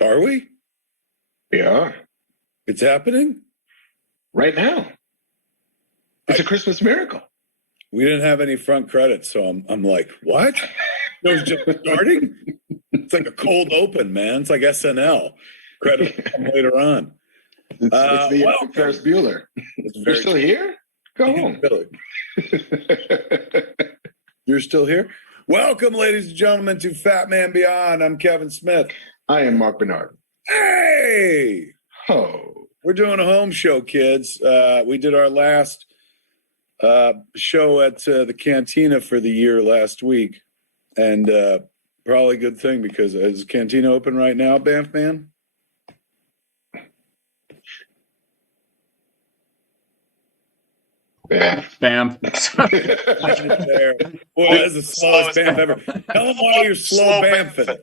Are we? Yeah. It's happening? Right now. It's a Christmas miracle. We didn't have any front credits, so I'm like, what? It was just starting? It's like a cold open, man. It's like SNL. Credits come later on. It's the Ferris Bueller. You're still here? Go home. You're still here? Welcome, ladies and gentlemen, to Fat Man Beyond. I'm Kevin Smith. I am Marc Bernardin. Hey! Oh. We're doing a home show, kids. We did our last show at the Cantina for the year last week. And probably a good thing because is Cantina open right now, Banff Man? Banff. Bam. Boy, that's the slowest Banff ever. Tell them why you're slow Banffing.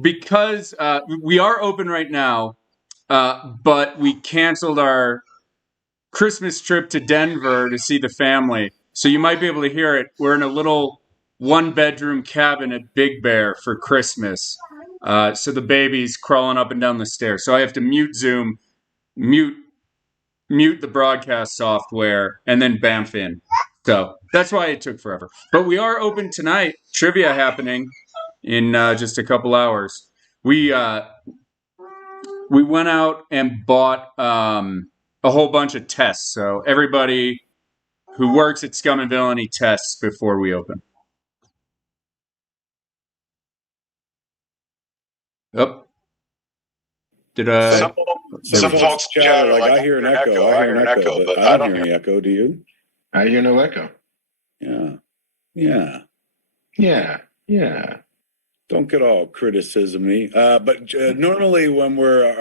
Because we are open right now, but we canceled our Christmas trip to Denver to see the family. So you might be able to hear it. We're in a little one-bedroom cabin at Big Bear for Christmas. So the baby's crawling up and down the stairs. So I have to mute Zoom, mute the broadcast software, and then bamf in. So that's why it took forever. But we are open tonight. Trivia happening in just a couple hours. We went out and bought a whole bunch of tests. So everybody who works at Scum and Villiany tests before we open. Some folks chatter like I hear an echo. I hear an echo, but I don't hear any echo. Do you? I hear no echo. Yeah. Don't get all criticism-y. But normally when we're,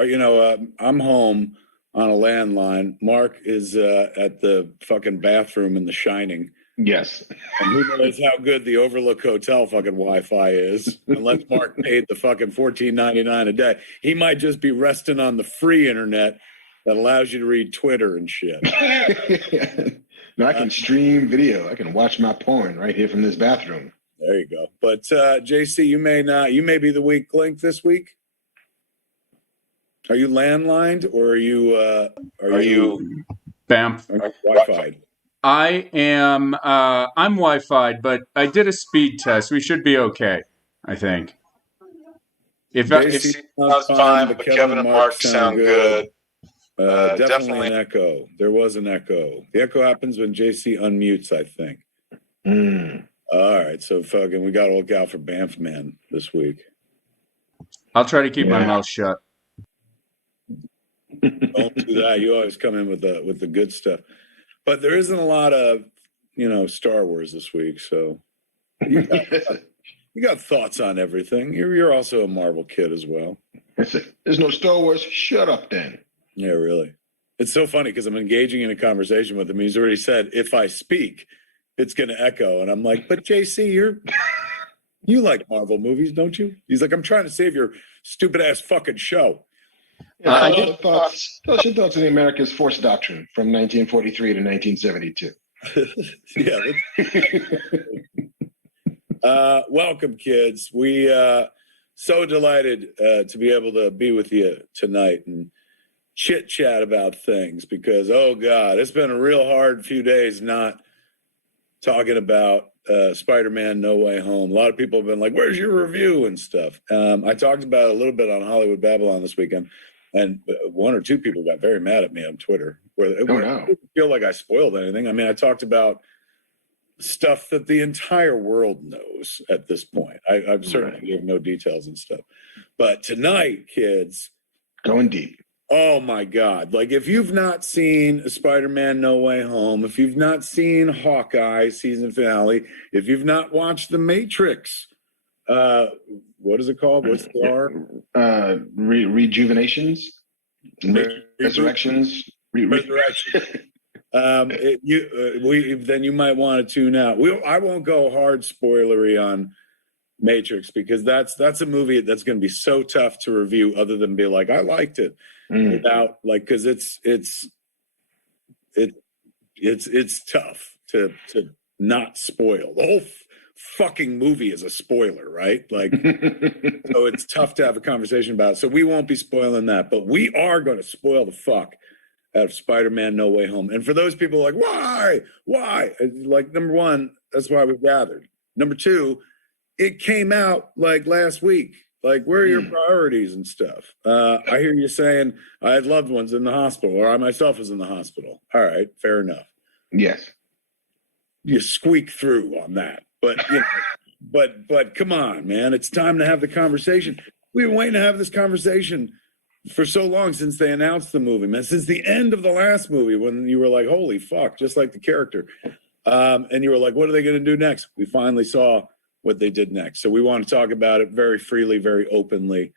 I'm home on a landline. Mark is at the fucking bathroom in The Shining. Yes. And who knows how good the Overlook Hotel fucking Wi-Fi is. Unless Mark paid the fucking $14.99 a day. He might just be resting on the free internet that allows you to read Twitter and shit. No, I can stream video. I can watch my porn right here from this bathroom. There you go. But JC, you may be the weak link this week. Are you landlined or are you Bam Wi-Fi? I am. I'm Wi-Fi'd, but I did a speed test. We should be okay, I think. If sounds fine, but Kevin and Mark sound good. Definitely an echo. There was an echo. The echo happens when JC unmutes, I think. All right, so fucking, we got to look out for Banff Man this week. I'll try to keep my mouth shut. Don't do that. You always come in with the good stuff. But there isn't a lot of, Star Wars this week, so you got thoughts on everything. You're also a Marvel kid as well. There's no Star Wars. Shut up, then. Yeah, really. It's so funny because I'm engaging in a conversation with him. He's already said, if I speak, it's going to echo. And I'm like, but JC, you like Marvel movies, don't you? He's like, I'm trying to save your stupid ass fucking show. Tell us your thoughts on the America's Force Doctrine from 1943 to 1972. Welcome, kids. We so delighted to be able to be with you tonight and chit chat about things because, oh God, it's been a real hard few days not talking about Spider-Man No Way Home. A lot of people have been like, where's your review and stuff? I talked about it a little bit on Hollywood Babylon this weekend. And one or two people got very mad at me on Twitter. I didn't feel like I spoiled anything. I mean, I talked about stuff that the entire world knows at this point. I've certainly gave no details and stuff. But tonight, kids. Going deep. Oh, my God. Like, if you've not seen Spider-Man No Way Home, if you've not seen Hawkeye season finale, if you've not watched The Matrix, what is it called? What's the R? Rejuvenations, resurrections, resurrection. Then you might want to tune out. I won't go hard spoilery on Matrix because that's a movie that's going to be so tough to review. Other than be like, I liked it, without like because it's tough to not spoil the whole fucking movie is a spoiler, right? Like, so it's tough to have a conversation about it. So we won't be spoiling that, but we are going to spoil the fuck out of Spider-Man No Way Home. And for those people like, why? Like, number one, that's why we gathered. Number two, it came out like last week. Like, where are your priorities and stuff? I hear you saying I had loved ones in the hospital, or I myself was in the hospital. All right, fair enough. Yes. You squeak through on that. But you know, but come on, man. It's time to have the conversation. We've been waiting to have this conversation for so long since they announced the movie, man. Since the end of the last movie, when you were like, holy fuck, just like the character. And you were like, what are they going to do next? We finally saw what they did next. So we want to talk about it very freely, very openly,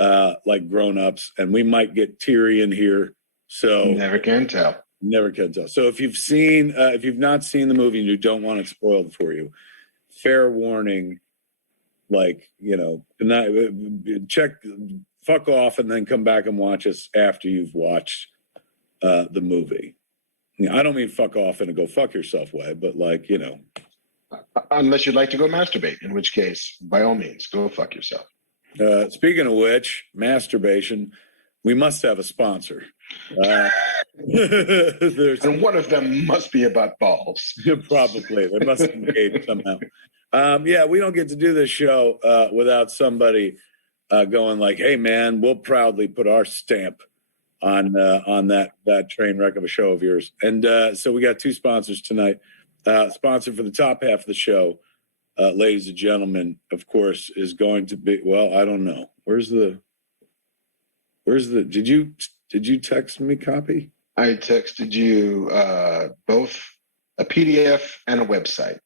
like grown-ups. And we might get teary in here. So never can tell. Never can tell. So if you've not seen the movie and you don't want it spoiled for you, fair warning, like, you know, fuck off and then come back and watch us after you've watched the movie. I don't mean fuck off in a go fuck yourself way, but like, you know. Unless you'd like to go masturbate, in which case, by all means, go fuck yourself. Speaking of which, masturbation, we must have a sponsor. And one of them must be about balls. Probably. They must engage somehow. Yeah, we don't get to do this show without somebody going like, hey, man, we'll proudly put our stamp on that train wreck of a show of yours. And so we got two sponsors tonight. Sponsor for the top half of the show, ladies and gentlemen, of course, is going to be, well, I don't know. Where's the, did you text me copy? I texted you both a PDF and a website.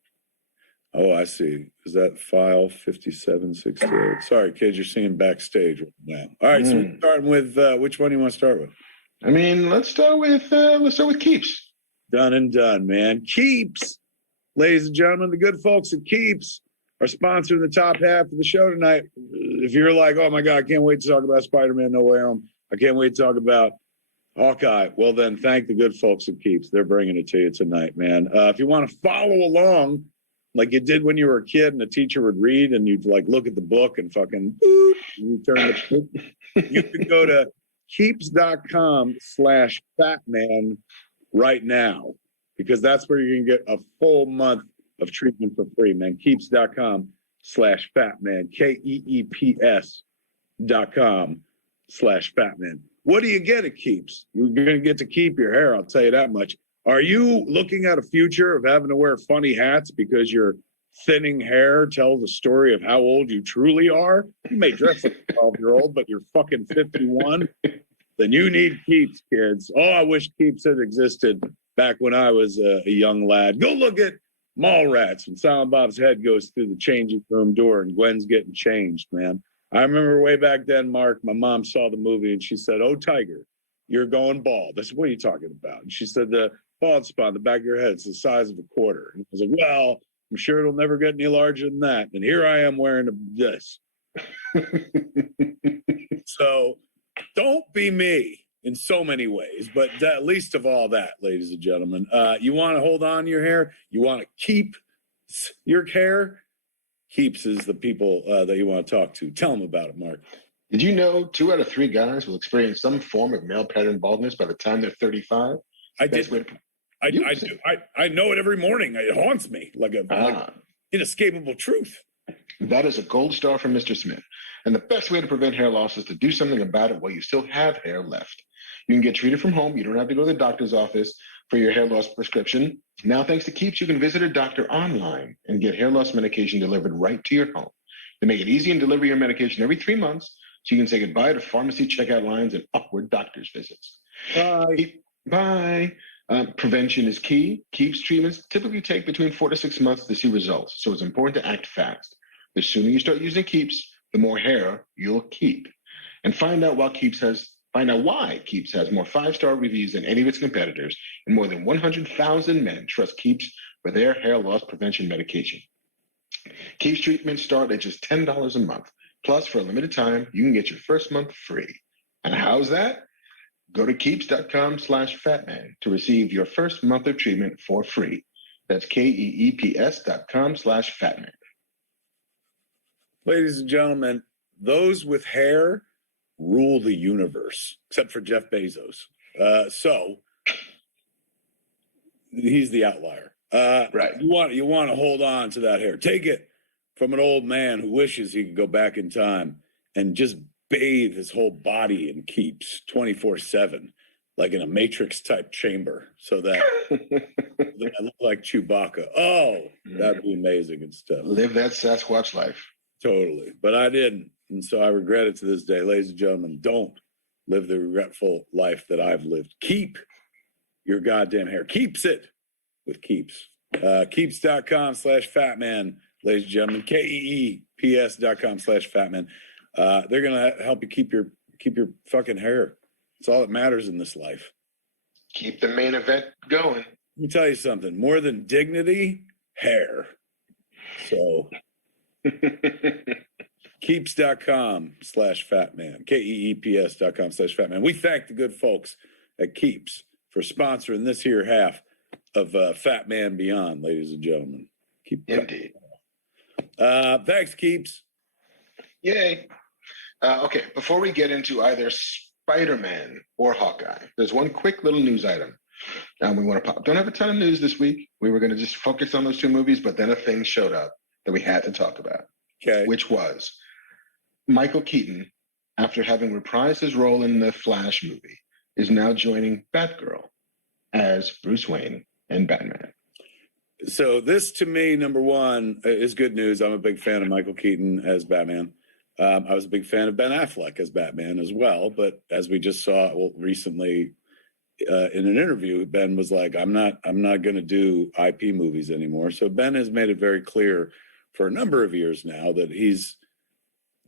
Oh, I see. Is that file 5768? Sorry, kids, you're seeing backstage right now. All right, so we're starting with, which one do you want to start with? I mean, let's start with Keeps. Done and done, man. Keeps, ladies and gentlemen, the good folks at Keeps are sponsoring the top half of the show tonight. If you're like, oh my God, I can't wait to talk about Spider-Man No Way Home, I can't wait to talk about Hawkeye, well then thank the good folks at Keeps. They're bringing it to you tonight, man. If you want to follow along like you did when you were a kid and the teacher would read and you'd like look at the book and fucking boop, and you turn the you can go to keeps.com/fatman right now, because that's where you can get a full month of treatment for free, man. Keeps.com/fatman, KEEPS.com/fatman. What do you get at Keeps? You're going to get to keep your hair, I'll tell you that much. Are you looking at a future of having to wear funny hats because your thinning hair tells a story of how old you truly are? You may dress like a 12-year-old, but you're fucking 51. Then you need Keeps, kids. Oh, I wish Keeps had existed back when I was a young lad. Go look at Mallrats when Silent Bob's head goes through the changing room door and Gwen's getting changed, man. I remember way back then, Mark, my mom saw the movie and she said, oh, Tiger, you're going bald. I said, what are you talking about? And she said, the bald spot on the back of your head is the size of a quarter. And I was like, well, I'm sure it'll never get any larger than that. And here I am wearing this. So don't be me in so many ways, but least of all that, ladies and gentlemen, you want to hold on to your hair? You want to keep your hair? Keeps is the people that you want to talk to. Tell them about it, Mark. Did you know 2 out of 3 guys will experience some form of male pattern baldness by the time they're 35? I did. I know it every morning. It haunts me like inescapable truth. That is a gold star from Mr. Smith. And the best way to prevent hair loss is to do something about it while you still have hair left. You can get treated from home. You don't have to go to the doctor's office for your hair loss prescription. Now, thanks to Keeps, you can visit a doctor online and get hair loss medication delivered right to your home. They make it easy and deliver your medication every 3 months, so you can say goodbye to pharmacy checkout lines and awkward doctor's visits. Bye. Prevention is key. Keeps treatments typically take between 4 to 6 months to see results, so it's important to act fast. The sooner you start using Keeps, the more hair you'll keep. And find out why Keeps has more 5-star reviews than any of its competitors, and more than 100,000 men trust Keeps for their hair loss prevention medication. Keeps treatments start at just $10 a month. Plus, for a limited time, you can get your first month free. And how's that? Go to keeps.com/fatman to receive your first month of treatment for free. That's KEEPS.com/fatman. Ladies and gentlemen, those with hair rule the universe, except for Jeff Bezos. So he's the outlier. Right. You want to hold on to that hair. Take it from an old man who wishes he could go back in time and just bathe his whole body in Keeps 24/7, like in a Matrix type chamber, so that I look like Chewbacca. Oh, that'd be amazing and stuff. Live that Sasquatch life. Totally. But I didn't. And so I regret it to this day. Ladies and gentlemen, don't live the regretful life that I've lived. Keep your goddamn hair. Keeps it with Keeps. Keeps.com/fatman, ladies and gentlemen. KEEPS.com/fatman. They're going to help you keep your fucking hair. It's all that matters in this life. Keep the main event going. Let me tell you something. More than dignity, hair. So... Keeps.com/fatman, KEEPS.com/fatman. We thank the good folks at Keeps for sponsoring this here half of Fat Man Beyond, ladies and gentlemen. Indeed. Thanks, Keeps. Yay. Okay, before we get into either Spider-Man or Hawkeye, there's one quick little news item. We want to pop. Don't have a ton of news this week. We were going to just focus on those two movies, but then a thing showed up that we had to talk about. Okay. Which was Michael Keaton, after having reprised his role in the Flash movie, is now joining Batgirl as Bruce Wayne and Batman. So this, to me, number one, is good news. I'm a big fan of Michael Keaton as Batman. I was a big fan of Ben Affleck as Batman as well. But as we just saw recently in an interview, Ben was like, I'm not going to do IP movies anymore. So Ben has made it very clear for a number of years now that he's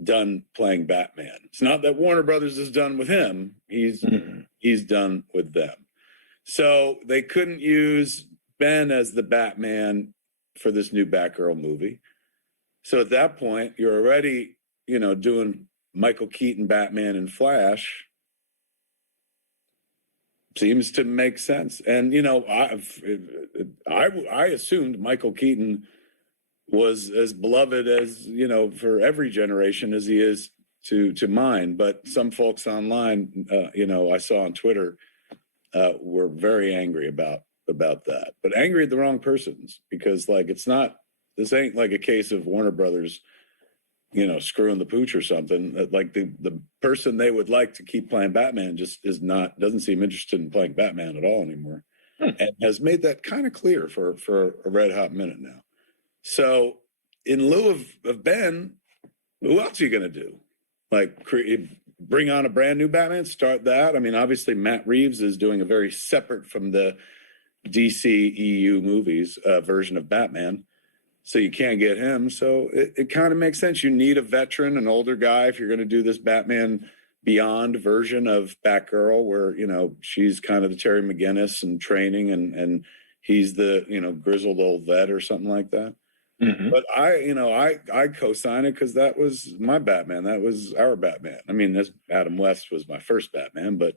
done playing Batman. It's not that Warner Brothers is done with him. He's done with them. So they couldn't use Ben as the Batman for this new Batgirl movie. So at that point, you're already, doing Michael Keaton Batman and Flash. Seems to make sense. And, I assumed Michael Keaton was as beloved as, for every generation as he is to mine. But some folks online, I saw on Twitter, were very angry about that. But angry at the wrong persons, because this ain't like a case of Warner Brothers, screwing the pooch or something. Like the person they would like to keep playing Batman just doesn't seem interested in playing Batman at all anymore. And has made that kind of clear for a red hot minute now. So in lieu of Ben, who else are you going to do? Like bring on a brand new Batman, start that? I mean, obviously Matt Reeves is doing a very separate from the DC EU movies version of Batman. So you can't get him. So it kind of makes sense. You need a veteran, an older guy, if you're going to do this Batman Beyond version of Batgirl, where, she's kind of the Terry McGinnis and training and he's the, grizzled old vet or something like that. Mm-hmm. But I co-sign it because that was my Batman. That was our Batman. I mean, Adam West was my first Batman, but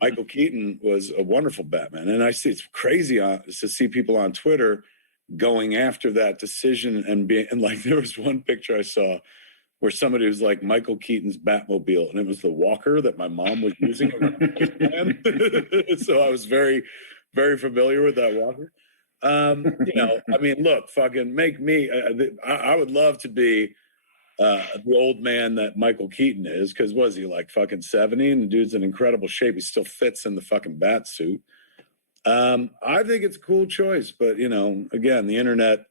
Michael Keaton was a wonderful Batman. And I see it's crazy to see people on Twitter going after that decision and like there was one picture I saw where somebody was like Michael Keaton's Batmobile, and it was the walker that my mom was using around. So I was very, very familiar with that walker. I mean, look, fucking make me. I would love to be the old man that Michael Keaton is, because was he like fucking 70? And the dude's in incredible shape. He still fits in the fucking bat suit. I think it's a cool choice, but again, the internet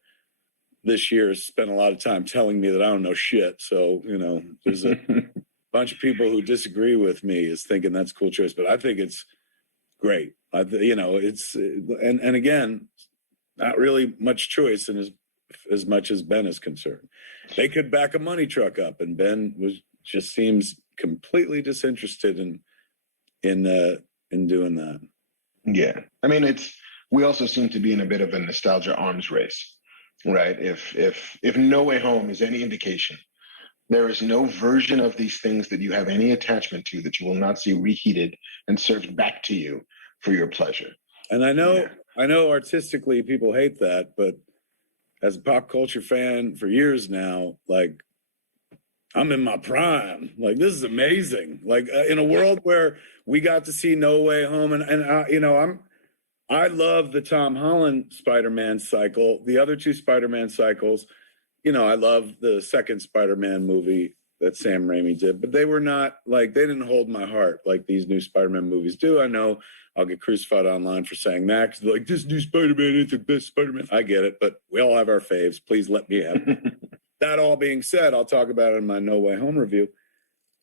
this year has spent a lot of time telling me that I don't know shit. So, there's a bunch of people who disagree with me is thinking that's a cool choice, but I think it's great. It's, and again, not really much choice in as much as Ben is concerned. They could back a money truck up, and Ben just seems completely disinterested in doing that. Yeah. I mean, we also seem to be in a bit of a nostalgia arms race, right? If No Way Home is any indication, there is no version of these things that you have any attachment to that you will not see reheated and served back to you for your pleasure. And I know I know artistically people hate that, but as a pop culture fan for years now, like I'm in my prime. Like this is amazing. Like in a world where we got to see No Way Home, and I love the Tom Holland Spider-Man cycle. The other two Spider-Man cycles, I love the second Spider-Man movie that Sam Raimi did, but they were not like, they didn't hold my heart like these new Spider-Man movies do. I know I'll get crucified online for saying that because like this new Spider-Man is the best Spider-Man. I get it, but we all have our faves. Please let me have it. That all being said, I'll talk about it in my No Way Home review.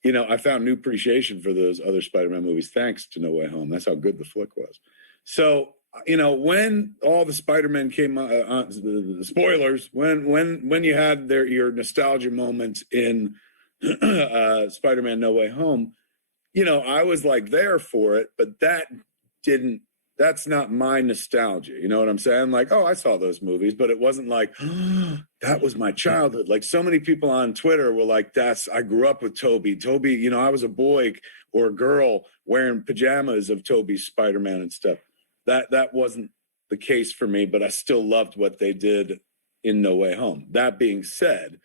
I found new appreciation for those other Spider-Man movies thanks to No Way Home. That's how good the flick was. So, when all the Spider-Man came on, the spoilers, when you had your nostalgia moments in Spider-Man No Way Home, I was like there for it, but that's not my nostalgia. You know what I'm saying? Like, oh, I saw those movies, but it wasn't like, oh, that was my childhood. Like so many people on Twitter were like, I grew up with Toby. Toby, I was a boy or a girl wearing pajamas of Toby's Spider-Man and stuff. That wasn't the case for me, but I still loved what they did in No Way Home. That being said,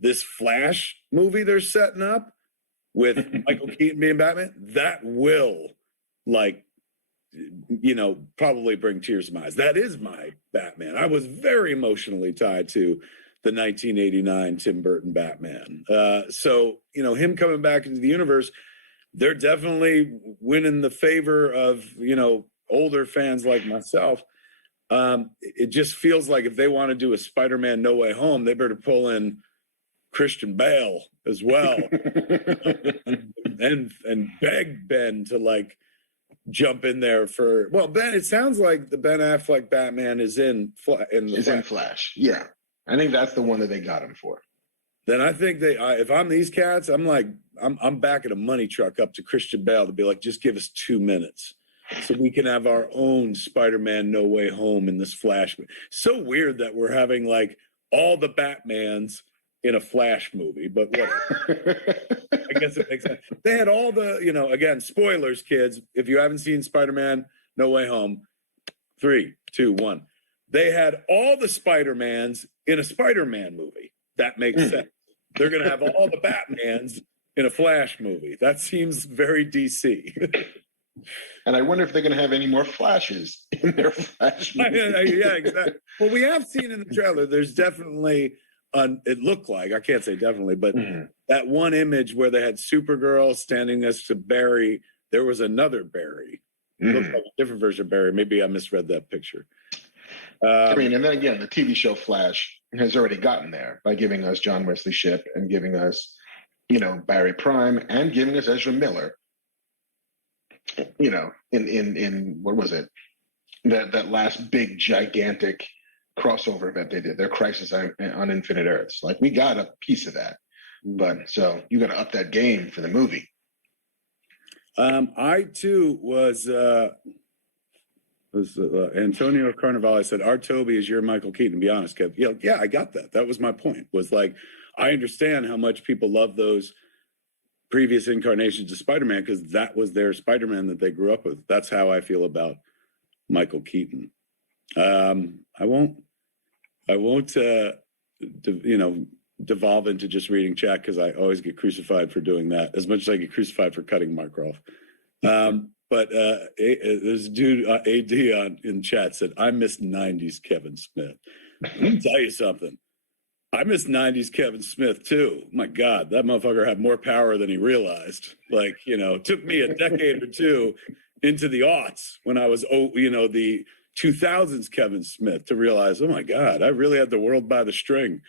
this Flash movie they're setting up with Michael Keaton being Batman, that will probably bring tears to my eyes. That is my Batman. I was very emotionally tied to the 1989 Tim Burton Batman. So, him coming back into the universe, they're definitely winning the favor of, older fans like myself. It just feels like if they want to do a Spider-Man No Way Home, they better pull in Christian Bale as well and beg Ben to jump in there for Ben. It sounds like the Ben Affleck Batman is in Flash. Yeah, I think that's the one that they got him for. Then I think if I'm these cats, I'm backing a money truck up to Christian Bale to be like, just give us 2 minutes so we can have our own Spider-Man No Way Home in this Flash. So weird that we're having all the Batmans in a Flash movie, but whatever. I guess it makes sense. They had all the, again, spoilers, kids. If you haven't seen Spider-Man No Way Home, 3, 2, 1. They had all the Spider-Mans in a Spider-Man movie. That makes sense. They're going to have all the Batmans in a Flash movie. That seems very DC. And I wonder if they're going to have any more Flashes in their Flash movie. Yeah, exactly. Well, we have seen in the trailer, there's definitely, it looked like, I can't say definitely, but that one image where they had Supergirl standing next to Barry, there was another Barry. It looked like a different version of Barry. Maybe I misread that picture. And then again, the TV show Flash has already gotten there by giving us John Wesley Shipp and giving us, Barry Prime and giving us Ezra Miller. In what was it? That last big gigantic crossover event they did, their Crisis on Infinite Earths. We got a piece of that, but so you got to up that game for the movie. I too was Antonio Carnevale said, our Toby is your Michael Keaton. Be honest, Kev. Yeah, I got that. That was my point. Was I understand how much people love those previous incarnations of Spider-Man because that was their Spider-Man that they grew up with. That's how I feel about Michael Keaton. I won't devolve into just reading chat because I always get crucified for doing that, as much as I get crucified for cutting Mark off. But there's a dude, AD in chat said, I miss 90s Kevin Smith. Let me tell you something. I miss 90s Kevin Smith too. My God, that motherfucker had more power than he realized. It took me a decade or two into the aughts when I was, the 2000s Kevin Smith to realize, oh my God, I really had the world by the string.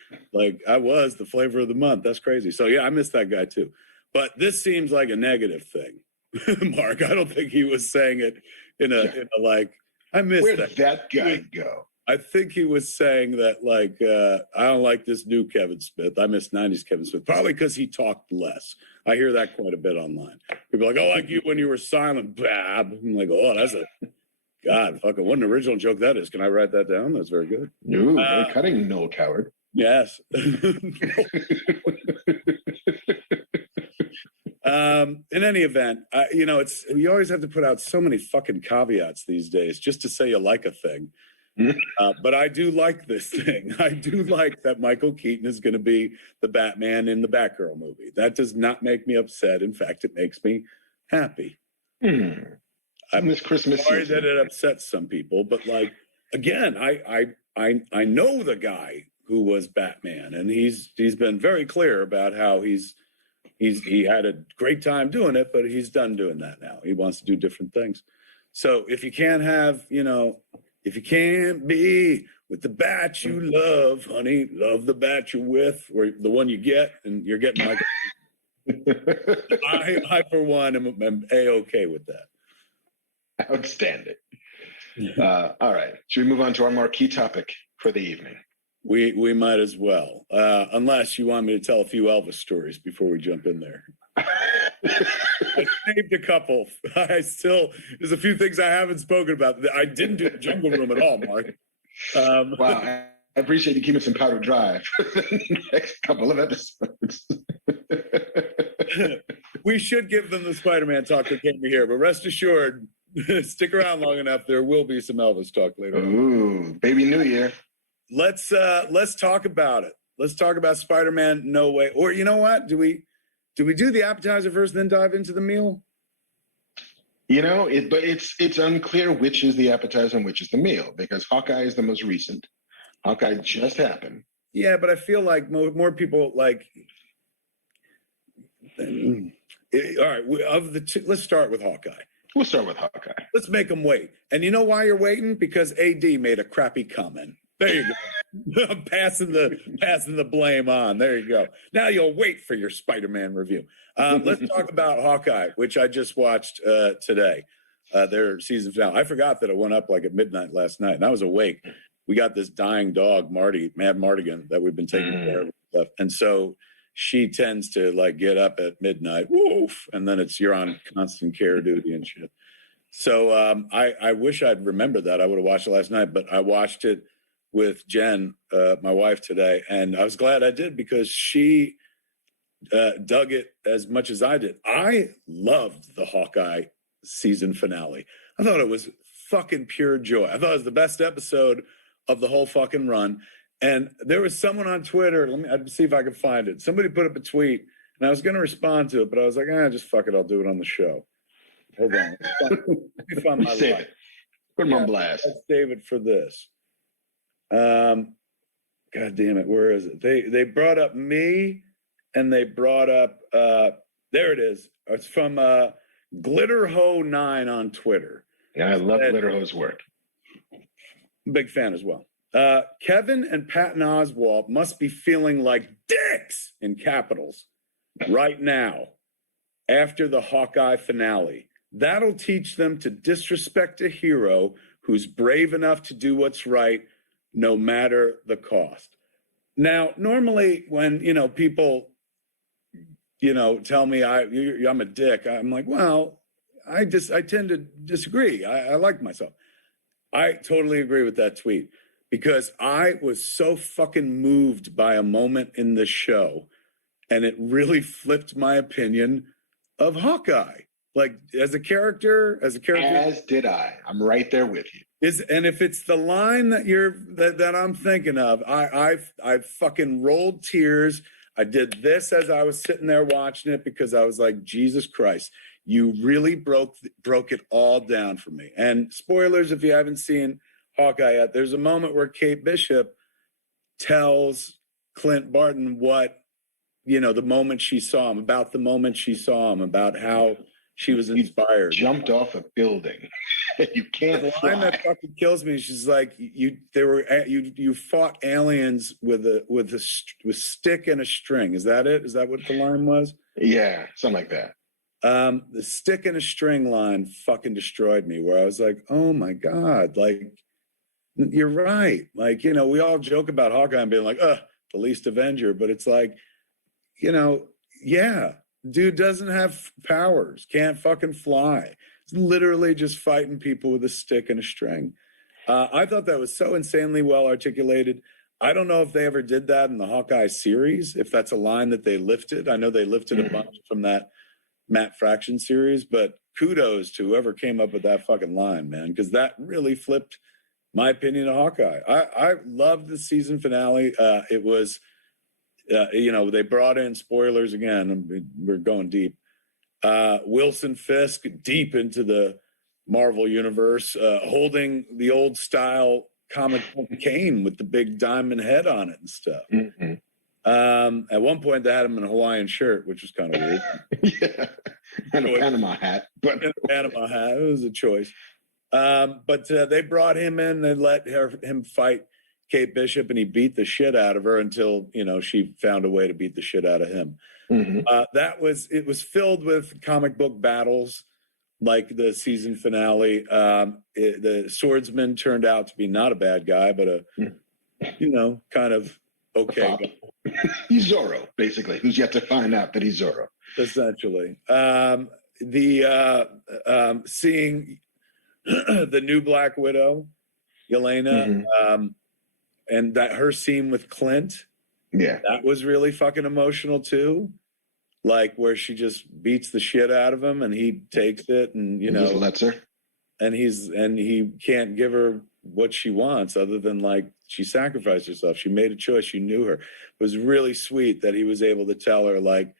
I was the flavor of the month. That's crazy. So yeah, I miss that guy too. But this seems like a negative thing. Mark, I don't think he was saying it in a I miss Where'd that. that guy go? I think he was saying that I don't like this new Kevin Smith. I miss 90s Kevin Smith. Probably because he talked less. I hear that quite a bit online. People are like, oh, like you when you were silent, Bab. I'm like, oh, that's God, fucking what an original joke that is. Can I write that down? That's very good. No, cutting Noel Coward. Yes. In any event, you always have to put out so many fucking caveats these days just to say you like a thing. But I do like this thing. I do like that Michael Keaton is going to be the Batman in the Batgirl movie. That does not make me upset. In fact, it makes me happy. I'm This Christmas sorry season. that it upsets some people, but like again, I know the guy who was Batman, and he's been very clear about how he had a great time doing it, but he's done doing that now. He wants to do different things. So if you can't have, if you can't be with the bat you love, honey, love the bat you're with, or the one you get, and you're getting Michael. I for one am A-okay with that. Outstanding. All right. Should we move on to our marquee topic for the evening? We might as well, unless you want me to tell a few Elvis stories before we jump in there. I saved a couple. There's a few things I haven't spoken about. I didn't do the Jungle Room at all, Mark. Wow. I appreciate you keeping some powder dry for the next couple of episodes. We should give them the Spider-Man talk that came here, but rest assured, stick around long enough. There will be some Elvis talk later. Ooh, baby New Year. Let's talk about it. Let's talk about Spider-Man No Way. Or you know what? Do we do the appetizer first, then dive into the meal? But it's unclear which is the appetizer and which is the meal, because Hawkeye is the most recent. Hawkeye just happened. Yeah, but I feel like more people like. All right, of the two, let's start with Hawkeye. We'll start with Hawkeye. Let's make them wait. And you know why you're waiting? Because AD made a crappy comment. There you go. I'm passing the blame on. There you go. Now you'll wait for your Spider-Man review. Let's talk about Hawkeye, which I just watched today. Their season finale. I forgot that it went up like at midnight last night, and I was awake. We got this dying dog, Marty, Mad Mardigan, that we've been taking care of, stuff. And so she tends to like get up at midnight, woof, and then you're on constant care duty and shit. So I wish I'd remembered that. I would have watched it last night, but I watched it with Jen, my wife, today, and I was glad I did because she dug it as much as I did. I loved the Hawkeye season finale. I thought it was fucking pure joy. I thought it was the best episode of the whole fucking run. And there was someone on Twitter, I'd see if I could find it. Somebody put up a tweet, and I was going to respond to it, but I was like, just fuck it, I'll do it on the show. Hold on. Let me find my Save life. it. Put him on blast. Let's save it for this. God damn it, where is it? They brought up me, and they brought up there it is. It's from Glitterho9 on Twitter. Yeah, I love Glitterho's work. Big fan as well. Kevin and Patton Oswalt must be feeling like dicks in capitals right now after the Hawkeye finale. That'll teach them to disrespect a hero who's brave enough to do what's right, no matter the cost. Now, normally when, people, tell me I'm a dick, I'm like, well, I tend to disagree. I like myself. I totally agree with that tweet because I was so fucking moved by a moment in the show, and it really flipped my opinion of Hawkeye. Like as a character. As did I. I'm right there with you. And if it's the line that I'm thinking of, I fucking rolled tears. I did this as I was sitting there watching it because I was like, Jesus Christ, you really broke it all down for me. And spoilers, if you haven't seen Hawkeye yet, there's a moment where Kate Bishop tells Clint Barton what, the moment she saw him, about how she was inspired. Jumped off a building. You can't the fly. line that fucking kills me. She's like, you fought aliens with stick and a string. Is that it? Is that what the line was? Yeah, something like that. The stick and a string line fucking destroyed me. Where I was like, oh my god, like you're right. Like we all joke about Hawkeye and being like, the least Avenger, but it's like, yeah, dude doesn't have powers, can't fucking fly. It's literally just fighting people with a stick and a string. I thought that was so insanely well articulated. I don't know if they ever did that in the Hawkeye series, if that's a line that they lifted. I know they lifted a bunch from that Matt Fraction series, but kudos to whoever came up with that fucking line, man, because that really flipped my opinion of Hawkeye. I loved the season finale. It was, they brought in, spoilers again, we're going deep, Wilson Fisk deep into the Marvel universe, holding the old style comic book cane with the big diamond head on it and stuff. Mm-hmm. At one point, they had him in a Hawaiian shirt, which was kind of weird. Yeah, and a Panama hat. But and a Panama hat. It was a choice. But they brought him in and let him fight Kate Bishop, and he beat the shit out of her until, she found a way to beat the shit out of him. Mm-hmm. It was filled with comic book battles, like the season finale. The swordsman turned out to be not a bad guy, but kind of okay guy. He's Zorro, basically, who's yet to find out that he's Zorro. Essentially. Seeing the new Black Widow, Yelena, Mm-hmm. And that her scene with Clint, that was really fucking emotional too. Like where she just beats the shit out of him and he takes it and just lets her. And he can't give her what she wants other than like she sacrificed herself. She made a choice. She knew her. It was really sweet that he was able to tell her like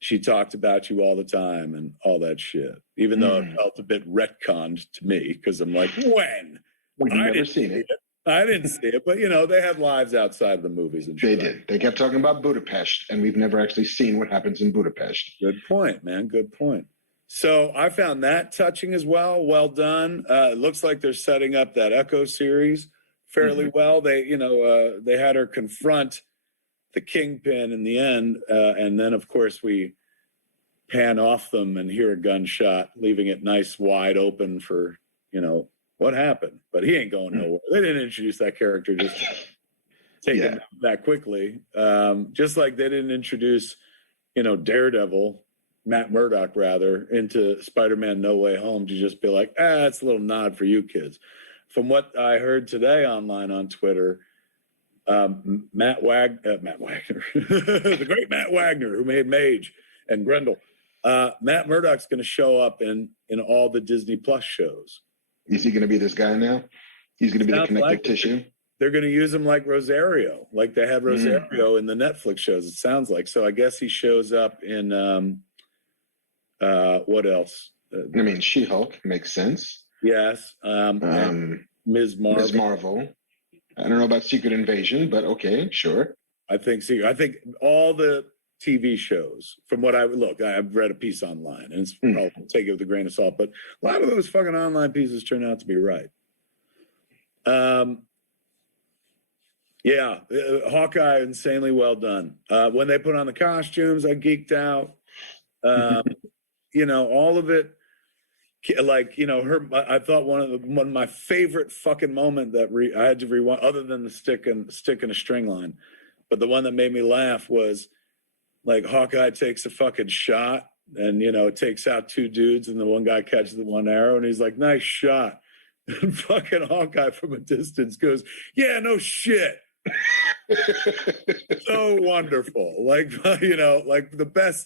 she talked about you all the time and all that shit. Even though it felt a bit retconned to me because I'm like, when? We've never seen it. I didn't see it, but they had lives outside of the movies and shit. They did. They kept talking about Budapest, and we've never actually seen what happens in Budapest. Good point, man. Good point. So I found that touching as well. Well done. It looks like they're setting up that Echo series fairly well. They, they had her confront the Kingpin in the end, and then of course we pan off them and hear a gunshot, leaving it nice wide open for what happened. But he ain't going nowhere. They didn't introduce that character just to take him that quickly. Just like they didn't introduce, Daredevil, Matt Murdock rather, into Spider-Man No Way Home to just be like, it's a little nod for you kids. From what I heard today online on Twitter, Matt Wagner, the great Matt Wagner, who made Mage and Grendel, Matt Murdock's going to show up in all the Disney Plus shows. Is he going to be this guy now? He's going to be the connective tissue? They're going to use him like Rosario, like they had Rosario in the Netflix shows, it sounds like. So I guess he shows up in, what else? She-Hulk makes sense. Yes. Ms. Marvel. I don't know about Secret Invasion, but okay, sure. I think all the TV shows, from what I've read a piece online, and I'll take it with a grain of salt, but a lot of those fucking online pieces turn out to be right. Hawkeye, insanely well done. When they put on the costumes, I geeked out. All of it, I thought one of my favorite fucking moment that I had to rewind, other than the stick and a string line, but the one that made me laugh was like Hawkeye takes a fucking shot and, it takes out two dudes and the one guy catches the one arrow and he's like, nice shot. And fucking Hawkeye from a distance goes, yeah, no shit. So wonderful. Like, like the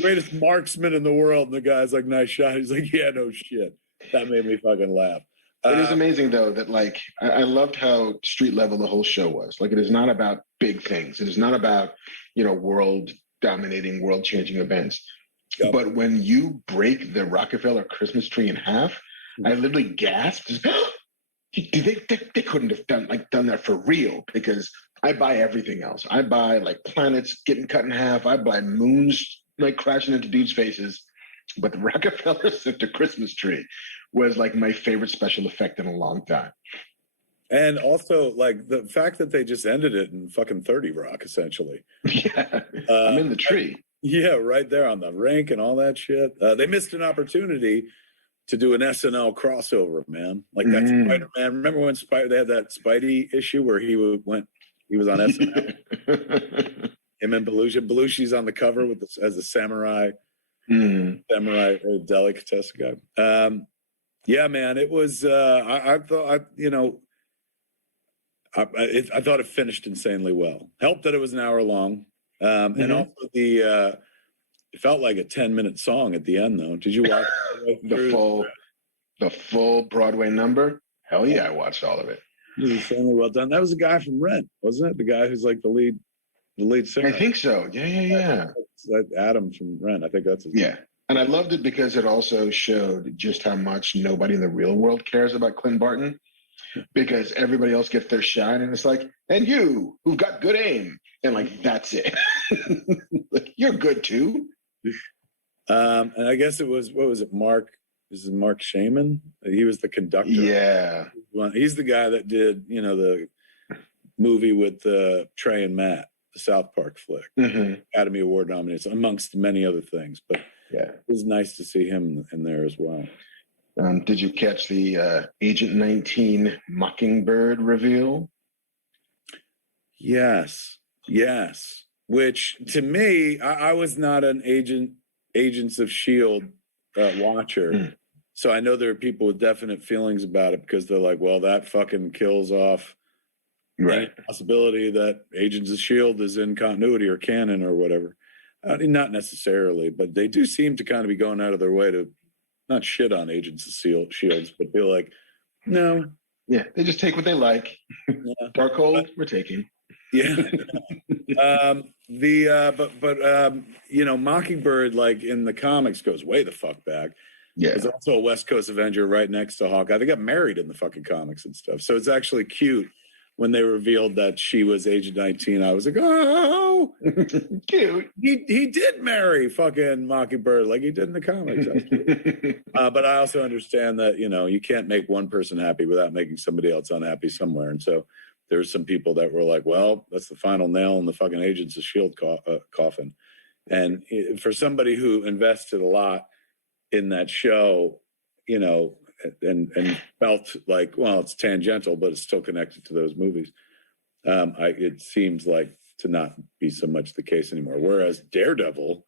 greatest marksman in the world. And the guy's like, nice shot. He's like, yeah, no shit. That made me fucking laugh. It is amazing, though, that like I loved how street level the whole show was. Like, it is not about big things. It is not about, world dominating, world changing events. Yep. But when you break the Rockefeller Christmas tree in half, I literally gasped. They couldn't have done that for real, because I buy everything else. I buy like planets getting cut in half. I buy moons like crashing into dudes' faces. But the Rockefeller Center Christmas tree was like my favorite special effect in a long time. And also, like, the fact that they just ended it in fucking 30 Rock, essentially. Yeah, I'm in the tree. Right there on the rink and all that shit. They missed an opportunity to do an SNL crossover, man. Like that Spider-Man. Remember when they had that Spidey issue where he was on SNL? Him and Belushi. Belushi's on the cover as a samurai delicatessen guy. Yeah, man, it was. I thought I thought it finished insanely well. Helped that it was an hour long, and also the it felt like a 10-minute song at the end, though. Did you watch the full Broadway number? Hell yeah, I watched all of it. It was extremely well done. That was a guy from Rent, wasn't it? The guy who's like the lead singer. I think so. Yeah. It's like Adam from Rent. I think that's his name. And I loved it because it also showed just how much nobody in the real world cares about Clint Barton, because everybody else gets their shine, and it's like, and you who've got good aim, and like that's it. Like, you're good too. And I guess it was, what was it, Mark? This is Mark Shaman. He was the conductor. Yeah, he's the guy that did, the movie with Trey and Matt, the South Park flick, Academy Award nominated, amongst many other things. But it was nice to see him in there as well. Did you catch the Agent 19 Mockingbird reveal? Yes. Which, to me, I was not an Agents of S.H.I.E.L.D. watcher. So I know there are people with definite feelings about it, because they're like, well, that fucking kills off any possibility that Agents of S.H.I.E.L.D. is in continuity or canon or whatever. Not necessarily, but they do seem to kind of be going out of their way to not shit on Agents of S.H.I.E.L.D., but be like, no. Yeah, they just take what they like. Yeah. Darkhold, we're taking. Yeah. Mockingbird, like in the comics, goes way the fuck back. Yeah. There's also a West Coast Avenger right next to Hawkeye. They got married in the fucking comics and stuff. So it's actually cute when they revealed that she was Agent 19. I was like, oh, cute. He did marry fucking Mockingbird like he did in the comics. But I also understand that, you can't make one person happy without making somebody else unhappy somewhere. And so there's some people that were like, well, that's the final nail in the fucking Agents of S.H.I.E.L.D. coffin. And for somebody who invested a lot in that show, and felt like, well, it's tangential, but it's still connected to those movies. It seems like to not be so much the case anymore. Whereas Daredevil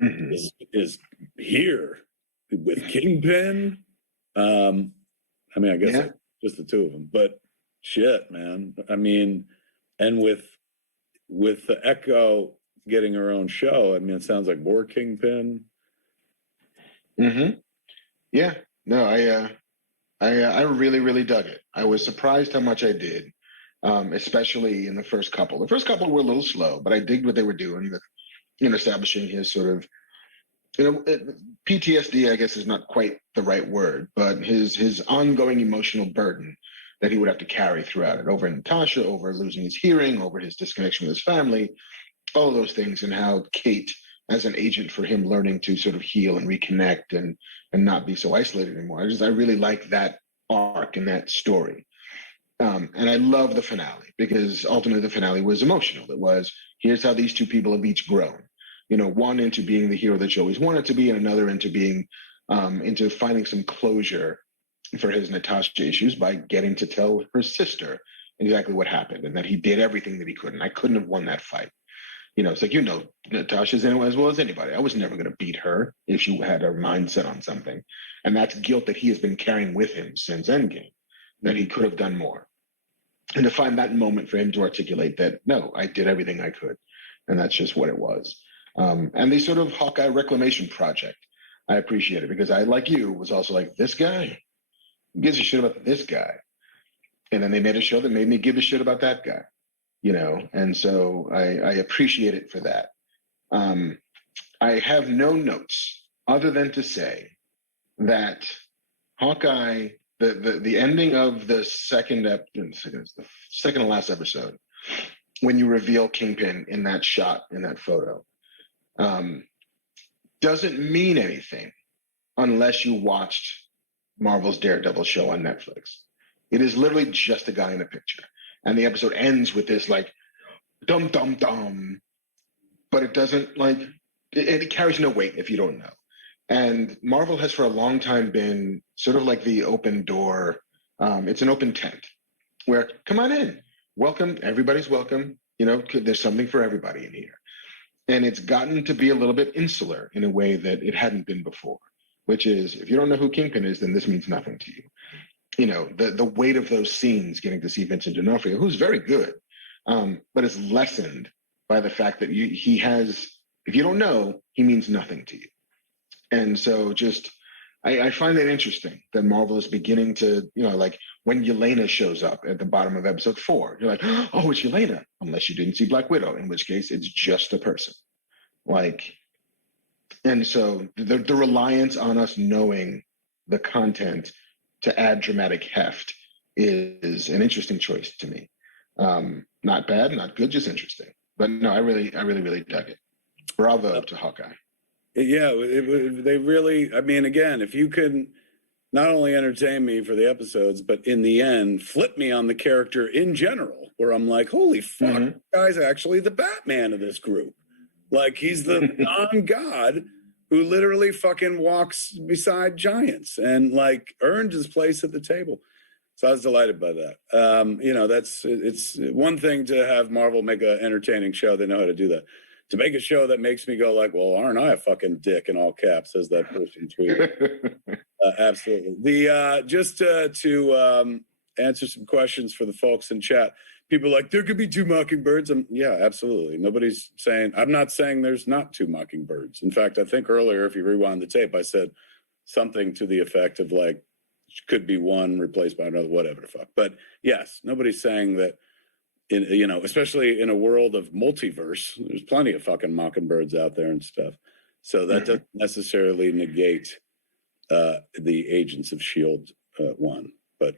is here with Kingpin. I guess just the two of them, but shit, man. And with the Echo getting her own show, it sounds like more Kingpin. Yeah. No, I really, really dug it. I was surprised how much I did, especially in the first couple. The first couple were a little slow, but I digged what they were doing with establishing his sort of, PTSD, I guess, is not quite the right word, but his ongoing emotional burden that he would have to carry throughout it, over Natasha, over losing his hearing, over his disconnection with his family, all of those things, and how Kate, as an agent for him, learning to sort of heal and reconnect and not be so isolated anymore. I really like that arc and that story. And I love the finale, because ultimately the finale was emotional. It was, here's how these two people have each grown. One into being the hero that you always wanted to be, and another into being, into finding some closure for his Natasha issues by getting to tell her sister exactly what happened, and that he did everything that he could, and I couldn't have won that fight. It's like, Natasha's in it as well as anybody. I was never going to beat her if she had her mind set on something. And that's guilt that he has been carrying with him since Endgame, that he could have done more. And to find that moment for him to articulate that, no, I did everything I could. And that's just what it was. And the sort of Hawkeye reclamation project, I appreciate it, because I, like you, was also like, this guy? Who gives a shit about this guy? And then they made a show that made me give a shit about that guy. And so I appreciate it for that. I have no notes other than to say that Hawkeye, the ending of the second to last episode, when you reveal Kingpin in that shot, in that photo, doesn't mean anything unless you watched Marvel's Daredevil show on Netflix. It is literally just a guy in a picture. And the episode ends with this like, dum, dum, dum. But it doesn't it carries no weight if you don't know. And Marvel has for a long time been sort of like the open door. It's an open tent where, come on in, welcome, everybody's welcome. There's something for everybody in here. And it's gotten to be a little bit insular in a way that it hadn't been before, which is, if you don't know who Kingpin is, then this means nothing to you. The weight of those scenes, getting to see Vincent D'Onofrio, who's very good, but is lessened by the fact that he has If you don't know, he means nothing to you. And so I find that interesting that Marvel is beginning to, like when Yelena shows up at the bottom of episode 4, you're like, oh, it's Yelena, unless you didn't see Black Widow, in which case it's just a person. Like, and so the reliance on us knowing the content to add dramatic heft is an interesting choice to me. Not bad, not good, just interesting. But no, I really dug it. Bravo to Hawkeye. Yeah, they really, I mean, again, if you can not only entertain me for the episodes, but in the end, flip me on the character in general, where I'm like, holy fuck, this guy's actually the Batman of this group. Like, he's the non-god who literally fucking walks beside giants and, like, earned his place at the table. So I was delighted by that. It's one thing to have Marvel make an entertaining show. They know how to do that. To make a show that makes me go like, well, aren't I a fucking dick in all caps, as that person tweeted. Absolutely. Just to answer some questions for the folks in chat. People are like, there could be 2 Mockingbirds. Yeah, absolutely. Nobody's saying, I'm not saying there's not 2 Mockingbirds. In fact, I think earlier, if you rewind the tape, I said something to the effect of like, could be one replaced by another, whatever the fuck. But yes, nobody's saying that. Especially in a world of multiverse, there's plenty of fucking Mockingbirds out there and stuff. So that doesn't necessarily negate the Agents of S.H.I.E.L.D. One, but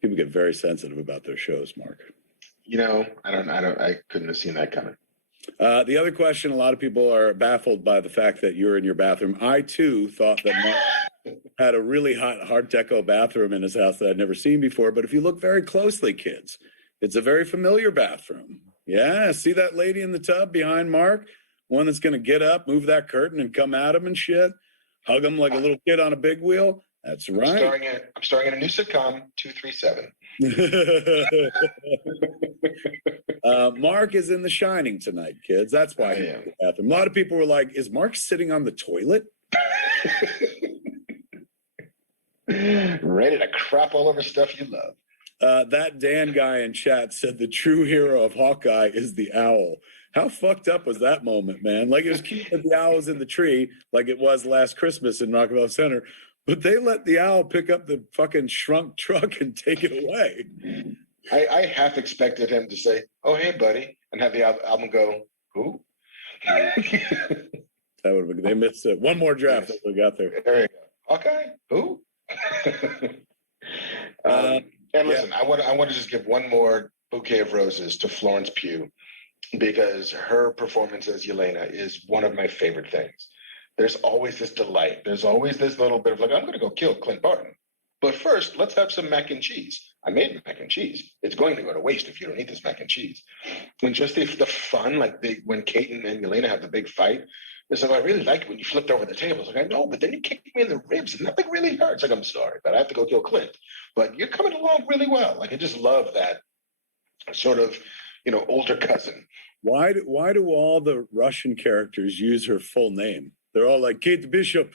people get very sensitive about their shows, Mark. I couldn't have seen that coming. The other question, a lot of people are baffled by the fact that you're in your bathroom. I too thought that Mark had a really hot Art Deco bathroom in his house that I'd never seen before. But if you look very closely, kids, it's a very familiar bathroom. Yeah, see that lady in the tub behind Mark? One that's going to get up, move that curtain, and come at him and shit. Hug him like a little kid on a big wheel. That's right. I'm starring in a new sitcom, 237. Mark is in The Shining tonight, kids. That's why he's in the bathroom. A lot of people were like, is Mark sitting on the toilet? Ready to crap all over stuff you love. That Dan guy in chat said the true hero of Hawkeye is the owl. How fucked up was that moment, man? Like, it was cute that the owl was in the tree, like it was last Christmas in Rockefeller Center, but they let the owl pick up the fucking shrunk truck and take it away. I half expected him to say, oh, hey, buddy, and have the album go, who? That would have been, they missed it. One more draft that we got there. There you go. Okay, who? And listen, I want to just give one more bouquet of roses to Florence Pugh, because her performance as Yelena is one of my favorite things. There's always this delight. There's always this little bit of like, I'm going to go kill Clint Barton. But first, let's have some mac and cheese. I made mac and cheese. It's going to go to waste if you don't eat this mac and cheese. And just the fun, like when Keaton and Yelena have the big fight, it's like, I really like it when you flipped over the table. It's like, I know, but then you kicked me in the ribs and nothing really hurts. Like, I'm sorry, but I have to go kill Clint. But you're coming along really well. Like, I just love that sort of, older cousin. Why do all the Russian characters use her full name? They're all like Kate Bishop.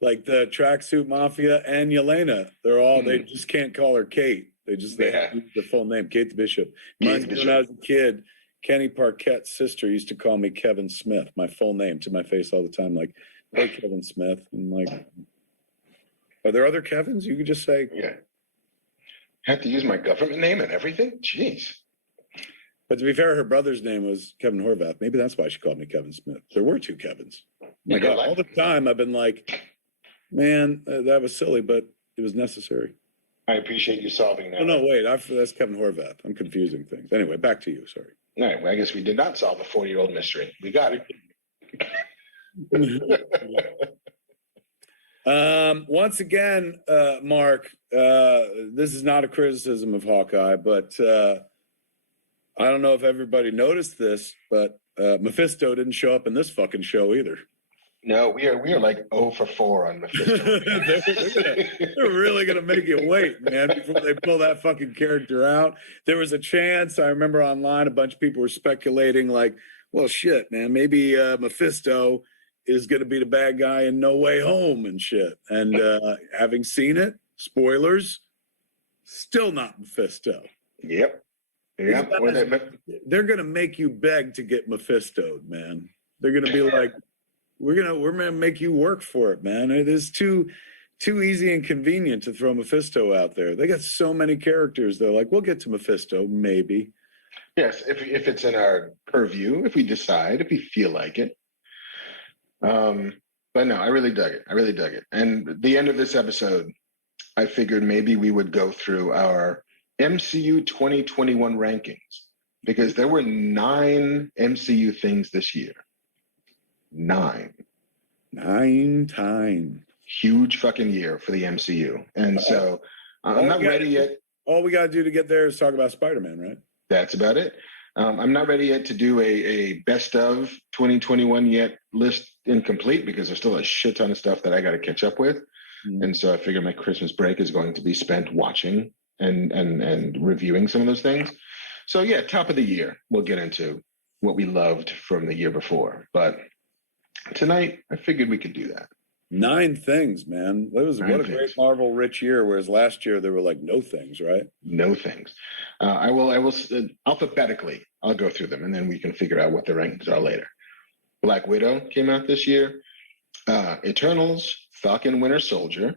Like the Tracksuit Mafia and Yelena. They're all, they just can't call her Kate. They use the full name, Kate Bishop. Reminds me when I was a kid, Kenny Parquette's sister used to call me Kevin Smith, my full name, to my face all the time. Like, hey, Kevin Smith. And like, are there other Kevins? You could just say. Yeah. Have to use my government name and everything? Jeez. But to be fair, her brother's name was Kevin Horvath. Maybe that's why she called me Kevin Smith. There were 2 Kevins. My God, all the time I've been like, man, that was silly, but it was necessary. I appreciate you solving that. Oh, no, wait. That's Kevin Horvath. I'm confusing things. Anyway, back to you. Sorry. All right. Well, I guess we did not solve the 40-year-old mystery. We got it. Once again, Mark, this is not a criticism of Hawkeye, but I don't know if everybody noticed this, but Mephisto didn't show up in this fucking show either. No, we are like 0 for 4 on Mephisto. they're really gonna make you wait, man, before they pull that fucking character out. There was a chance, I remember online, a bunch of people were speculating, like, well, shit, man, maybe Mephisto is gonna be the bad guy in No Way Home and shit. And having seen it, spoilers, still not Mephisto. Yep. Yeah, or they're gonna make you beg to get Mephisto, man. They're gonna be like, we're gonna make you work for it, man. It is too easy and convenient to throw Mephisto out there. They got so many characters. They're like, we'll get to Mephisto, maybe. Yes, if it's in our purview, if we decide, if we feel like it. But no, I really dug it. And the end of this episode, I figured maybe we would go through our MCU 2021 rankings, because there were 9 MCU things this year. 9 times. Huge fucking year for the MCU. And so I'm not ready yet. All we got to do to get there is talk about Spider-Man, right? That's about it. I'm not ready yet to do a best of 2021 yet list incomplete, because there's still a shit ton of stuff that I got to catch up with. And so I figure my Christmas break is going to be spent watching and reviewing some of those things. So yeah, top of the year, we'll get into what we loved from the year before. But tonight, I figured we could do that. 9 things, man. What a great Marvel rich year. Whereas last year there were like no things, right? No things. I will alphabetically, I'll go through them, and then we can figure out what the rankings are later. Black Widow came out this year. Eternals, Falcon Winter Soldier.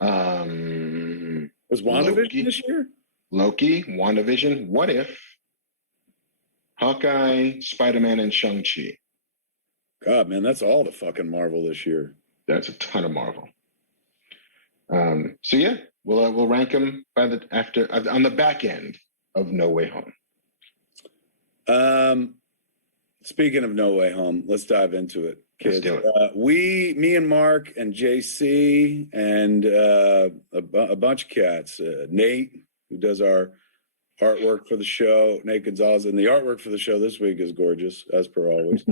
Was WandaVision this year? Loki, WandaVision, What If, Hawkeye, Spider-Man, and Shang-Chi. God, man, that's all the fucking Marvel this year. That's a ton of Marvel. So yeah, we'll rank them on the back end of No Way Home. Speaking of No Way Home, let's dive into it, kids. Let's do it. Me and Mark and JC and a bunch of cats. Nate, who does our artwork for the show, Nate Gonzalez, and the artwork for the show this week is gorgeous, as per always.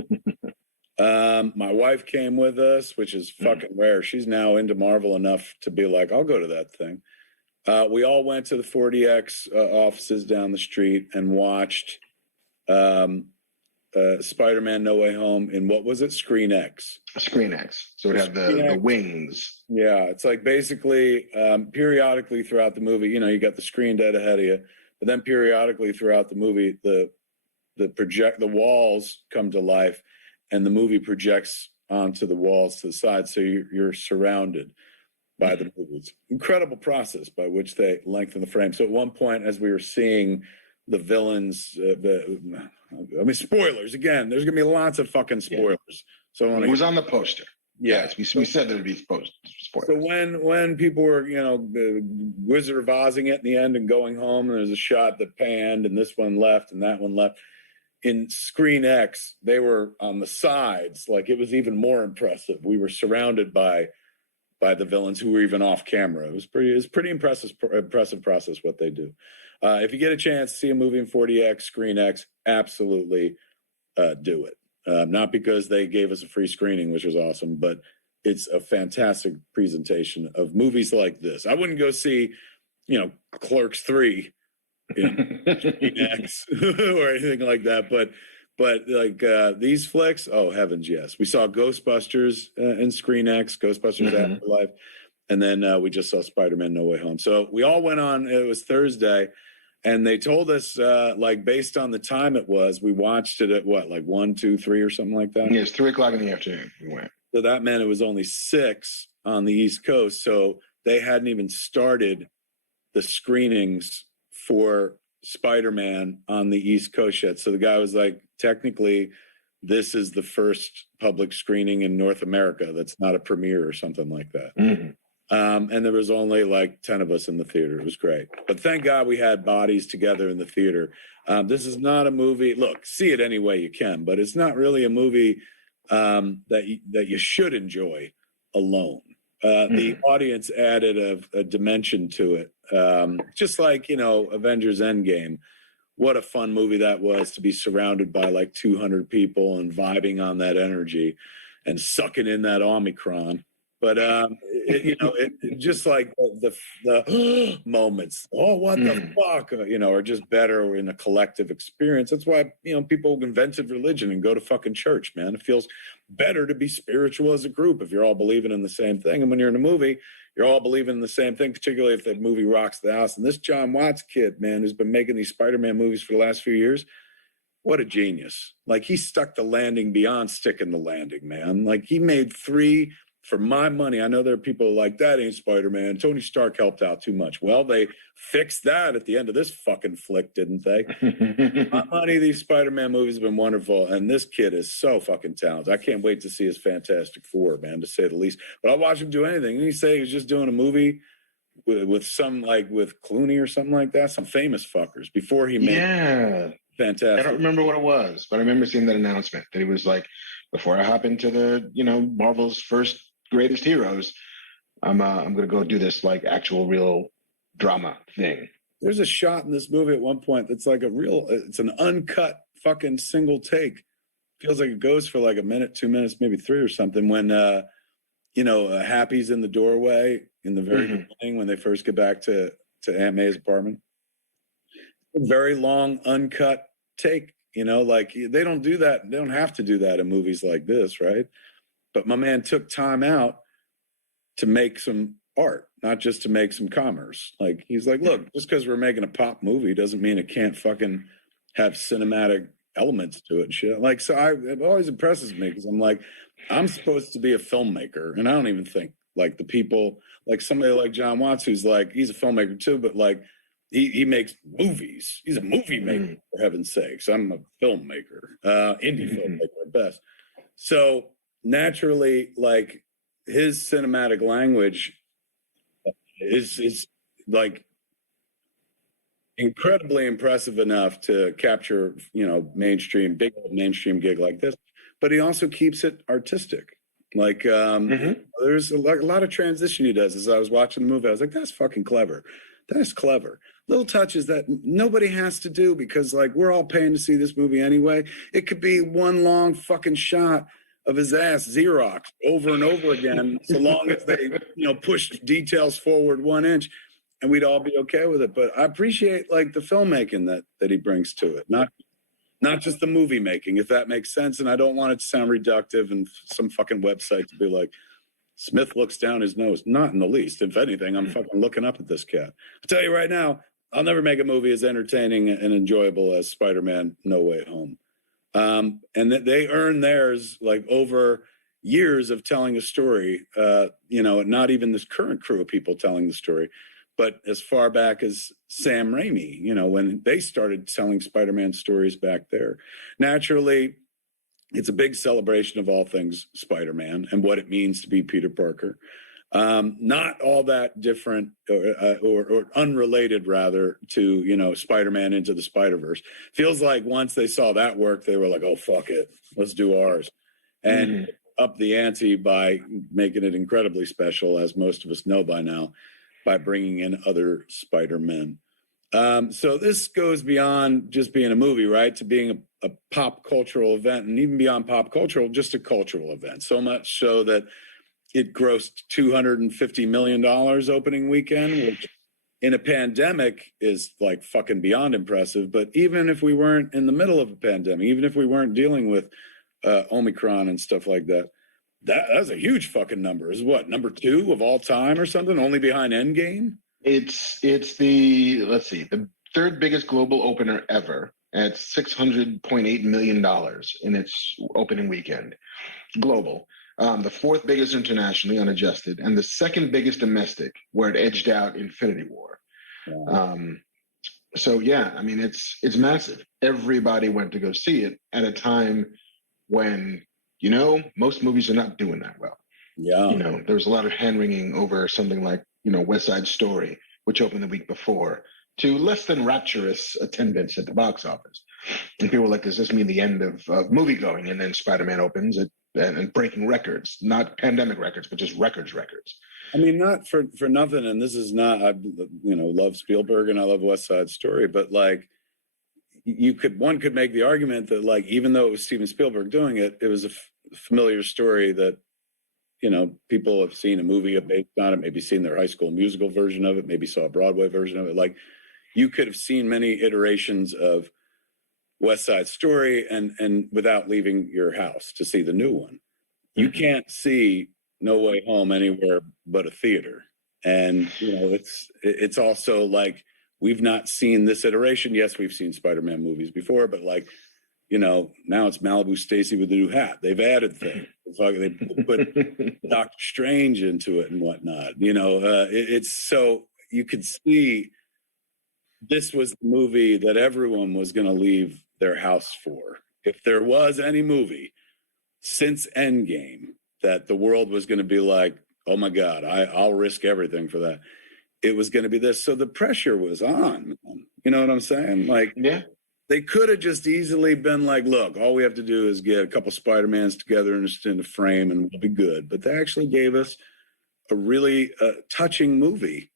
My wife came with us, which is fucking rare. She's now into Marvel enough to be like, I'll go to that thing. We all went to the 40X offices down the street and watched Spider-Man No Way Home in, what was it? Screen X. So it had the wings. Yeah, it's like basically periodically throughout the movie, you got the screen dead ahead of you, but then periodically throughout the movie, the walls come to life, and the movie projects onto the walls to the side, so you're surrounded by the movies. Incredible process by which they lengthen the frame. So at one point, as we were seeing the villains, spoilers again. There's gonna be lots of fucking spoilers. Yeah. So it was on the poster. Yeah, yes, we said there'd be spoilers. So when people were Wizard of Ozing it in the end and going home, and there's a shot that panned, and this one left and that one left. In Screen X, they were on the sides. Like, it was even more impressive. We were surrounded by the villains who were even off camera. It was pretty impressive process what they do. If you get a chance to see a movie in 40X, Screen X, absolutely do it. Not because they gave us a free screening, which was awesome, but it's a fantastic presentation of movies like this. I wouldn't go see, Clerks 3 in Screen X or anything like that, but like these flicks, oh heavens, yes. We saw Ghostbusters in Screen X, Ghostbusters Afterlife, and then we just saw Spider-Man No Way Home. So we all went on. It was Thursday. And they told us, based on the time it was, we watched it at what, like 1, 2, 3 or something like that? Yeah, it's 3:00 in the afternoon. We went. So that meant it was only 6 on the East Coast. So they hadn't even started the screenings for Spider-Man on the East Coast yet. So the guy was like, technically, this is the first public screening in North America that's not a premiere or something like that. Mm-hmm. And there was only like 10 of us in the theater. It was great. But thank God we had bodies together in the theater. This is not a movie. Look, see it any way you can, but it's not really a movie that you should enjoy alone. The audience added a dimension to it. Just like, Avengers Endgame. What a fun movie that was, to be surrounded by like 200 people and vibing on that energy and sucking in that Omicron. But it just like the moments. Oh, what the fuck? Are just better in a collective experience. That's why people invented religion and go to fucking church, man. It feels better to be spiritual as a group if you're all believing in the same thing. And when you're in a movie, you're all believing in the same thing, particularly if the movie rocks the house. And this John Watts kid, man, who's been making these Spider-Man movies for the last few years, what a genius. Like, he stuck the landing beyond sticking the landing, man. Like, he made 3, for my money. I know there are people like, that ain't Spider-Man. Tony Stark helped out too much. Well, they fixed that at the end of this fucking flick, didn't they? My money, these Spider-Man movies have been wonderful, and this kid is so fucking talented. I can't wait to see his Fantastic Four, man, to say the least. But I'll watch him do anything. Didn't he say he was just doing a movie with some, like, with Clooney or something like that? Some famous fuckers before he made Fantastic. I don't remember what it was, but I remember seeing that announcement that he was like, before I hop into the, Marvel's first greatest heroes, I'm going to go do this, like, actual real drama thing. There's a shot in this movie at one point that's like it's an uncut fucking single take. Feels like it goes for like a minute, 2 minutes, maybe 3 or something, when Happy's in the doorway in the very beginning when they first get back to Aunt May's apartment. A very long uncut take, like, they don't do that. They don't have to do that in movies like this, right? But my man took time out to make some art, not just to make some commerce. Like, he's like, look, just because we're making a pop movie doesn't mean it can't fucking have cinematic elements to it and shit. Like, so it always impresses me because I'm like, I'm supposed to be a filmmaker, and I don't even think like the people, like somebody like John Watts, who's like, he's a filmmaker too, but like he makes movies. He's a movie maker, for heaven's sakes. I'm a filmmaker, indie filmmaker at best. So naturally, like, his cinematic language is like incredibly impressive enough to capture, big mainstream gig like this. But he also keeps it artistic. Like, there's a lot of transition he does. As I was watching the movie, I was like, that's fucking clever. That's clever. Little touches that nobody has to do because, like, we're all paying to see this movie anyway. It could be one long fucking shot of his ass Xerox over and over again, so long as they, push details forward 1 inch, and we'd all be okay with it. But I appreciate, like, the filmmaking that he brings to it, not just the movie making, if that makes sense. And I don't want it to sound reductive and some fucking website to be like, Smith looks down his nose. Not in the least. If anything, I'm fucking looking up at this cat. I'll tell you right now, I'll never make a movie as entertaining and enjoyable as Spider-Man No Way Home. And they earn theirs like over years of telling a story, not even this current crew of people telling the story, but as far back as Sam Raimi, when they started telling Spider-Man stories back there. Naturally, it's a big celebration of all things Spider-Man and what it means to be Peter Parker. Not all that different or unrelated, rather, to, Spider-Man Into the Spider-Verse. Feels like once they saw that work, they were like, oh, fuck it, let's do ours. And up the ante by making it incredibly special, as most of us know by now, by bringing in other Spider-Men. So this goes beyond just being a movie, right, to being a pop cultural event, and even beyond pop cultural, just a cultural event. So much so that it grossed $250 million opening weekend, which in a pandemic is like fucking beyond impressive. But even if we weren't in the middle of a pandemic, even if we weren't dealing with Omicron and stuff like that, that's a huge fucking number. Is what, number 2 of all time or something, only behind Endgame? It's the third biggest global opener ever at $600.8 million in its opening weekend, global. The 4th biggest internationally, unadjusted, and the 2nd biggest domestic, where it edged out Infinity War. Yeah. So yeah, I mean, it's massive. Everybody went to go see it at a time when, most movies are not doing that well. Yeah. There was a lot of hand-wringing over something like, West Side Story, which opened the week before, to less than rapturous attendance at the box office. And people were like, does this mean the end of movie going? And then Spider-Man opens and breaking records, not pandemic records, but just records. I mean, not for nothing. And this is not, I love Spielberg and I love West Side Story, but like, one could make the argument that, like, even though it was Steven Spielberg doing it, it was a familiar story that people have seen a movie based on it, maybe seen their high school musical version of it, maybe saw a Broadway version of it. Like, you could have seen many iterations of West Side Story and without leaving your house to see the new one. You can't see No Way Home anywhere but a theater. And, it's also like, we've not seen this iteration. Yes, we've seen Spider-Man movies before, but like, now it's Malibu Stacy with the new hat. They've added things. They put Doctor Strange into it and whatnot. It's so you could see this was the movie that everyone was going to leave their house for. If there was any movie since Endgame that the world was going to be like, oh my God, I'll risk everything for that, it was going to be this. So the pressure was on. You know what I'm saying? Like, yeah. They could have just easily been like, look, all we have to do is get a couple Spider-Mans together and just in a frame and we'll be good. But they actually gave us a really touching movie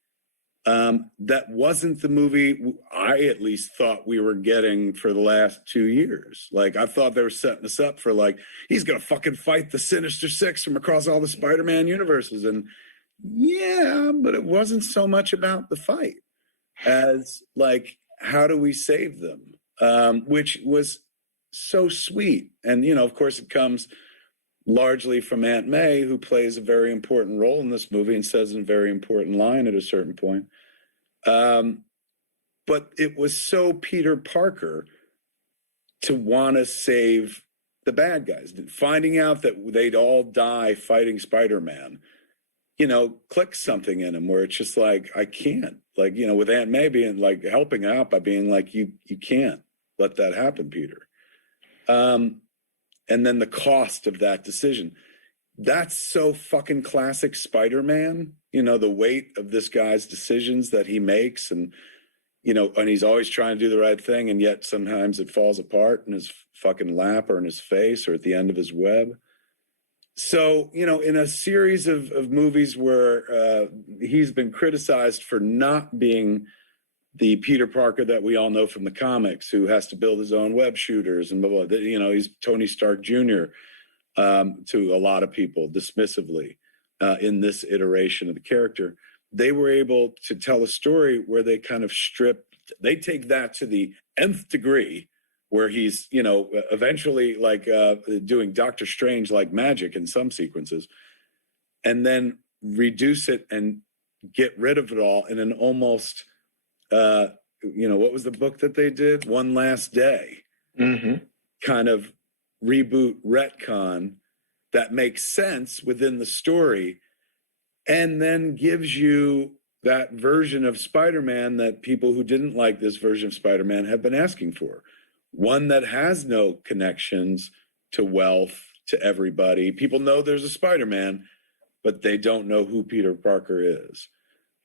that wasn't the movie I at least thought we were getting for the last 2 years. Like, I thought they were setting us up for like, he's going to fucking fight the Sinister Six from across all the Spider-Man universes. And yeah, but it wasn't so much about the fight as like, how do we save them? Which was so sweet. And, of course, it comes largely from Aunt May, who plays a very important role in this movie and says a very important line at a certain point. But it was so Peter Parker to want to save the bad guys. Finding out that they'd all die fighting Spider-Man, clicked something in him where it's just like, I can't. Like, with Aunt May being like, helping out by being like, you can't let that happen, Peter. And then the cost of that decision. That's so fucking classic Spider-Man, the weight of this guy's decisions that he makes. And, and he's always trying to do the right thing. And yet sometimes it falls apart in his fucking lap or in his face or at the end of his web. So, in a series of movies where he's been criticized for not being the Peter Parker that we all know from the comics, who has to build his own web shooters and blah, blah, blah. He's Tony Stark Jr. To a lot of people dismissively in this iteration of the character. They were able to tell a story where they kind of they take that to the nth degree, where he's, eventually like doing Doctor Strange like magic in some sequences, and then reduce it and get rid of it all in an almost, what was the book that they did? One Last Day. Kind of reboot retcon that makes sense within the story, and then gives you that version of Spider-Man that people who didn't like this version of Spider-Man have been asking for. One that has no connections to wealth, to everybody. People know there's a Spider-Man, but they don't know who Peter Parker is.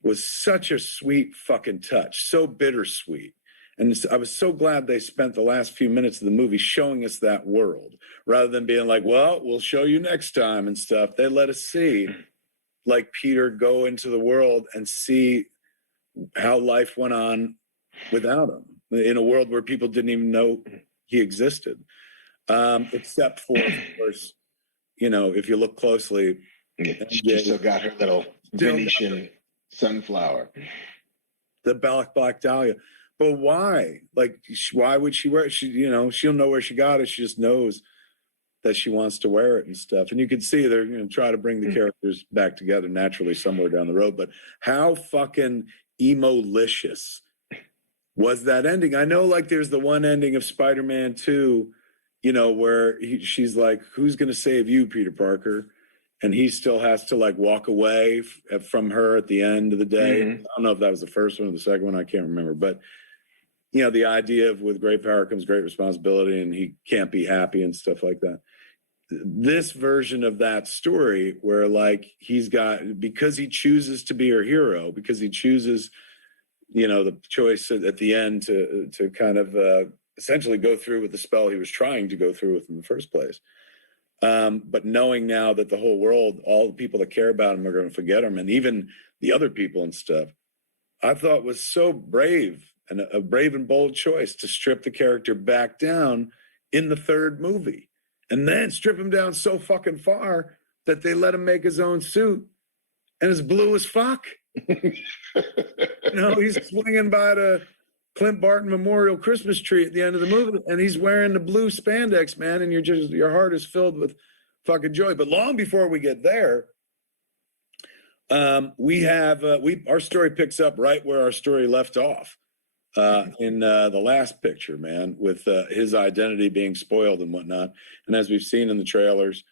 Was such a sweet fucking touch, so bittersweet. And I was so glad they spent the last few minutes of the movie showing us that world, rather than being like, well, we'll show you next time and stuff. They let us see, like, Peter go into the world and see how life went on without him, in a world where people didn't even know he existed. Except for, of course, if you look closely. She still got her little Venetian sunflower. The Black Dahlia. But why? Like, why would she wear it? She'll know where she got it. She just knows that she wants to wear it and stuff. And you can see they're going to try to bring the characters back together naturally somewhere down the road. But how fucking emo-licious was that ending? I know, like, there's the one ending of Spider-Man 2, where she's like, who's going to save you, Peter Parker? And he still has to, like, walk away from her at the end of the day. I don't know if that was the first one or the second one. I can't remember. But, the idea of with great power comes great responsibility, and he can't be happy and stuff like that. This version of that story where, like, because he chooses to be her hero, because he chooses, the choice at the end to kind of essentially go through with the spell he was trying to go through with in the first place. But knowing now that the whole world, all the people that care about him are going to forget him, and even the other people and stuff, I thought was so brave, and a brave and bold choice to strip the character back down in the third movie, and then strip him down so fucking far that they let him make his own suit, and it's blue as fuck. He's swinging by the Clint Barton Memorial Christmas tree at the end of the movie, and he's wearing the blue spandex, man, and your heart is filled with fucking joy. But long before we get there, our story picks up right where our story left off in the last picture, man, with his identity being spoiled and whatnot. And as we've seen in the trailers,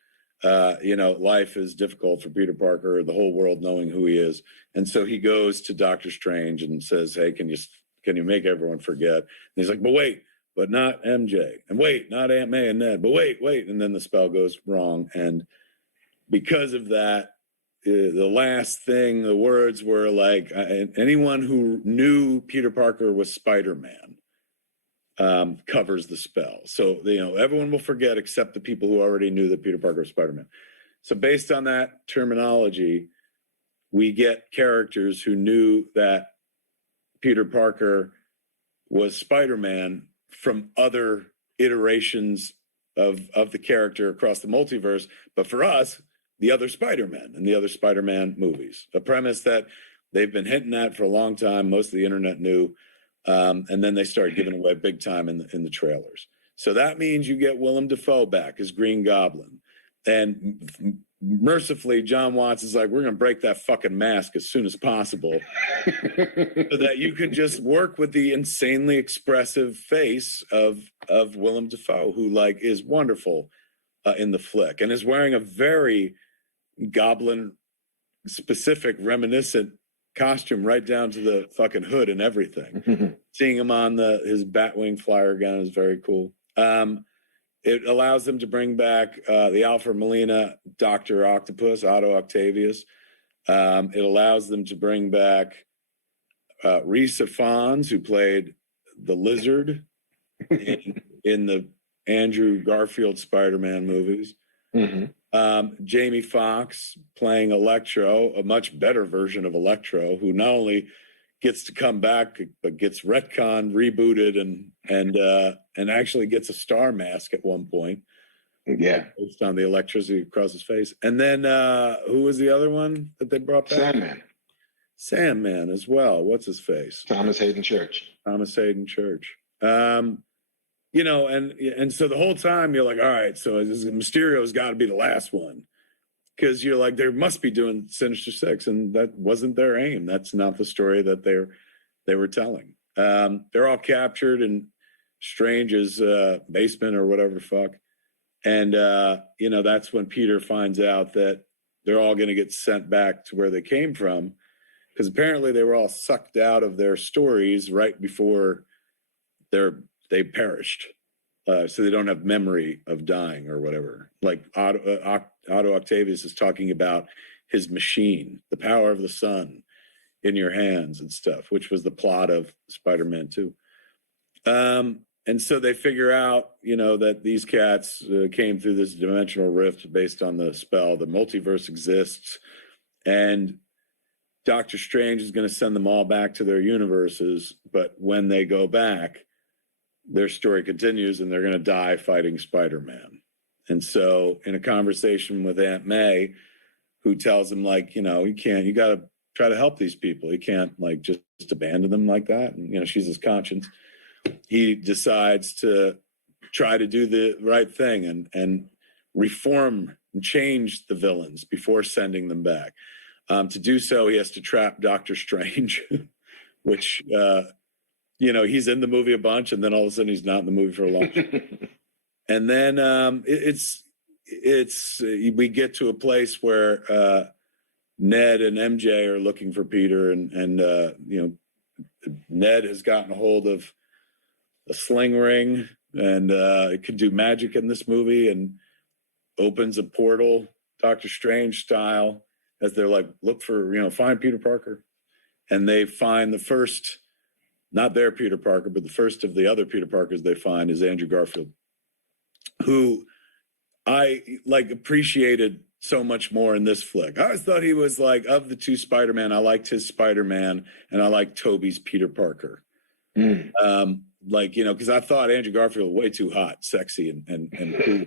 life is difficult for Peter Parker, the whole world knowing who he is. And so he goes to Doctor Strange and says, hey, can you make everyone forget? And he's like, but not MJ. And wait, not Aunt May and Ned. But wait. And then the spell goes wrong. And because of that, the last thing, the words were like, anyone who knew Peter Parker was Spider-Man covers the spell. So, everyone will forget except the people who already knew that Peter Parker was Spider-Man. So based on that terminology, we get characters who knew that Peter Parker was Spider-Man from other iterations of the character across the multiverse. But for us, the other Spider-Man and the other Spider-Man movies, a premise that they've been hinting at for a long time. Most of the internet knew. And then they started giving away big time in the trailers. So that means you get Willem Dafoe back as Green Goblin. And mercifully, John Watts is like, we're going to break that fucking mask as soon as possible so that you can just work with the insanely expressive face of Willem Dafoe, who is wonderful in the flick and is wearing a very Goblin specific reminiscent costume right down to the fucking hood and everything. Seeing him on his Batwing flyer gun is very cool. It allows them to bring back the Alfred Molina Dr. Octopus, Otto Octavius. It allows them to bring back Risa Fons, who played the Lizard in the Andrew Garfield Spider-Man movies. Jamie Foxx playing Electro, a much better version of Electro, who not only gets to come back but gets retconned, rebooted, and actually gets a star mask at one point. Yeah, based on the electricity across his face. And then who was the other one that they brought back? Sandman as well. What's his face? Thomas Hayden Church. And so the whole time you're like, all right, so Mysterio's got to be the last one, because you're like, they must be doing Sinister Six, and that wasn't their aim. That's not the story that they were telling. They're all captured in Strange's basement or whatever the fuck, and that's when Peter finds out that they're all going to get sent back to where they came from, because apparently they were all sucked out of their stories right before they perished, so they don't have memory of dying or whatever. Like Otto Octavius is talking about his machine, the power of the sun in your hands and stuff, which was the plot of Spider-Man 2. And so they figure out, that these cats came through this dimensional rift based on the spell. The multiverse exists, and Doctor Strange is going to send them all back to their universes. But when they go back, their story continues, and they're going to die fighting Spider-Man. And so in a conversation with Aunt May, who tells him, you got to try to help these people. You can't just abandon them like that. And, she's his conscience. He decides to try to do the right thing and reform and change the villains before sending them back. To do so, he has to trap Doctor Strange, which, he's in the movie a bunch, and then all of a sudden he's not in the movie for a long time. And then we get to a place where Ned and MJ are looking for Peter, and Ned has gotten a hold of a sling ring, and it could do magic in this movie, and opens a portal, Doctor Strange style, as they're like, look for, find Peter Parker. And they find the first, not their Peter Parker, but the first of the other Peter Parkers they find is Andrew Garfield, who I appreciated so mumuch more in this flick. I always thought he was of the two Spider-Man, I liked his Spider-Man, and I liked Tobey's Peter Parker. Because I thought Andrew Garfield was way too hot, sexy, and cool.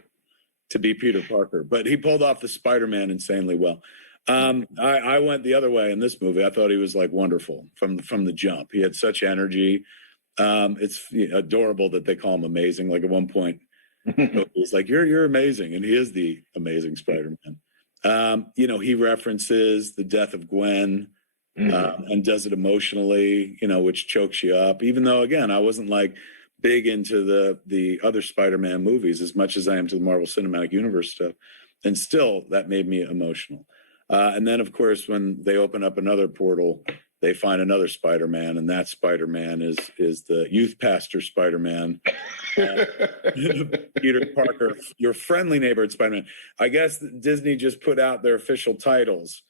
to be Peter Parker, but he pulled off the Spider-Man insanely well. I went the other way in this movie. I thought he was like wonderful from the jump. He had such energy. It's adorable that they call him amazing. Like at one point, he's like, "You're amazing," and he is the amazing Spider-Man. He references the death of Gwen and does it emotionally, which chokes you up. Even though, again, I wasn't like big into the other Spider-Man movies as much as I am to the Marvel Cinematic Universe stuff, and still that made me emotional. And then, of course, when they open up another portal, they find another Spider-Man, and that Spider-Man is the youth pastor Spider-Man, Peter Parker, your friendly neighborhood Spider-Man. I guess Disney just put out their official titles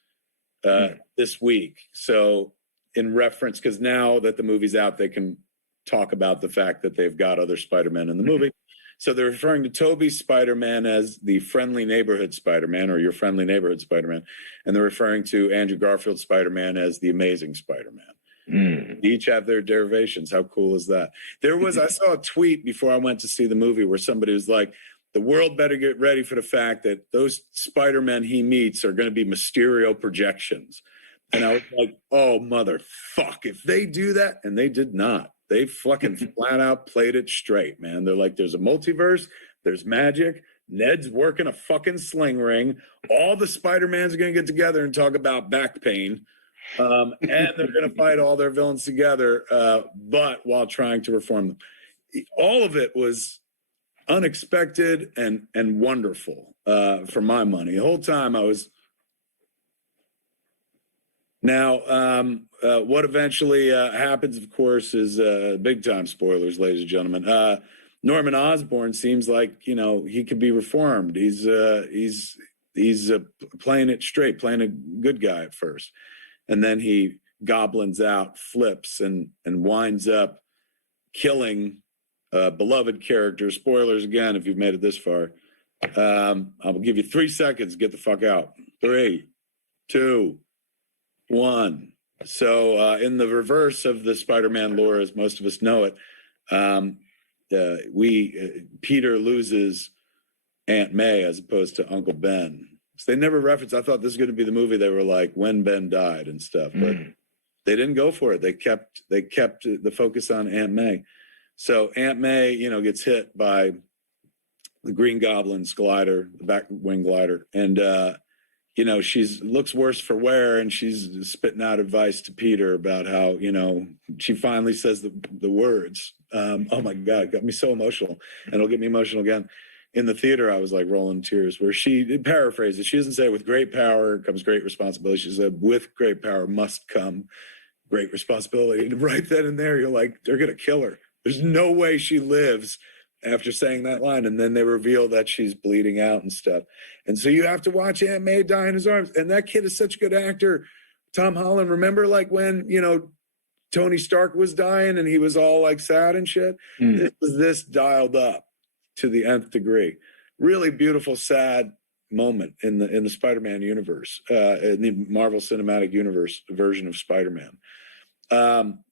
this week. So in reference, because now that the movie's out, they can talk about the fact that they've got other Spider-Man in the movie. So they're referring to Tobey's Spider-Man as the friendly neighborhood Spider-Man, or your friendly neighborhood Spider-Man. And they're referring to Andrew Garfield's Spider-Man as the amazing Spider-Man. Each have their derivations. How cool is that? I saw a tweet before I went to see the movie where somebody was like, the world better get ready for the fact that those Spider-Men he meets are going to be Mysterio projections. And I was like, oh, motherfuck, if they do that. And they did not. They fucking flat out played it straight, man. They're like, there's a multiverse, there's magic, Ned's working a fucking sling ring, all the Spider-Mans are going to get together and talk about back pain, and they're going to fight all their villains together, but while trying to reform them. All of it was unexpected and wonderful for my money. The whole time I was... Now, what eventually happens, of course, is big time spoilers, ladies and gentlemen. Norman Osborn seems like he could be reformed. He's playing it straight, playing a good guy at first, and then he goblins out, flips, and winds up killing a beloved character. Spoilers again if you've made it this far. I'll give you 3 seconds. Get the fuck out. 3, 2, 1. So in the reverse of the Spider-Man lore, as most of us know it, Peter loses Aunt May as opposed to Uncle Ben. So they never referenced. I thought this was going to be the movie they were like when Ben died and stuff, but they didn't go for it. They kept the focus on Aunt May. So Aunt May, gets hit by the Green Goblin's glider, the back wing glider, and she's looks worse for wear, and she's spitting out advice to Peter about how, she finally says the words. Oh my God, it got me so emotional, and it'll get me emotional again. In the theater, I was like rolling tears, where she paraphrases. She doesn't say with great power comes great responsibility. She said with great power must come great responsibility. And right then and there, you're like, they're going to kill her. There's no way she lives after saying that line. And then they reveal that she's bleeding out and stuff. And so you have to watch Aunt May die in his arms. And that kid is such a good actor. Tom Holland, remember like when, Tony Stark was dying and he was all like sad and shit? It was this dialed up to the nth degree. Really beautiful, sad moment in the Spider-Man universe, in the Marvel Cinematic Universe version of Spider-Man.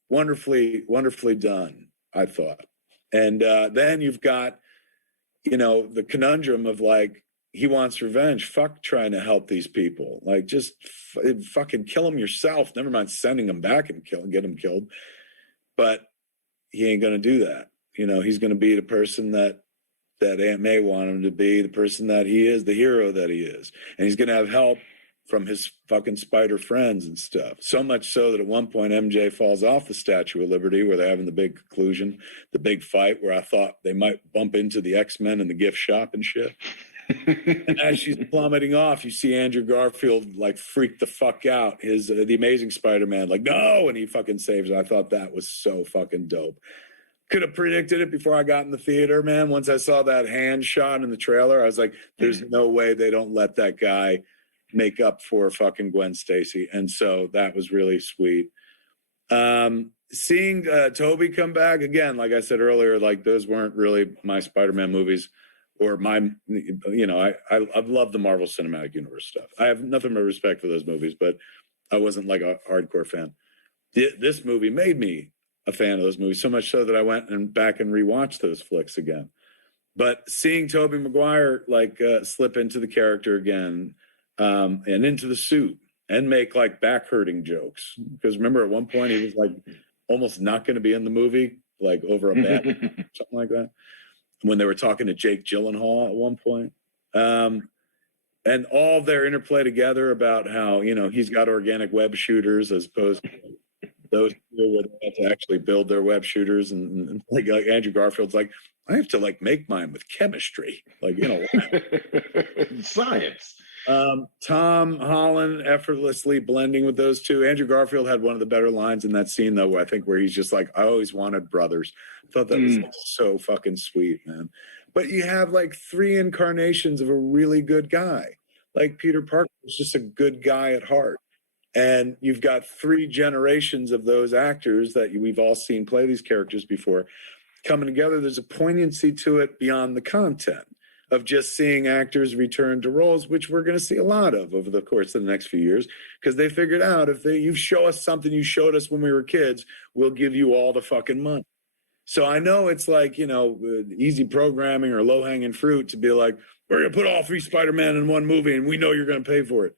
Wonderfully done, I thought. And then you've got, the conundrum of like, he wants revenge. Fuck trying to help these people. Like, just fucking kill them yourself. Never mind sending them back and get them killed. But he ain't going to do that. He's going to be the person that Aunt May wanted him to be, the person that he is, the hero that he is. And he's going to have help from his fucking spider friends and stuff. So much so that at one point MJ falls off the Statue of Liberty, where they're having the big conclusion, the big fight, where I thought they might bump into the X-Men in the gift shop and shit. And as she's plummeting off, you see Andrew Garfield like freak the fuck out. His the Amazing Spider-Man, like, no, and he fucking saves her. I thought that was so fucking dope. Could have predicted it before I got in the theater, man. Once I saw that hand shot in the trailer, I was like, there's no way they don't let that guy make up for fucking Gwen Stacy. And so that was really sweet. Seeing Tobey come back again, like I said earlier, like those weren't really my Spider-Man movies, or my, I've loved the Marvel Cinematic Universe stuff. I have nothing but respect for those movies, but I wasn't like a hardcore fan. This movie made me a fan of those movies, so much so that I went back and rewatched those flicks again. But seeing Tobey Maguire like slip into the character again, and into the suit and make like back hurting jokes, because remember at one point he was like almost not going to be in the movie, like over a bet, something like that, when they were talking to Jake Gyllenhaal at one point. And all their interplay together about how, you know, he's got organic web shooters as opposed to those people would have to actually build their web shooters. And like Andrew Garfield's like, I have to like make mine with chemistry, like, you know, science. Tom Holland effortlessly blending with those two. Andrew Garfield had one of the better lines in that scene, though, where he's just like, I always wanted brothers. I thought that was so fucking sweet, man. But you have like 3 incarnations of a really good guy. Like Peter Parker was just a good guy at heart. And you've got 3 generations of those actors that we've all seen play these characters before coming together. There's a poignancy to it beyond the content of just seeing actors return to roles, which we're going to see a lot of over the course of the next few years, because they figured out you show us something you showed us when we were kids, we'll give you all the fucking money. So I know it's like, you know, easy programming or low-hanging fruit to be like, we're going to put all 3 Spider-Man in one movie and we know you're going to pay for it.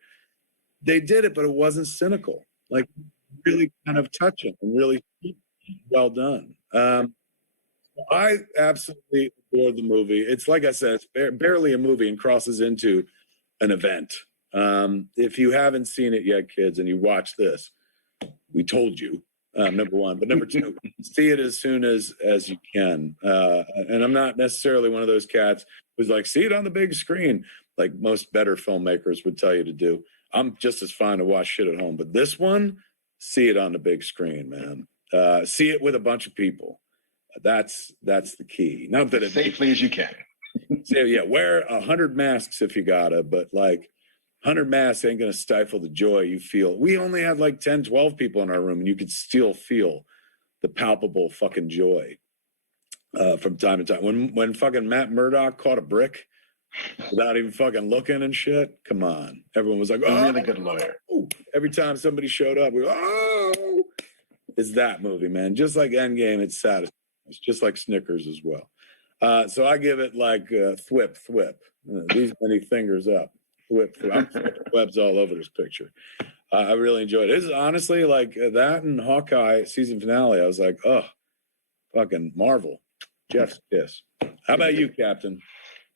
They did it, but it wasn't cynical. Like, really kind of touching and really well done. I absolutely adore the movie. It's like I said, it's barely a movie and crosses into an event. If you haven't seen it yet, kids, and you watch this, we told you, number one. But number 2, see it as soon as you can. And I'm not necessarily one of those cats who's like, see it on the big screen, like most better filmmakers would tell you to do. I'm just as fine to watch shit at home. But this one, see it on the big screen, man. See it with a bunch of people. That's the key. Not that Safely as you can. So, yeah, wear 100 masks if you gotta, but like 100 masks ain't gonna stifle the joy you feel. We only had like 10, 12 people in our room, and you could still feel the palpable fucking joy from time to time. When fucking Matt Murdock caught a brick without even fucking looking and shit, come on. Everyone was like, oh, a really good lawyer. Every time somebody showed up, we were, oh, it's that movie, man. Just like Endgame, it's satisfying. It's just like Snickers as well. So I give it like thwip. These many fingers up. Thwip. I'm throwing webs all over this picture. I really enjoyed it. It's honestly like that and Hawkeye season finale. I was like, oh, fucking Marvel. Jeff's kiss. How about you, Captain?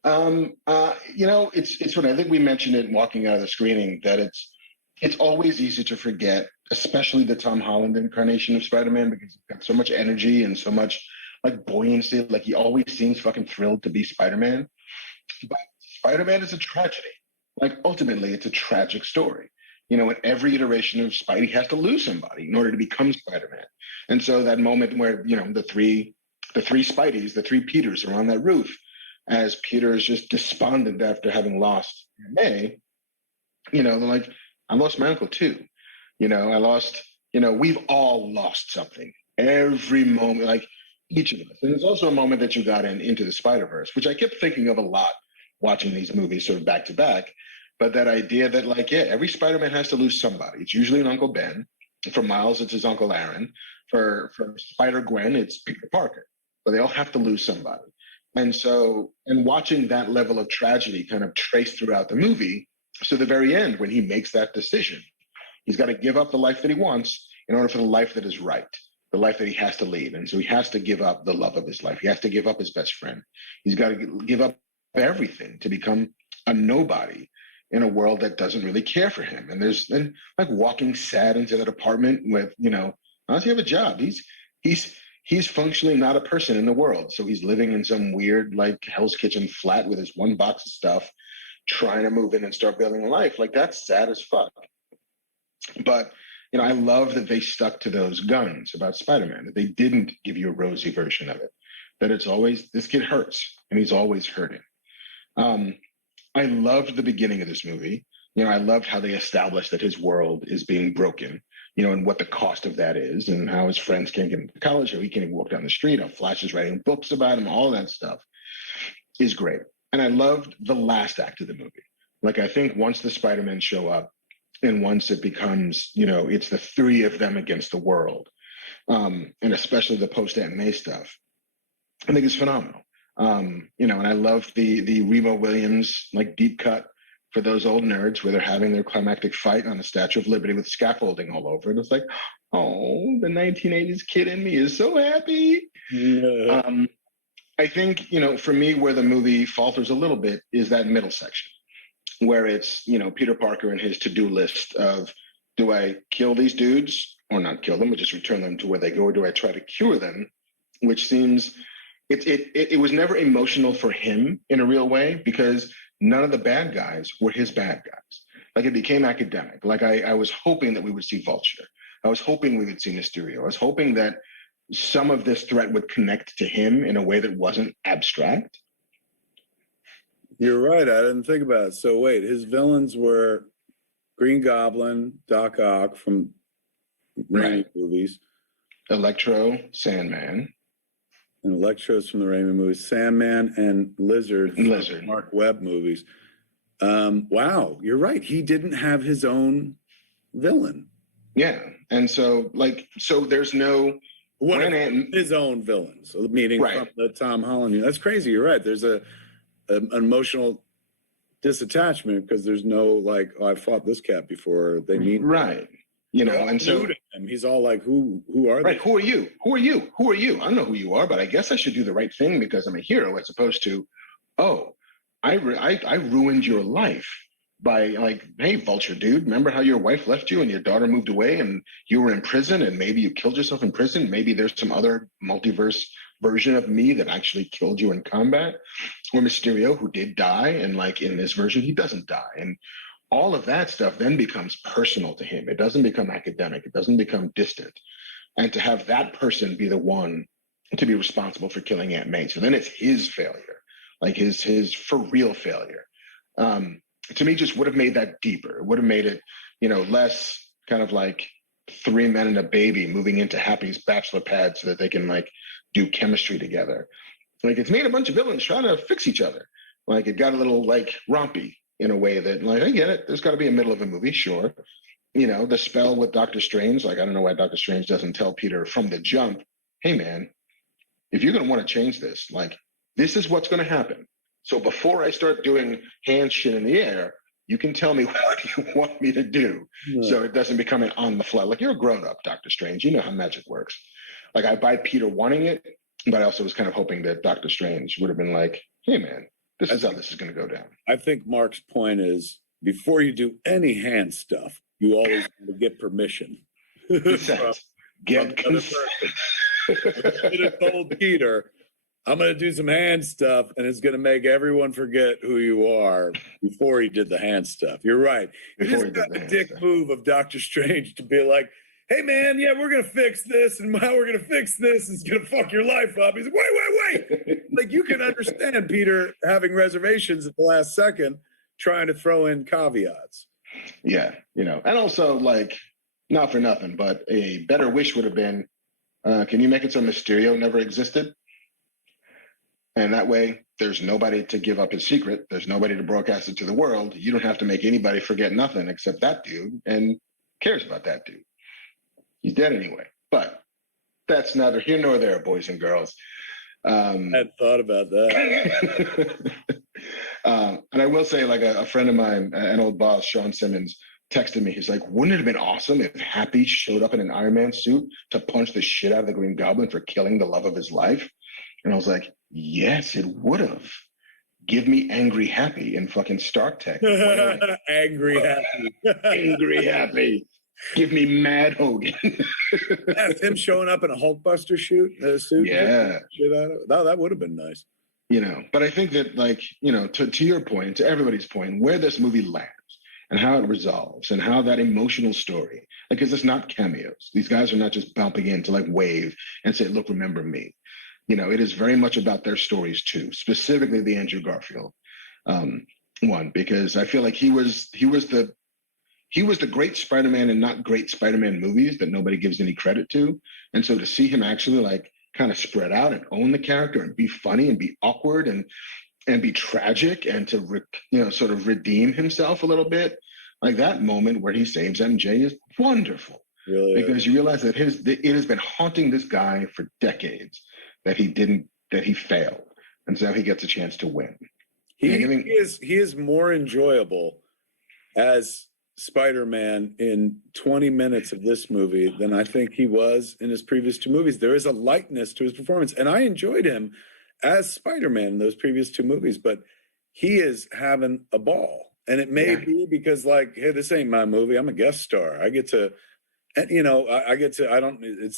You know, it's what I think we mentioned it walking out of the screening, that it's always easy to forget, especially the Tom Holland incarnation of Spider-Man, because he's got so much energy and so much like buoyancy. Like, he always seems fucking thrilled to be Spider-Man. But Spider-Man is a tragedy. Like, ultimately, it's a tragic story. You know, in every iteration of Spidey, he has to lose somebody in order to become Spider-Man. And so that moment where, you know, the three Spideys, the 3 Peters are on that roof, as Peter is just despondent after having lost May, you know, they're like, I lost my uncle too. You know, I lost, you know, we've all lost something. Every moment, like each of us. And there's also a moment that you got Into the Spider-Verse, which I kept thinking of a lot watching these movies sort of back to back. But that idea that, like, yeah, every Spider-Man has to lose somebody. It's usually an Uncle Ben. For Miles, it's his Uncle Aaron. For Spider-Gwen, it's Peter Parker. But they all have to lose somebody. And so, and watching that level of tragedy kind of traced throughout the movie, so the very end, when he makes that decision, he's got to give up the life that he wants in order for the life that is right, the life that he has to lead. And so he has to give up the love of his life. He has to give up his best friend. He's got to give up everything to become a nobody in a world that doesn't really care for him. And like walking sad into that apartment with, you know, how does he have a job? He's functionally not a person in the world. So he's living in some weird, like, Hell's Kitchen flat with his one box of stuff, trying to move in and start building a life. Like, that's sad as fuck. But, you know, I love that they stuck to those guns about Spider-Man, that they didn't give you a rosy version of it, that it's always, this kid hurts, and he's always hurting. I loved the beginning of this movie. You know, I loved how they established that his world is being broken, you know, and what the cost of that is, and how his friends can't get into college, how he can't even walk down the street, how Flash is writing books about him, all that stuff is great. And I loved the last act of the movie. Like, I think once the Spider-Men show up, and once it becomes, you know, it's the 3 of them against the world, and especially the post-Aunt May stuff, I think it's phenomenal. And I love the Remo Williams like deep cut for those old nerds where they're having their climactic fight on the Statue of Liberty with scaffolding all over it. It's like, oh, the 1980s kid in me is so happy. Yeah. I think, for me, where the movie falters a little bit is that middle section where it's, Peter Parker and his to-do list of, do I kill these dudes or not kill them, or just return them to where they go, or do I try to cure them? Which seems, it was never emotional for him in a real way because none of the bad guys were his bad guys. Like it became academic. Like I was hoping that we would see Vulture. I was hoping we would see Mysterio. I was hoping that some of this threat would connect to him in a way that wasn't abstract. You're right. I didn't think about it. So wait, his villains were Green Goblin, Doc Ock from Raimi movies, Electro, Sandman. And Electro's from the Raimi movies, Sandman and Lizard from Lizard. Mark Webb movies. Wow, you're right. He didn't have his own villain. Yeah. And so there's no his own villain. So meaning from the Tom Holland. That's crazy. You're right. There's an emotional disattachment because there's no like, oh, I fought this cat before. They meet right. And so he's all like, who are they? Right. Who are you? Who are you? Who are you? I don't know who you are, but I guess I should do the right thing because I'm a hero, as opposed to, oh, I ruined your life by like, hey, Vulture dude, remember how your wife left you and your daughter moved away and you were in prison and maybe you killed yourself in prison? Maybe there's some other multiverse version of me that actually killed you in combat. Or Mysterio, who did die, and like in this version, he doesn't die. And all of that stuff then becomes personal to him. It doesn't become academic. It doesn't become distant. And to have that person be the one to be responsible for killing Aunt May. So then it's his failure, like his for real failure. To me, just would have made that deeper. It would have made it, less kind of like three men and a baby moving into Happy's bachelor pad so that they can like do chemistry together. Like it's made a bunch of villains trying to fix each other. Like it got a little like rompy in a way that like, I get it. There's got to be a middle of a movie. Sure. The spell with Doctor Strange, like, I don't know why Doctor Strange doesn't tell Peter from the jump, hey man, if you're going to want to change this, like this is what's going to happen. So before I start doing hand shit in the air, you can tell me what you want me to do. Yeah. So it doesn't become an on the fly. Like you're a grown up, Doctor Strange. You know how magic works. Like I buy Peter wanting it, but I also was kind of hoping that Doctor Strange would have been like, hey man, this is how this is going to go down. I think Mark's point is before you do any hand stuff, you always want to get permission. Get consent. Should have told Peter, I'm going to do some hand stuff, and it's going to make everyone forget who you are before he did the hand stuff. You're right. It's a dick move of Doctor Strange to be like, hey, man, yeah, we're going to fix this, and how we're going to fix this is going to fuck your life up. He's like, wait. Like, you can understand Peter having reservations at the last second, trying to throw in caveats. Yeah, and also, like, not for nothing, but a better wish would have been, can you make it so Mysterio never existed? And that way, there's nobody to give up his secret. There's nobody to broadcast it to the world. You don't have to make anybody forget nothing except that dude and cares about that dude. He's dead anyway. But that's neither here nor there, boys and girls. I hadn't thought about that. And I will say, like a friend of mine, an old boss, Sean Simmons, texted me. He's like, wouldn't it have been awesome if Happy showed up in an Iron Man suit to punch the shit out of the Green Goblin for killing the love of his life? And I was like, yes, it would have. Give me Angry Happy in fucking Stark Tech. Angry Happy. Angry Happy. Give me Mad Hogan. That's him showing up in a Hulkbuster suit. Yeah. Shit out of it. That would have been nice. But I think that, like, to your point, to everybody's point, where this movie lands and how it resolves and how that emotional story, like, because it's not cameos. These guys are not just bumping in to like wave and say, look, remember me. It is very much about their stories too, specifically the Andrew Garfield one, because I feel like he was the great Spider-Man in not great Spider-Man movies that nobody gives any credit to. And so to see him actually like kind of spread out and own the character and be funny and be awkward and be tragic and to sort of redeem himself a little bit, like that moment where he saves MJ is wonderful. Really? Because you realize that it has been haunting this guy for decades. That he failed, And so now he gets a chance to win. He is more enjoyable as Spider-Man in 20 minutes of this movie than I think he was in his previous two movies. There is a lightness to his performance, and I enjoyed him as Spider-Man in those previous two movies, but he is having a ball. And it may be because, like, hey, this ain't my movie. I'm a guest star. I get to, and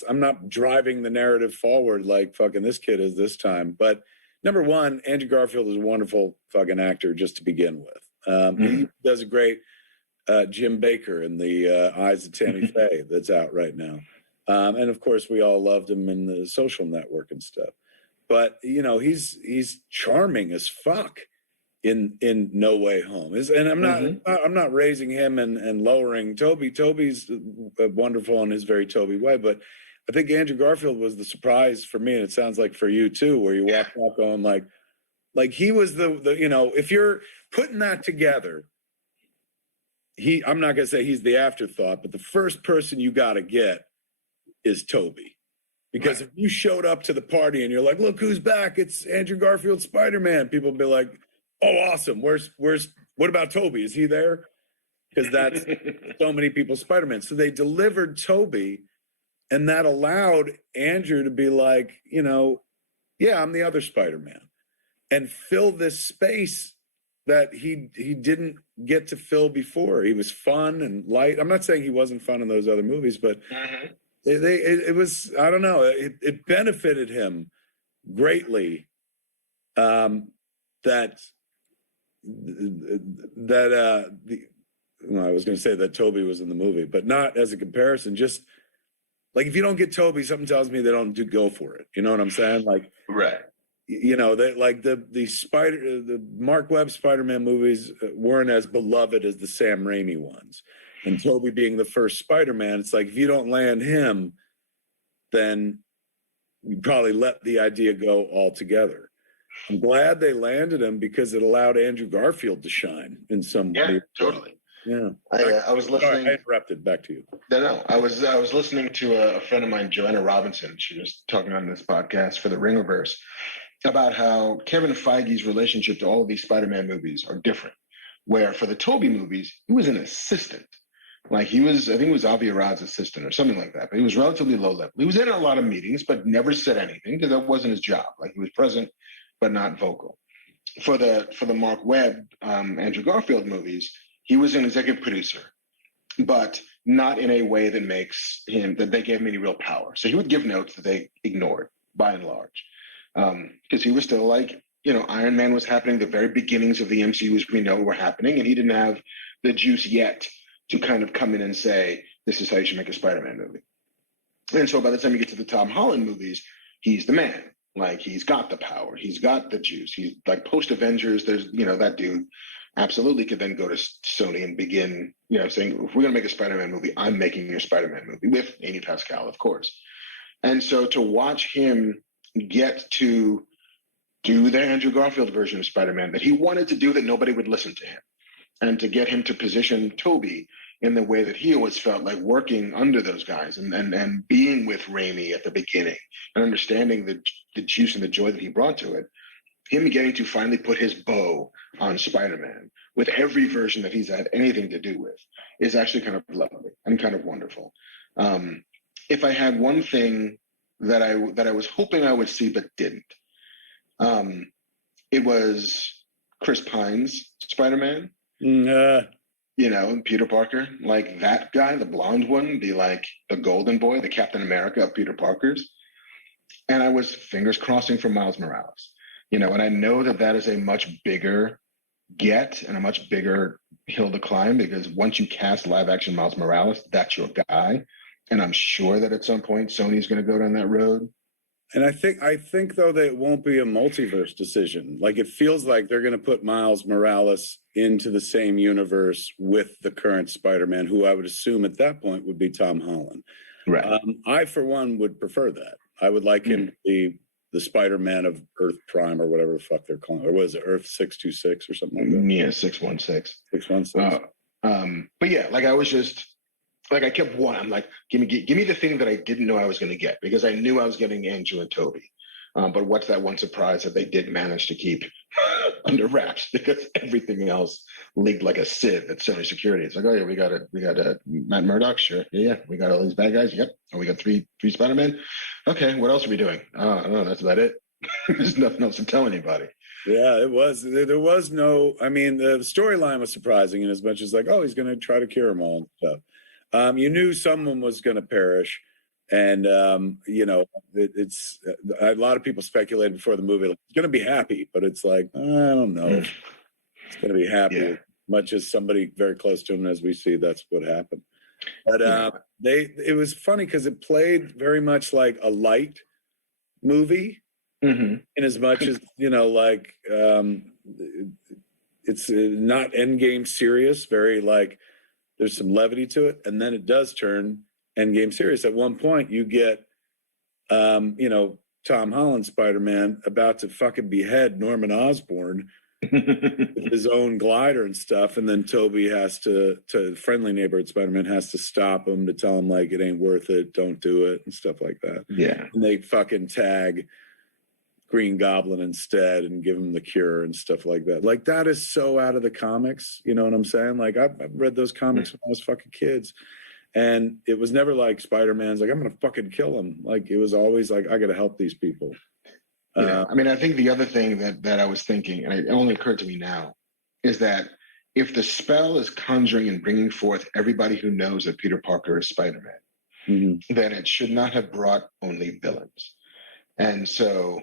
I'm not driving the narrative forward like fucking this kid is this time. But number one, Andrew Garfield is a wonderful fucking actor just to begin with. He does a great Jim Baker in the Eyes of Tammy Faye that's out right now. And of course, we all loved him in The Social Network and stuff. But, you know, he's charming as fuck in No Way Home. And I'm not raising him and lowering Toby. Toby's wonderful in his very Toby way, but I think Andrew Garfield was the surprise for me, and it sounds like for you too, where you walk out going like he was the you know, if you're putting that together, I'm not gonna say he's the afterthought, but the first person you gotta get is Toby. Because if you showed up to the party and you're like, look who's back, it's Andrew Garfield Spider-Man, people would be like, oh, awesome. What about Toby? Is he there? Because that's so many people's Spider-Man. So they delivered Toby, and that allowed Andrew to be like, you know, yeah, I'm the other Spider-Man, and fill this space that he didn't get to fill before. He was fun and light. I'm not saying he wasn't fun in those other movies, but it was, I don't know, it benefited him greatly that I was going to say that Toby was in the movie, but not as a comparison. Just like, if you don't get Toby, something tells me they don't go for it. You know what I'm saying? Like, you know, they like the Mark Webb Spider-Man movies weren't as beloved as the Sam Raimi ones, and Toby being the first Spider-Man, it's like, if you don't land him, then you probably let the idea go altogether. I'm glad they landed him because it allowed Andrew Garfield to shine in some way. Yeah, totally. Yeah. I was listening. Sorry, I interrupted. Back to you. No. I was listening to a friend of mine, Joanna Robinson. She was talking on this podcast for the Ringerverse about how Kevin Feige's relationship to all of these Spider-Man movies are different. Where for the Tobey movies, he was an assistant. Like I think he was Avi Arad's assistant or something like that. But he was relatively low level. He was in a lot of meetings, but never said anything because that wasn't his job. Like, he was present, but not vocal. For the Mark Webb, Andrew Garfield movies, he was an executive producer, but not in a way that they gave him any real power. So he would give notes that they ignored by and large, because he was still like, you know, Iron Man was happening, the very beginnings of the MCU as we know were happening, and he didn't have the juice yet to kind of come in and say, this is how you should make a Spider-Man movie. And so by the time you get to the Tom Holland movies, he's the man. Like, he's got the power. He's got the juice. He's like, post-Avengers, there's, you know, that dude absolutely could then go to Sony and begin, you know, saying, if we're going to make a Spider-Man movie, I'm making your Spider-Man movie with Amy Pascal, of course. And so to watch him get to do the Andrew Garfield version of Spider-Man that he wanted to do, that nobody would listen to him, and to get him to position Toby in the way that he always felt like working under those guys and being with Raimi at the beginning and understanding the juice and the joy that he brought to it, him getting to finally put his bow on Spider-Man with every version that he's had anything to do with is actually kind of lovely and kind of wonderful. If I had one thing that I was hoping I would see but didn't, it was Chris Pine's Spider-Man. You know, Peter Parker, like that guy, the blonde one, the golden boy, the Captain America of Peter Parker's. And I was fingers crossing for Miles Morales, you know, and I know that is a much bigger get and a much bigger hill to climb, because once you cast live action Miles Morales, that's your guy. And I'm sure that at some point Sony's going to go down that road. And I think though that it won't be a multiverse decision. Like, it feels like they're going to put Miles Morales into the same universe with the current Spider-Man, who I would assume at that point would be Tom Holland. Right. I, for one, would prefer that. I would like him to be the Spider-Man of Earth Prime or whatever the fuck they're calling it. Or was it Earth 626 or something like that? Yeah, 616. 616. But yeah, like, I was just like, I kept wanting. I'm like, give me the thing that I didn't know I was going to get, because I knew I was getting Andrew and Toby. But what's that one surprise that they did manage to keep under wraps, because everything else leaked like a sieve at Sony Security. It's like, oh yeah, we got a Matt Murdock, sure, yeah, we got all these bad guys, yep. Oh, we got three Spider-Man. Okay, what else are we doing? I don't know. That's about it. There's nothing else to tell anybody. Yeah, it was. There was no. I mean, the storyline was surprising in as much as like, oh, he's going to try to cure them all and stuff. You knew someone was going to perish, and you know, it's a lot of people speculated before the movie like, he's going to be happy, but it's like I don't know, if it's going to be happy. Yeah. Much as somebody very close to him, as we see, that's what happened. But it was funny because it played very much like a light movie. Mm-hmm. In as much as, you know, like it's not endgame serious, very like there's some levity to it, and then it does turn endgame serious. At one point you get you know, Tom Holland Spider-Man about to fucking behead Norman Osborn with his own glider and stuff, and then Toby has to friendly neighborhood Spider-Man has to stop him to tell him like it ain't worth it, don't do it, and stuff like that. Yeah. And they fucking tag Green Goblin instead and give him the cure and stuff like that. Like that is so out of the comics. You know what I'm saying? Like I've read those comics when I was fucking kids, and it was never like Spider-Man's like I'm gonna fucking kill him. Like it was always like I gotta help these people. Yeah. I mean, I think the other thing that I was thinking, and it only occurred to me now, is that if the spell is conjuring and bringing forth everybody who knows that Peter Parker is Spider-Man, then it should not have brought only villains. And so,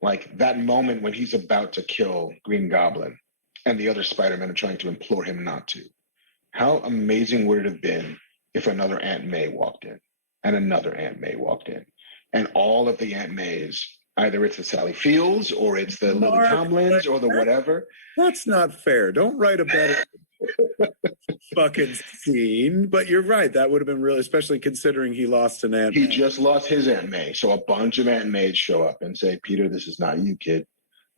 like that moment when he's about to kill Green Goblin and the other Spider-Men are trying to implore him not to, how amazing would it have been if another Aunt May walked in and another Aunt May walked in, and all of the Aunt Mays, either it's the Sally Fields or it's the Lily Tomlins or the whatever. That's not fair. Don't write a better fucking scene. But you're right. That would have been really, especially considering he lost an Aunt May. He just lost his Aunt May. So a bunch of Aunt Mays show up and say, Peter, this is not you, kid.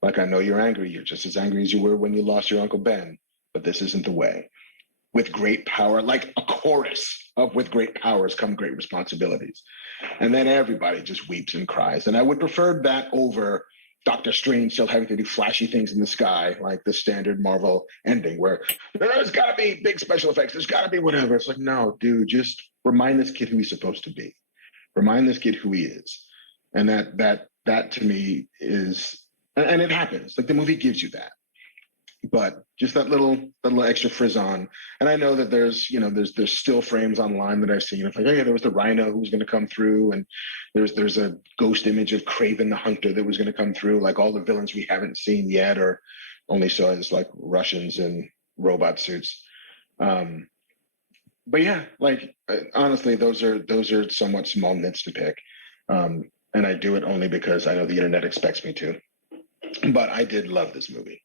Like, I know you're angry. You're just as angry as you were when you lost your Uncle Ben. But this isn't the way. With great power, like a chorus of with great powers come great responsibilities. And then everybody just weeps and cries. And I would prefer that over Doctor Strange still having to do flashy things in the sky, like the standard Marvel ending, where there's got to be big special effects. There's got to be whatever. It's like, no, dude, just remind this kid who he's supposed to be. Remind this kid who he is. And that to me is, and it happens. Like the movie gives you that. But just that little extra frizz-on. And I know that there's still frames online that I've seen. It's like, oh yeah, there was the Rhino who was going to come through, and there's a ghost image of Kraven the Hunter that was going to come through. Like all the villains we haven't seen yet, or only saw as like Russians in robot suits. But yeah, like honestly, those are somewhat small nits to pick, and I do it only because I know the internet expects me to. But I did love this movie.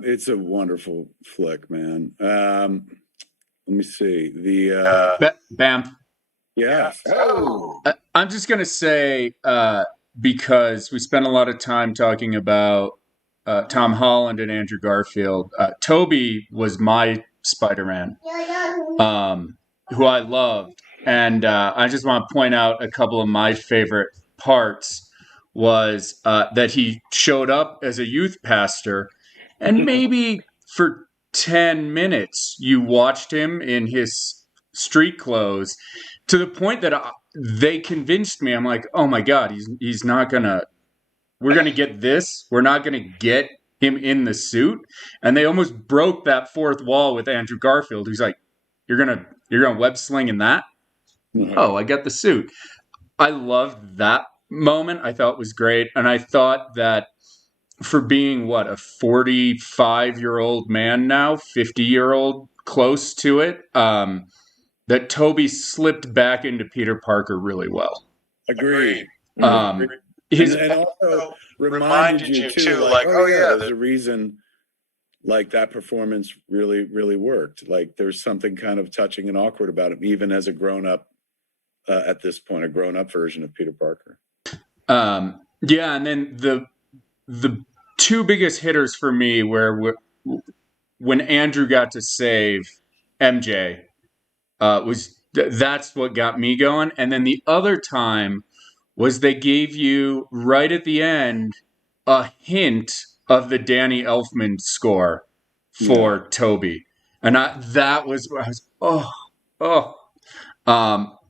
It's a wonderful flick, man. Let me see the Bam. yeah. Oh, I'm just gonna say because we spent a lot of time talking about Tom Holland and Andrew Garfield. Toby was my Spider-Man, who I loved, and I just want to point out a couple of my favorite parts. Was that he showed up as a youth pastor. And maybe for 10 minutes, you watched him in his street clothes to the point that they convinced me. I'm like, oh my God, he's not gonna. We're gonna get this. We're not gonna get him in the suit. And they almost broke that fourth wall with Andrew Garfield, who's like, you're gonna web sling in that. Mm-hmm. Oh, I get the suit. I loved that moment. I thought it was great, and I thought that. For being, a 45-year-old man now, 50-year-old, close to it, that Toby slipped back into Peter Parker really well. Agreed. And also reminded you too, like, oh yeah, there's a reason, like that performance really, really worked. Like there's something kind of touching and awkward about him, even as a grown-up, at this point, a grown-up version of Peter Parker. Yeah, and then the two biggest hitters for me were when Andrew got to save MJ that's what got me going, and then the other time was they gave you right at the end a hint of the Danny Elfman score for Toby. And I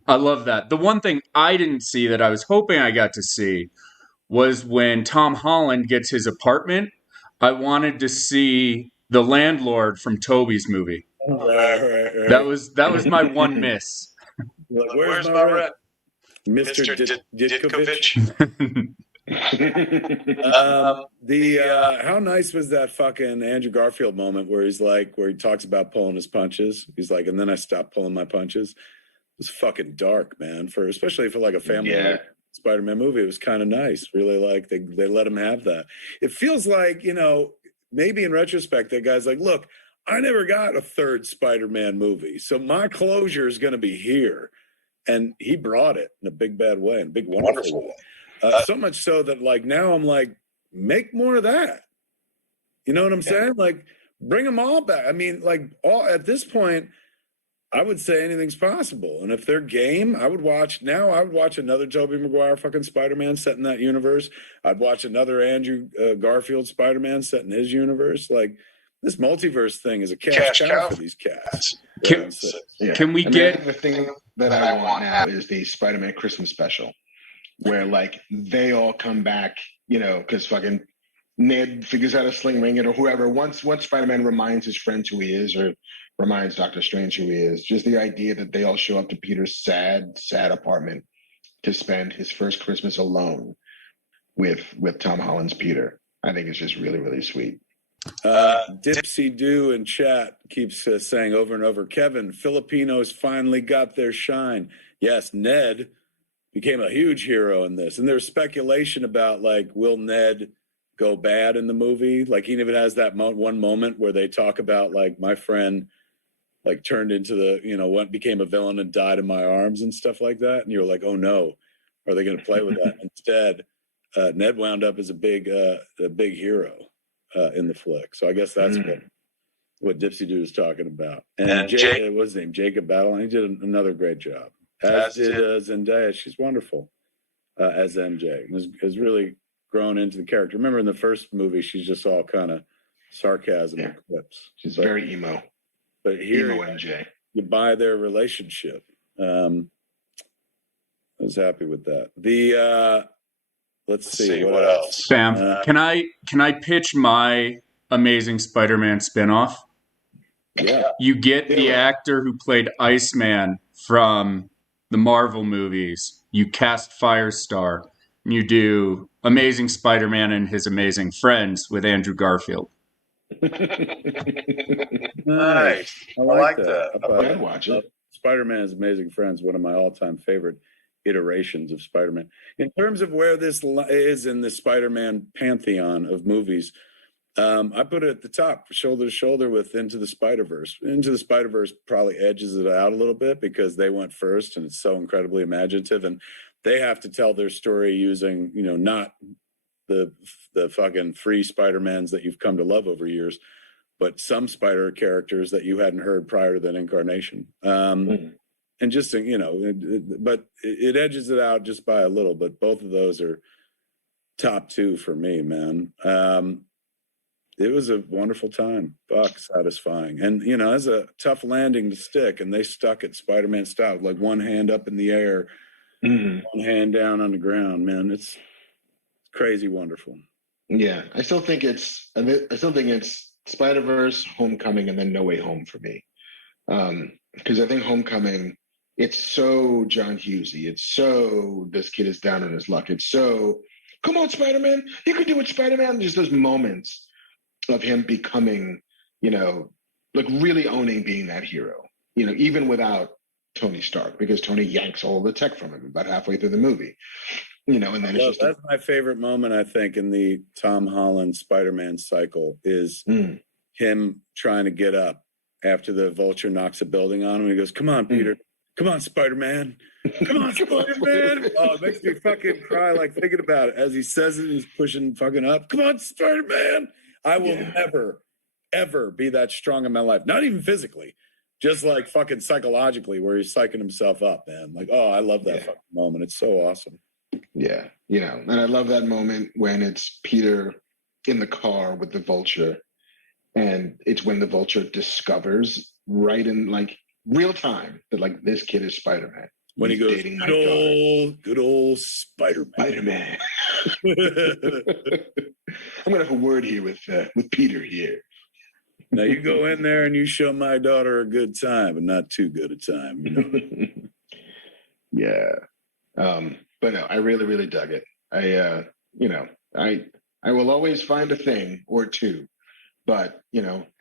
love that. The one thing I didn't see that I was hoping I got to see was when Tom Holland gets his apartment. I wanted to see the landlord from Toby's movie. Right. That was my one miss. Like, where's my rent? Mr. Ditkovich? How nice was that fucking Andrew Garfield moment where he talks about pulling his punches? He's like, and then I stopped pulling my punches. It was fucking dark, man, especially for like a family Spider-Man movie. It was kind of nice. Really, like they let him have that. It feels like, maybe in retrospect, that guy's like, look, I never got a third Spider-Man movie, so my closure is going to be here. And he brought it in a big bad way, in a big wonderful way. So much so that like now I'm like, make more of that. You know what I'm saying? Like, bring them all back. I mean, like, at this point, I would say anything's possible. And if they're game, I would watch another Tobey Maguire fucking Spider-Man set in that universe. I'd watch another Andrew Garfield Spider-Man set in his universe. Like, this multiverse thing is a cash cow for these cats. Can we get the thing that I want now is the Spider-Man Christmas special, where like they all come back, because fucking Ned figures out a sling ring, or whoever. Once Spider-Man reminds his friends who he is, or reminds Doctor Strange who he is, just the idea that they all show up to Peter's sad apartment to spend his first Christmas alone with Tom Holland's Peter, I think it's just really, really sweet. Dipsy Doo in chat keeps saying over and over, Kevin, Filipinos finally got their shine. Yes, Ned became a huge hero in this. And there's speculation about, like, will Ned go bad in the movie? Like, he even has that one moment where they talk about, like, my friend, like, turned into became a villain and died in my arms and stuff like that. And you're like, oh, no, are they going to play with that? Instead, Ned wound up as a big hero in the flick. So I guess that's what Dipsy Doo is talking about. And what's his name? Jacob Batalon. He did another great job. As did Zendaya. She's wonderful as MJ. Has really grown into the character. Remember in the first movie, she's just all kind of sarcasm and quips. She's very emo. But here, emo MJ. You buy their relationship. I was happy with that. Let's see what else. Sam, can I pitch my Amazing Spider-Man spinoff? Yeah. You get the actor who played Iceman from the Marvel movies. You cast Firestar. And you do Amazing Spider-Man and His Amazing Friends with Andrew Garfield. Nice. I like that. I'd watch it. Spider-Man's Amazing Friends, one of my all-time favorite iterations of Spider-Man. In terms of where this is in the Spider-Man pantheon of movies, I put it at the top, shoulder to shoulder with Into the Spider-Verse. Into the Spider-Verse probably edges it out a little bit because they went first and it's so incredibly imaginative, and they have to tell their story using, not the fucking free Spider-Mans that you've come to love over years, but some Spider characters that you hadn't heard prior to that incarnation. And just, but it edges it out just by a little, but both of those are top two for me, man. It was a wonderful time. Fuck, satisfying. And, it's a tough landing to stick, and they stuck it Spider-Man style, like one hand up in the air, one hand down on the ground, man. It's crazy wonderful. Yeah, I still think it's Spider-Verse, Homecoming, and then No Way Home for me. Because I think Homecoming, it's so John Hughesy. It's so this kid is down on his luck. It's so, come on, Spider-Man, you can do it, Spider-Man. Just those moments of him becoming, like really owning being that hero, even without Tony Stark, because Tony yanks all the tech from him about halfway through the movie, and then that's my favorite moment, I think, in the Tom Holland Spider-Man cycle is him trying to get up after the Vulture knocks a building on him. He goes, come on, Peter. Come on, Spider-Man. Come on, Spider-Man. Oh, it makes me fucking cry, like, thinking about it. As he says it, he's pushing fucking up. Come on, Spider-Man. I will never, ever be that strong in my life. Not even physically. Just, like, fucking psychologically, where he's psyching himself up, man. Like, oh, I love that fucking moment. It's so awesome. Yeah, and I love that moment when it's Peter in the car with the Vulture, and it's when the Vulture discovers right in like real time that like this kid is Spider-Man. When he He's goes, dating my good old Spider-Man. Spider-Man. I'm gonna have a word here with Peter here. Now you go in there and you show my daughter a good time, but not too good a time, Yeah. But no, I really, really dug it. I will always find a thing or two, but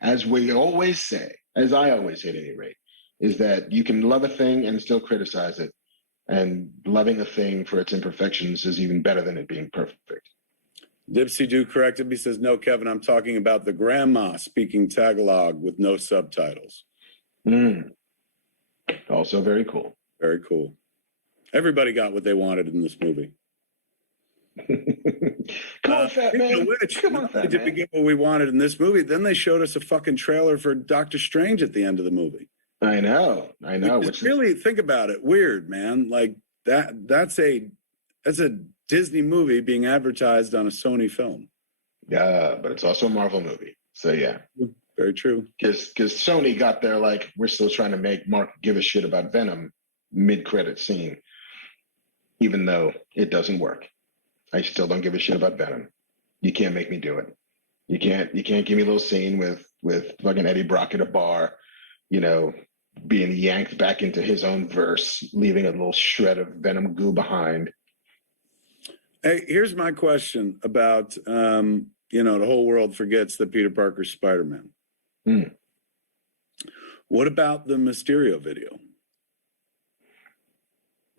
as we always say, as I always say at any rate, is that you can love a thing and still criticize it, and loving a thing for its imperfections is even better than it being perfect. Dipsy Do corrected me, says, no, Kevin, I'm talking about the grandma speaking Tagalog with no subtitles. Also very cool. Very cool. Everybody got what they wanted in this movie. Come on, fat man. Come on, fat did man. we get what we wanted in this movie? Then they showed us a fucking trailer for Doctor Strange at the end of the movie. I know. Which really, think about it, weird, man. Like that's a Disney movie being advertised on a Sony film. Yeah, but it's also a Marvel movie. So yeah. Very true. Because Sony got there like, we're still trying to make Mark give a shit about Venom mid-credit scene, even though it doesn't work. I still don't give a shit about Venom. You can't make me do it. You can't give me a little scene with fucking Eddie Brock at a bar, being yanked back into his own verse, leaving a little shred of Venom goo behind. Hey, here's my question about the whole world forgets that Peter Parker's Spider-Man. What about the Mysterio video?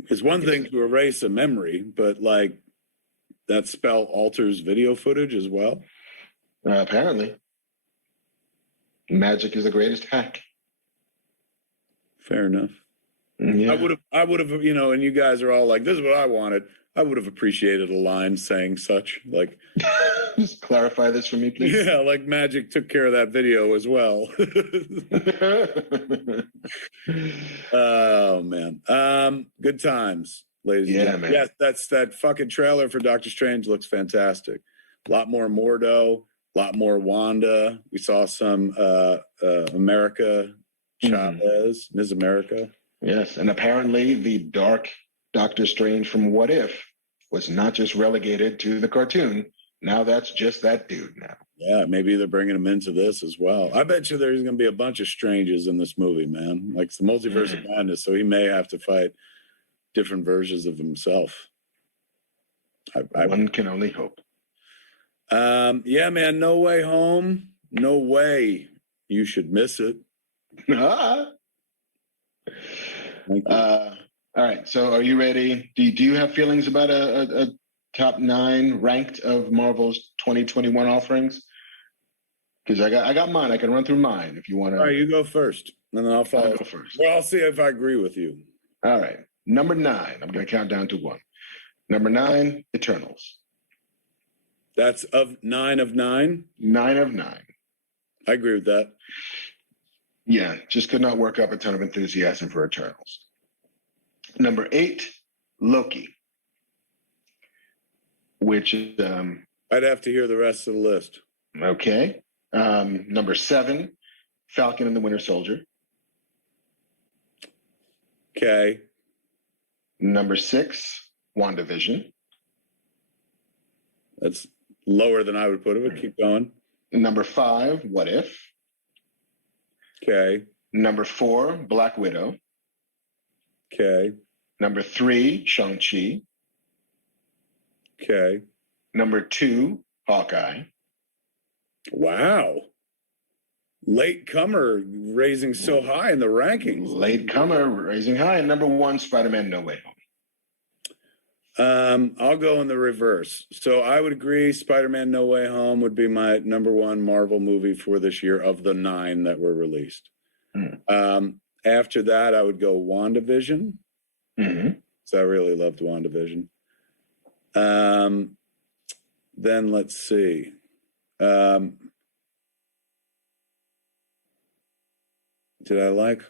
It's one thing to erase a memory, but like that spell alters video footage as well. Apparently, magic is the greatest hack. Fair enough. Yeah. I would have, and you guys are all like, this is what I wanted. I would have appreciated a line saying such, like, just clarify this for me, please. Yeah, like magic took care of that video as well. Oh man. Good times, ladies and gentlemen. Man. Yes, that's that fucking trailer for Doctor Strange looks fantastic. A lot more Mordo, a lot more Wanda. We saw some America Chavez, Ms. America. Yes, and apparently the dark Doctor Strange from What If was not just relegated to the cartoon. Now that's just that dude now. Yeah, maybe they're bringing him into this as well. I bet you there's going to be a bunch of Stranges in this movie, man. Like it's the multiverse of madness, so he may have to fight different versions of himself. One can only hope. Yeah, man, No Way Home. No way you should miss it. All right, so are you ready? Do you have feelings about a top 9 ranked of Marvel's 2021 offerings? Because I got mine. I can run through mine if you want to. All right, you go first, and then I'll follow. I'll go first. Well, I'll see if I agree with you. All right, number 9. I'm going to count down to 1. Number 9, Eternals. That's of 9 of 9? 9 of 9. I agree with that. Yeah, just could not work up a ton of enthusiasm for Eternals. Number 8, Loki. Which I'd have to hear the rest of the list. Okay. Number 7, Falcon and the Winter Soldier. Okay. Number 6, WandaVision. That's lower than I would put it, but keep going. Number 5, What If. Okay. Number 4, Black Widow. Okay. Number 3, Shang-Chi. Okay. Number 2, Hawkeye. Wow. Late comer raising so high in the rankings. Late comer raising high. And number 1, Spider-Man No Way Home. I'll go in the reverse. So I would agree Spider-Man No Way Home would be my number 1 Marvel movie for this year of the 9 that were released. After that, I would go WandaVision. So I really loved WandaVision. Then let's see. Did I like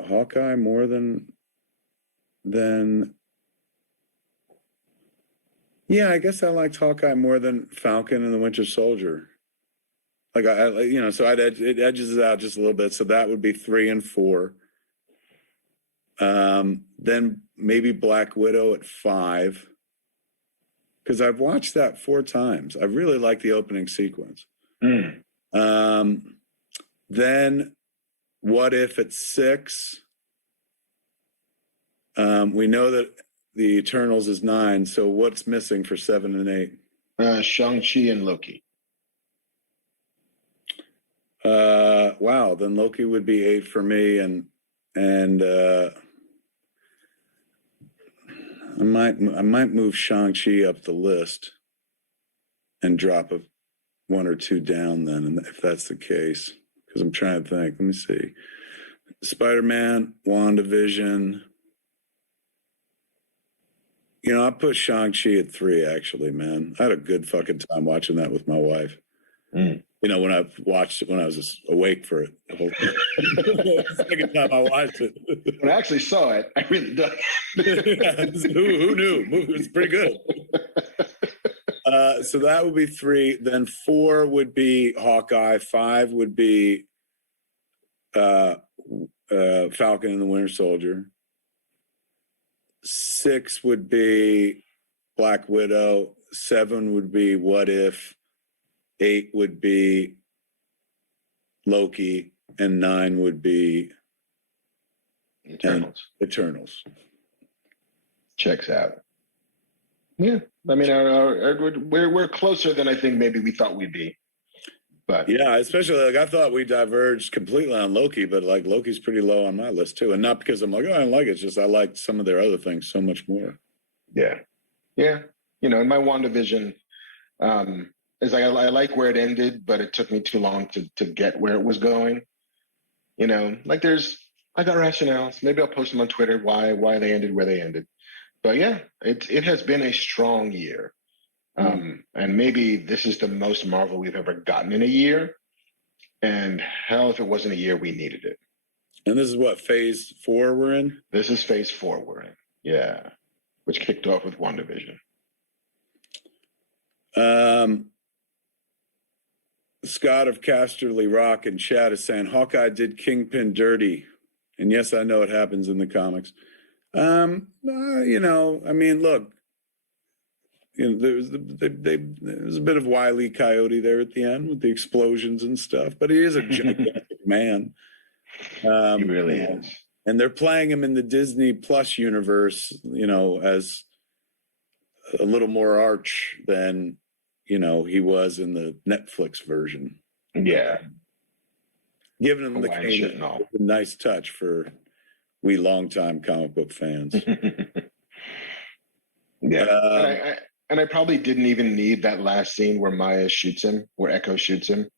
Hawkeye more than Yeah, I guess I liked Hawkeye more than Falcon and the Winter Soldier. Like so it edges it out just a little bit. So that would be 3 and 4. Then maybe Black Widow at 5. Because I've watched that 4 times. I really like the opening sequence. Then What If at 6. We know that the Eternals is 9. So what's missing for 7 and 8? Shang-Chi and Loki. Wow. Then Loki would be 8 for me, and I might move Shang-Chi up the list and drop 1 or 2 down then, and if that's the case, because I'm trying to think. Let me see. Spider-Man, WandaVision. I put Shang-Chi at 3, actually, man. I had a good fucking time watching that with my wife. When I watched it, when I was just awake for it the whole time. The second time I watched it. When I actually saw it, I really dug it. Who knew? It was pretty good. So that would be 3. Then 4 would be Hawkeye. 5 would be Falcon and the Winter Soldier. 6 would be Black Widow. 7 would be What If. 8 would be Loki, and 9 would be Eternals. Checks out. Yeah, I mean, we're closer than I think maybe we thought we'd be. But yeah, especially I thought we diverged completely on Loki, but Loki's pretty low on my list too, and not because I'm like, oh, I don't like it. It's just I liked some of their other things so much more. Yeah. In my WandaVision, it's like I like where it ended, but it took me too long to get where it was going. I got rationales. Maybe I'll post them on Twitter why they ended where they ended. But yeah, it has been a strong year. And maybe this is the most Marvel we've ever gotten in a year. And hell, if it wasn't a year, we needed it. And this is what, phase 4 we're in? This is phase 4 we're in. Yeah. Which kicked off with WandaVision. Scott of Casterly Rock in chat is saying Hawkeye did Kingpin dirty. And yes, I know it happens in the comics. Look, there was a bit of Wile E. Coyote there at the end with the explosions and stuff, but he is a gigantic man. He really is. And they're playing him in the Disney Plus universe, as a little more arch than, he was in the Netflix version. Yeah. Giving him the cane, a nice touch for we longtime comic book fans. Yeah. And I probably didn't even need that last scene where Echo shoots him.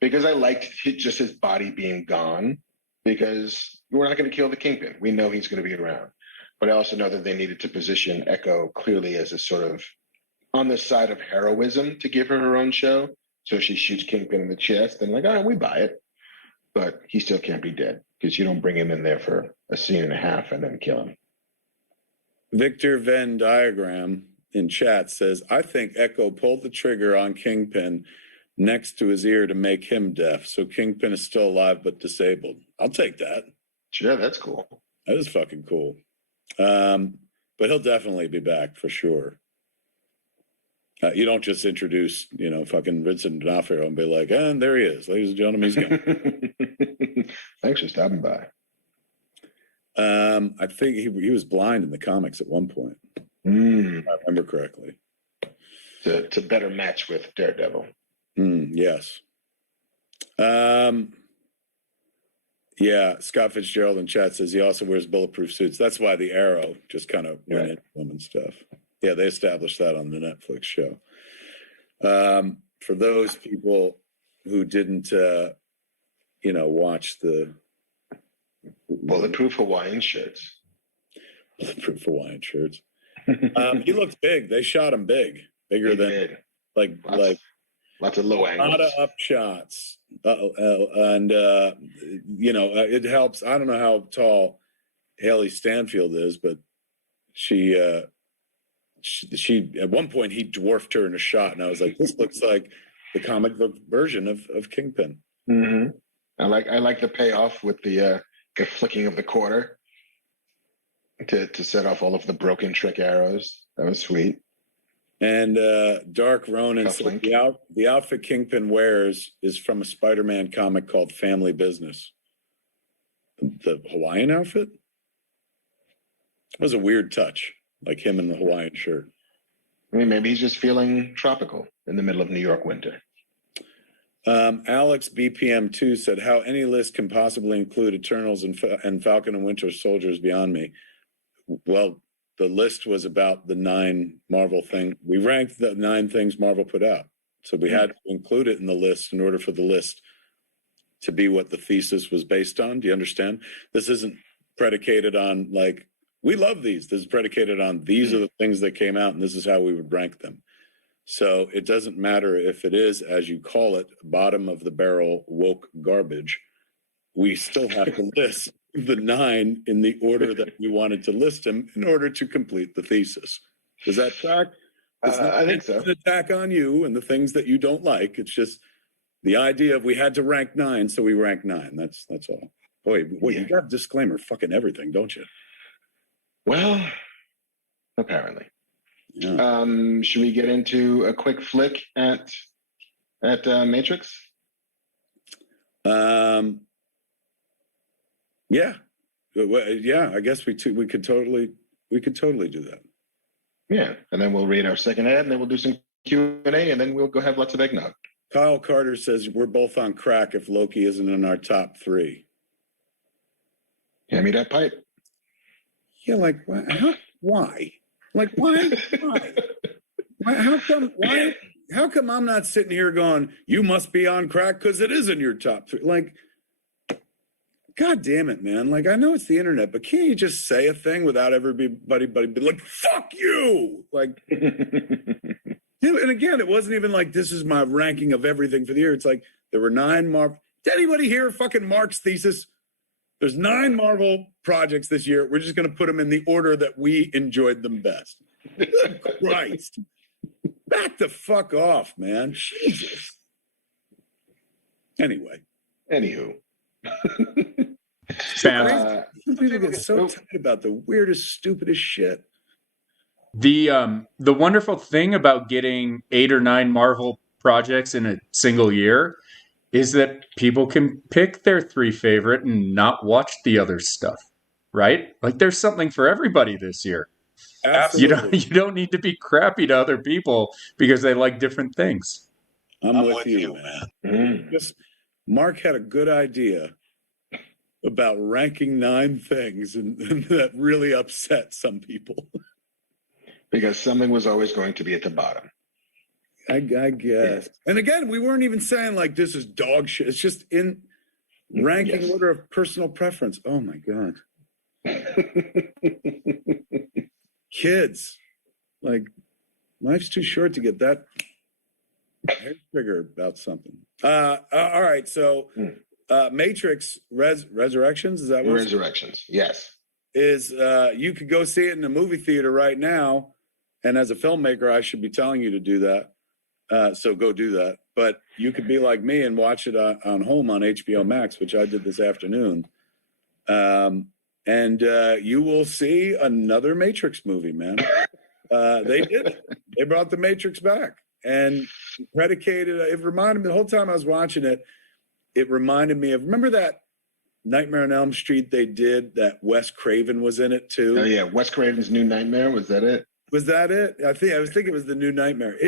Because I liked just his body being gone, because we're not going to kill the Kingpin. We know he's going to be around. But I also know that they needed to position Echo clearly as a sort of on the side of heroism to give her own show. So she shoots Kingpin in the chest and all right, we buy it. But he still can't be dead, because you don't bring him in there for a scene and a half and then kill him. Victor Venn Diagram in chat says, I think Echo pulled the trigger on Kingpin next to his ear to make him deaf. So Kingpin is still alive but disabled. I'll take that. Sure, that's cool. That is fucking cool. But he'll definitely be back for sure. You don't just introduce, fucking Vincent D'Onofrio and be like, and there he is, ladies and gentlemen, he's gone. Thanks for stopping by. I think he was blind in the comics at one point. If I remember correctly. To better match with Daredevil. Yes. Yeah, Scott Fitzgerald in chat says he also wears bulletproof suits. That's why the Arrow just kind of went into him and stuff. Yeah, they established that on the Netflix show. For those people who didn't, watch the bulletproof Hawaiian shirts. Bulletproof Hawaiian shirts. He looked big. They shot him bigger than lots of low angles, a lot of up shots, and it helps. I don't know how tall Haley Stanfield is, but she she at one point he dwarfed her in a shot, and I was like, this looks like the comic book version of Kingpin. Mm-hmm. I like the payoff with the flicking of the quarter to set off all of the broken trick arrows. That was sweet. And Dark Ronin said Cufflink. the outfit Kingpin wears is from a Spider-Man comic called Family Business. The Hawaiian outfit? It was a weird touch, like him in the Hawaiian shirt. I mean, maybe he's just feeling tropical in the middle of New York winter. Alex BPM2 said, how any list can possibly include Eternals and Falcon and Winter Soldier is beyond me. Well, the list was about the 9 Marvel thing. We ranked the 9 things Marvel put out. So we had to include it in the list in order for the list to be what the thesis was based on. Do you understand? This isn't predicated on like, we love these. This is predicated on these are the things that came out and this is how we would rank them. So it doesn't matter if it is, as you call it, bottom of the barrel woke garbage. We still have to list the 9 in the order that we wanted to list them in order to complete the thesis. Does that track? I think so. It's an attack on you and the things that you don't like. It's just the idea of we had to rank 9, so we rank 9. That's all. Boy, you got a disclaimer fucking everything, don't you? Well, apparently. Yeah. Should we get into a quick flick at Matrix? Yeah, I guess we could totally do that. Yeah, and then we'll read our second ad, and then we'll do some Q&A, and then we'll go have lots of eggnog. Kyle Carter says we're both on crack if Loki isn't in our top 3. Hand me that pipe. Yeah, like why? Like why? How come? Why? How come I'm not sitting here going, "You must be on crack" because it is in your top 3? Like, God damn it, man! Like, I know it's the internet, but can't you just say a thing without everybody be like, "Fuck you"? Like, yeah, and again, it wasn't even like this is my ranking of everything for the year. It's like there were 9 Marvel. Did anybody hear fucking Mark's thesis? There's 9 Marvel projects this year. We're just going to put them in the order that we enjoyed them best. Good Christ. Back the fuck off, man. Jesus. Anyway. Anywho. People get so tight about the weirdest, stupidest shit. The wonderful thing about getting 8 or 9 Marvel projects in a single year is that people can pick their 3 favorite and not watch the other stuff, right? Like there's something for everybody this year. Absolutely. You don't need to be crappy to other people because they like different things. I'm with you, man. Just, Mark had a good idea about ranking 9 things, and that really upset some people. Because something was always going to be at the bottom. I guess. And again, we weren't even saying like this is dog shit. It's just in ranking order of personal preference. Oh my God. Kids, like, life's too short to get that hair trigger about something. All right, so Matrix Resurrections, is that what Resurrections, yes. Is you could go see it in a movie theater right now, and as a filmmaker, I should be telling you to do that. So go do that. But you could be like me and watch it on home on HBO Max, which I did this afternoon. And you will see another Matrix movie, man. They did it. They brought the Matrix back and predicated. It reminded me the whole time I was watching it. It reminded me of, remember that Nightmare on Elm Street they did that Wes Craven was in it too? Oh yeah, Wes Craven's New Nightmare. Was that it? Was that it? I was thinking it was the New Nightmare.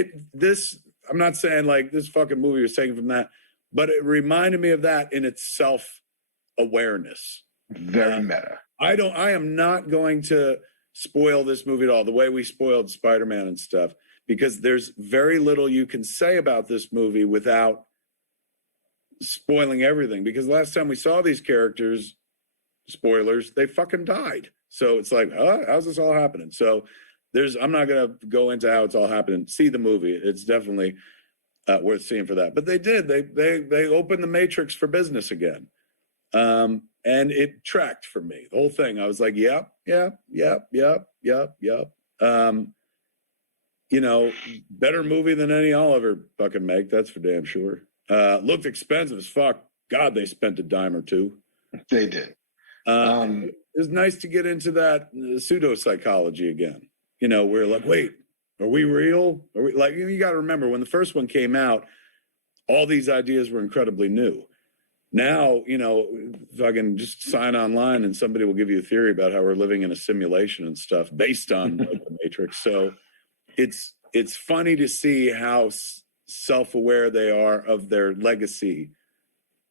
I'm not saying like this fucking movie was taken from that, but it reminded me of that in its self-awareness. Very meta. I am not going to spoil this movie at all, the way we spoiled Spider-Man and stuff, because there's very little you can say about this movie without spoiling everything. Because last time we saw these characters, spoilers, they fucking died. So it's like, how's this all happening? So I'm not going to go into how it's all happening. See the movie. It's definitely worth seeing for that. But they did. They opened the Matrix for business again. And it tracked for me. The whole thing. I was like, yep. better movie than any I'll ever fucking make. That's for damn sure. Looked expensive as fuck. God, they spent a dime or two. They did. It was nice to get into that pseudo psychology again. We're like, wait, are we real? Are we like? You got to remember when the first one came out, all these ideas were incredibly new. Now, if I can just sign online and somebody will give you a theory about how we're living in a simulation and stuff based on the Matrix. So it's funny to see how self-aware they are of their legacy,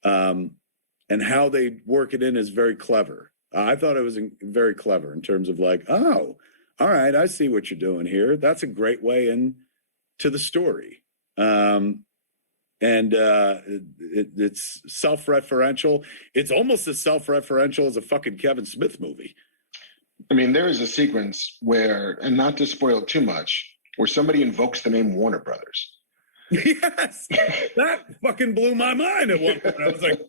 and how they work it in is very clever. I thought it was very clever in terms of like, oh, all right, I see what you're doing here. That's a great way in to the story. It's self-referential. It's almost as self-referential as a fucking Kevin Smith movie. I mean, there is a sequence where, and not to spoil too much, where somebody invokes the name Warner Brothers. Yes, that fucking blew my mind at one point. I was like,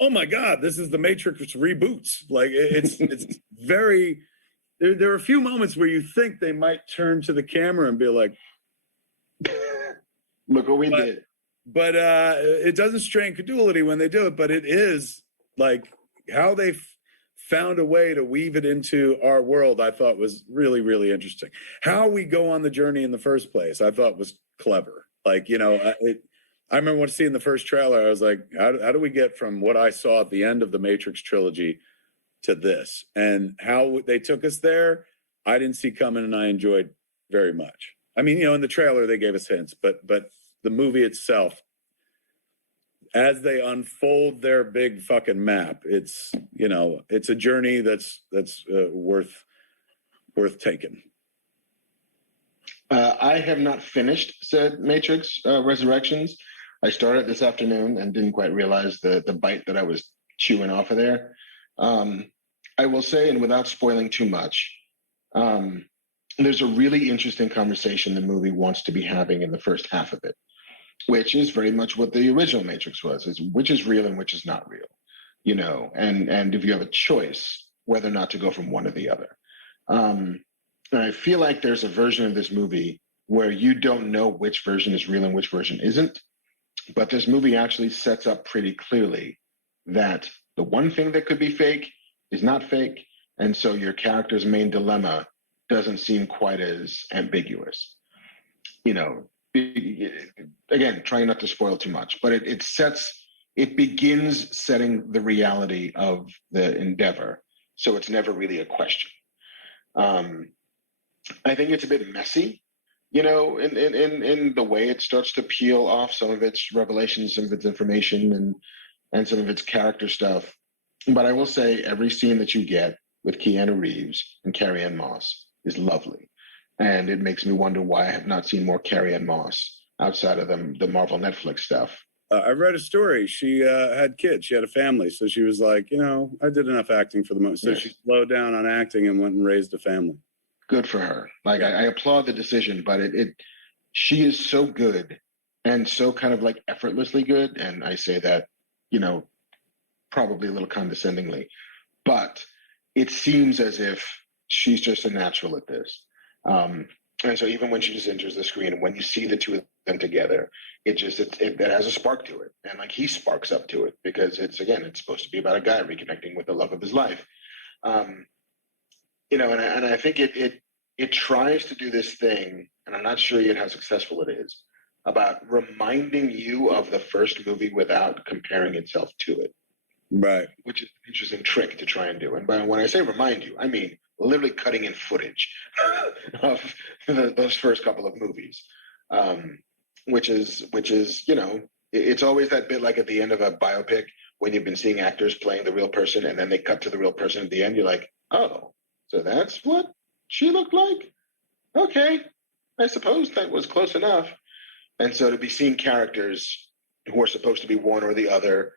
oh my God, this is the Matrix reboots. Like it's very, there are a few moments where you think they might turn to the camera and be like, look what we did. But it doesn't strain credulity when they do it, but it is like how they found a way to weave it into our world. I thought was really, really interesting. How we go on the journey in the first place, I thought was clever. Like, I remember when seeing the first trailer, I was like, how do we get from what I saw at the end of the Matrix trilogy to this? And how they took us there, I didn't see coming, and I enjoyed very much. I mean, in the trailer, they gave us hints, but the movie itself, as they unfold their big fucking map, it's a journey that's worth taking. I have not finished said Matrix Resurrections. I started this afternoon and didn't quite realize the bite that I was chewing off of there. I will say, and without spoiling too much, there's a really interesting conversation the movie wants to be having in the first half of it, which is very much what the original Matrix was, is which is real and which is not real, and if you have a choice, whether or not to go from one or the other. And I feel like there's a version of this movie where you don't know which version is real and which version isn't, but this movie actually sets up pretty clearly that the one thing that could be fake is not fake, and so your character's main dilemma doesn't seem quite as ambiguous. Again, trying not to spoil too much, but it begins setting the reality of the endeavor, so it's never really a question. I think it's a bit messy, in the way it starts to peel off some of its revelations, some of its information, and some of its character stuff. But I will say every scene that you get with Keanu Reeves and Carrie-Anne Moss is lovely. And it makes me wonder why I have not seen more Carrie-Anne Moss outside of the Marvel Netflix stuff. I read a story. She had kids. She had a family. So she was like, I did enough acting for the moment. So yes. She slowed down on acting and went and raised a family. Good for her. Like, I applaud the decision, but she is so good and so kind of like effortlessly good. And I say that, probably a little condescendingly, but it seems as if she's just a natural at this. And so even when she just enters the screen and when you see the two of them together, it has a spark to it. And like he sparks up to it because it's supposed to be about a guy reconnecting with the love of his life. And I think it tries to do this thing, and I'm not sure yet how successful it is, about reminding you of the first movie without comparing itself to it. Right. Which is an interesting trick to try and do. And when I say remind you, I mean literally cutting in footage of those first couple of movies, which is it's always that bit like at the end of a biopic when you've been seeing actors playing the real person and then they cut to the real person at the end. You're like, oh, so that's what she looked like? Okay, I suppose that was close enough. And so to be seeing characters who are supposed to be one or the other,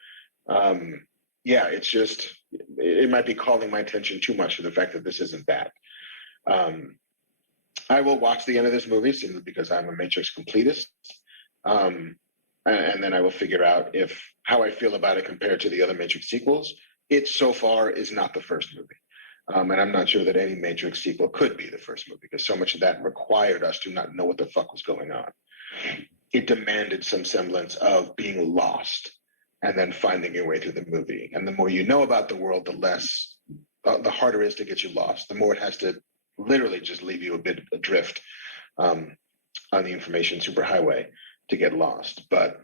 it's just, it might be calling my attention too much to the fact that this isn't that. I will watch the end of this movie simply because I'm a Matrix completist. And then I will figure out how I feel about it compared to the other Matrix sequels. It so far is not the first movie. And I'm not sure that any Matrix sequel could be the first movie, because so much of that required us to not know what the fuck was going on. It demanded some semblance of being lost and then finding your way through the movie. And the more you know about the world, the harder it is to get you lost. The more it has to literally just leave you a bit adrift on the information superhighway to get lost. But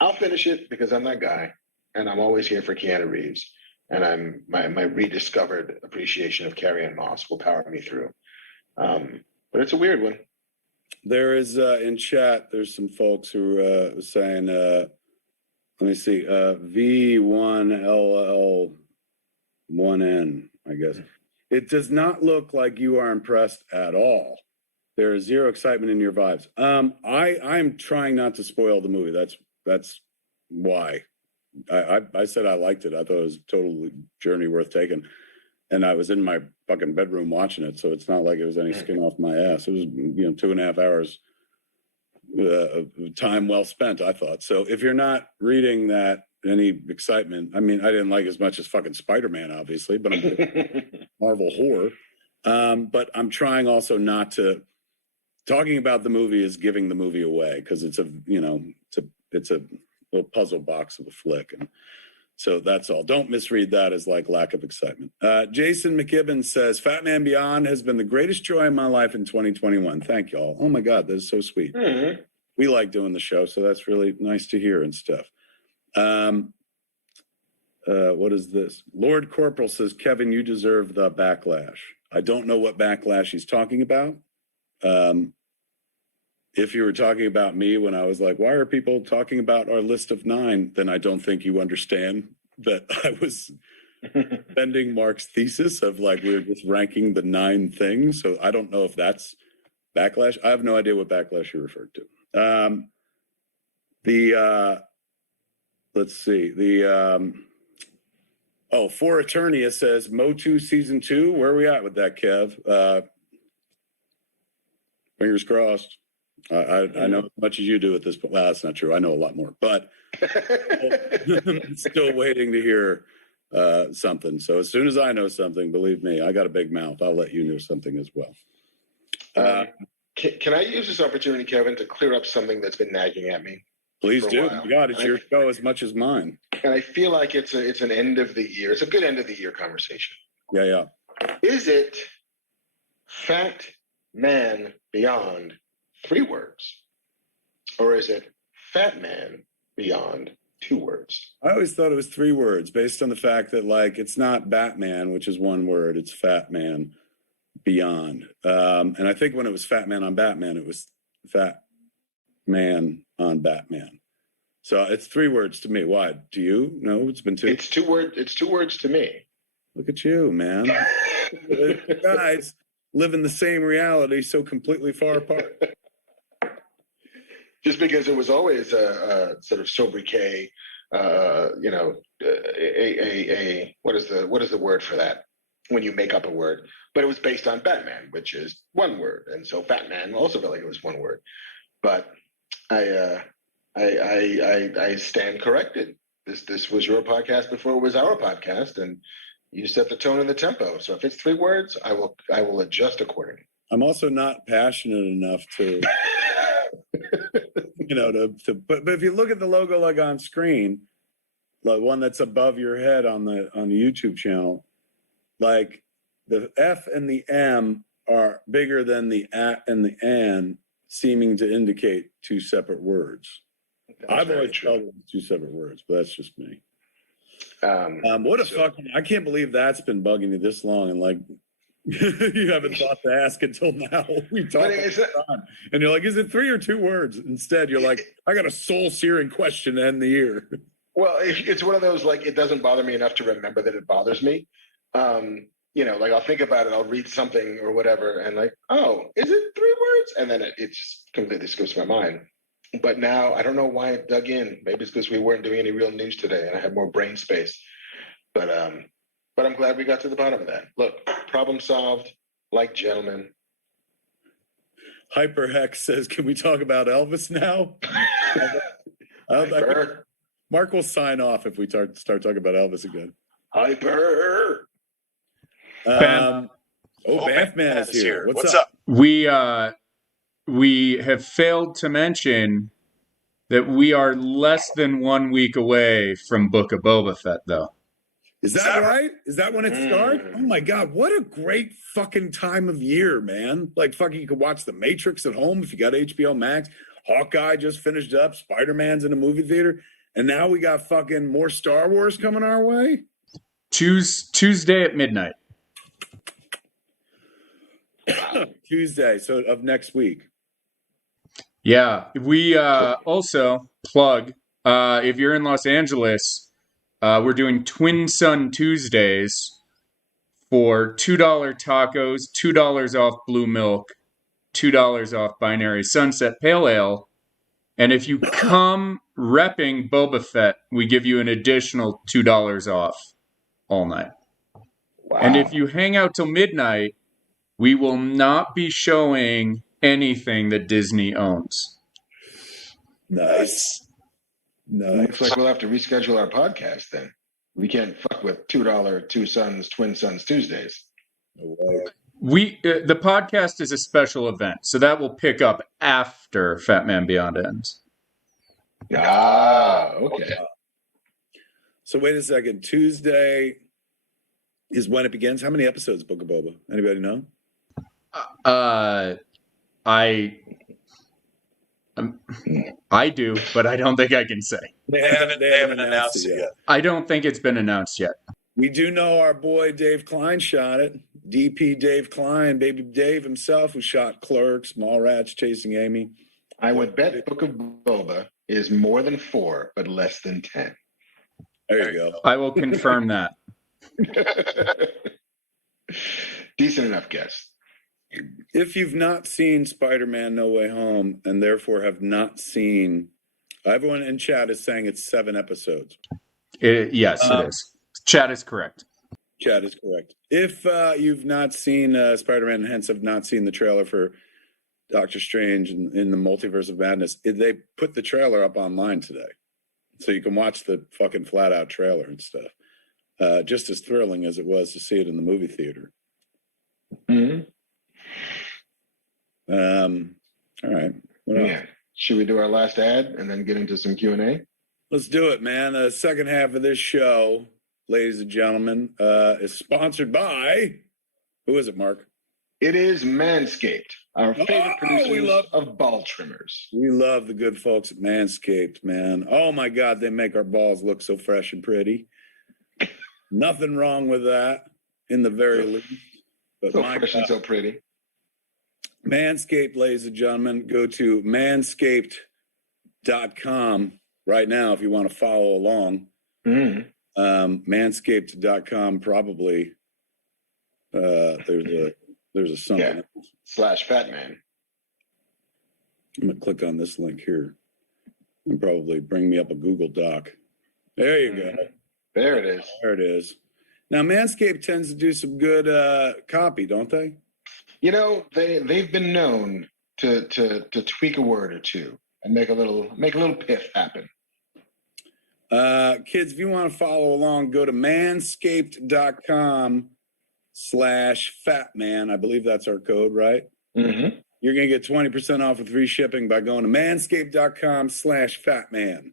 I'll finish it because I'm that guy, and I'm always here for Keanu Reeves. And my rediscovered appreciation of Carrie-Anne Moss will power me through. But it's a weird one. There is in chat, there's some folks who are saying, let me see, V1LL1N, I guess. It does not look like you are impressed at all. There is zero excitement in your vibes. I'm trying not to spoil the movie. That's why. I said I liked it. I thought it was a total journey worth taking. And I was in my fucking bedroom watching it, so it's not like it was any skin off my ass. It was, 2.5 hours of time well spent, I thought. So if you're not reading that, any excitement, I mean, I didn't like as much as fucking Spider-Man, obviously, but I'm a Marvel whore. But I'm trying also not to, talking about the movie is giving the movie away, because it's a little puzzle box of a flick. And so that's all. Don't misread that as like lack of excitement. Jason McKibben says, Fat Man Beyond has been the greatest joy in my life in 2021. Thank y'all. Oh my God, that is so sweet. Mm-hmm. We like doing the show, so that's really nice to hear and stuff. What is this? Lord Corporal says, Kevin, you deserve the backlash. I don't know what backlash he's talking about. If you were talking about me when I was like, why are people talking about our list of 9? Then I don't think you understand that I was bending Mark's thesis of like, we were just ranking the 9 things. So I don't know if that's backlash. I have no idea what backlash you referred to. Let's see. For Eternia says, Motu season 2. Where are we at with that, Kev? Fingers crossed. I know as much as you do at this point. Well, that's not true. I know a lot more, but I'm still waiting to hear something. So as soon as I know something, believe me, I got a big mouth. I'll let you know something as well. Can I use this opportunity, Kevin, to clear up something that's been nagging at me? Please do. My God, it's your show as much as mine. And I feel like it's an end of the year. It's a good end of the year conversation. Yeah. Is it Fat Man Beyond 3 words? Or is it Fat Man Beyond 2 words? I always thought it was 3 words based on the fact that like it's not Batman, which is 1 word, it's Fat Man Beyond. And I think when it was Fat Man on Batman, it was Fat Man on Batman. So it's 3 words to me. Why? Do you? No, it's been 2. It's 2 words. It's 2 words to me. Look at you, man. Guys live in the same reality so completely far apart. Just because it was always a sort of sobriquet, what is the word for that when you make up a word? But it was based on Batman, which is 1 word, and so Fat Man also felt like it was 1 word. But I stand corrected. This was your podcast before it was our podcast, and you set the tone and the tempo. So if it's 3 words, I will adjust accordingly. I'm also not passionate enough to. But if you look at the logo like on screen, the one that's above your head on the YouTube channel, like the F and the M are bigger than the at and the an, seeming to indicate 2 separate words. I've always felt it was 2 separate words, but that's just me. I can't believe that's been bugging you this long, and like you haven't thought to ask until now. We talk all the time. And you're like, is it 3 or 2 words? Instead, you're like, I got a soul-searing question to end the year. Well, it's one of those, like, it doesn't bother me enough to remember that it bothers me. Like I'll think about it, I'll read something or whatever, and like, oh, is it 3 words? And then it just completely skips my mind. But now I don't know why it dug in. Maybe it's because we weren't doing any real news today and I had more brain space. But I'm glad we got to the bottom of that. Look, problem solved, like gentlemen. Hyperhex says, can we talk about Elvis now? Mark will sign off if we start talking about Elvis again. Hyper. Banffman is here. What's up? We have failed to mention that we are less than 1 week away from Book of Boba Fett, though. Is that right? Is that when it starts? Oh my God, what a great fucking time of year, man. Like fucking you could watch The Matrix at home if you got HBO Max. Hawkeye just finished up. Spider-Man's in a movie theater. And now we got fucking more Star Wars coming our way. Tuesday at midnight. Tuesday, so of next week. Yeah. We also plug, if you're in Los Angeles, we're doing Twin Sun Tuesdays for $2 tacos, $2 off blue milk, $2 off Binary Sunset Pale Ale. And if you come repping Boba Fett, we give you an additional $2 off all night. Wow. And if you hang out till midnight, we will not be showing anything that Disney owns. Nice. Looks like we'll have to reschedule our podcast then. We can't fuck with $2 Twin Suns Tuesdays. The podcast is a special event, so that will pick up after Fat Man Beyond ends. Okay. So wait a second. Tuesday is when it begins. How many episodes, Book of Boba? Anybody know? I do, but I don't think I can say. They haven't announced it yet. I don't think it's been announced yet. We do know our boy Dave Klein shot it. DP Dave Klein, baby Dave himself, who shot Clerks, Mallrats, Chasing Amy. I would bet Book of Boba is more than 4, but less than 10. There you go. I will confirm that. Decent enough guess. If you've not seen Spider-Man No Way Home and therefore have not seen, everyone in chat is saying it's 7 episodes. Yes, it is. Chat is correct. Chat is correct. If you've not seen Spider-Man and hence have not seen the trailer for Doctor Strange in the Multiverse of Madness, they put the trailer up online today. So you can watch the fucking flat out trailer and stuff. Just as thrilling as it was to see it in the movie theater. Mm-hmm. All right. What else? Yeah. Should we do our last ad and then get into some Q&A? Let's do it, man. The second half of this show, ladies and gentlemen, is sponsored by, who is it, Mark? It is Manscaped, our favorite producers of ball trimmers. We love the good folks at Manscaped, man. Oh my God, they make our balls look so fresh and pretty. Nothing wrong with that, in the very least. But so fresh and so pretty. Manscaped, ladies and gentlemen, go to manscaped.com right now if you want to follow along. Manscaped.com probably. There's a something else. /Fatman. I'm gonna click on this link here and probably bring me up a Google Doc. There you go. There it is. There it is. Now Manscaped tends to do some good copy, don't they? You know, they've been known to tweak a word or two and make a little piff happen. Kids, if you want to follow along, go to manscaped.com/fatman. I believe that's our code, right? Mm-hmm. You're going to get 20% off with free shipping by going to manscaped.com/fatman.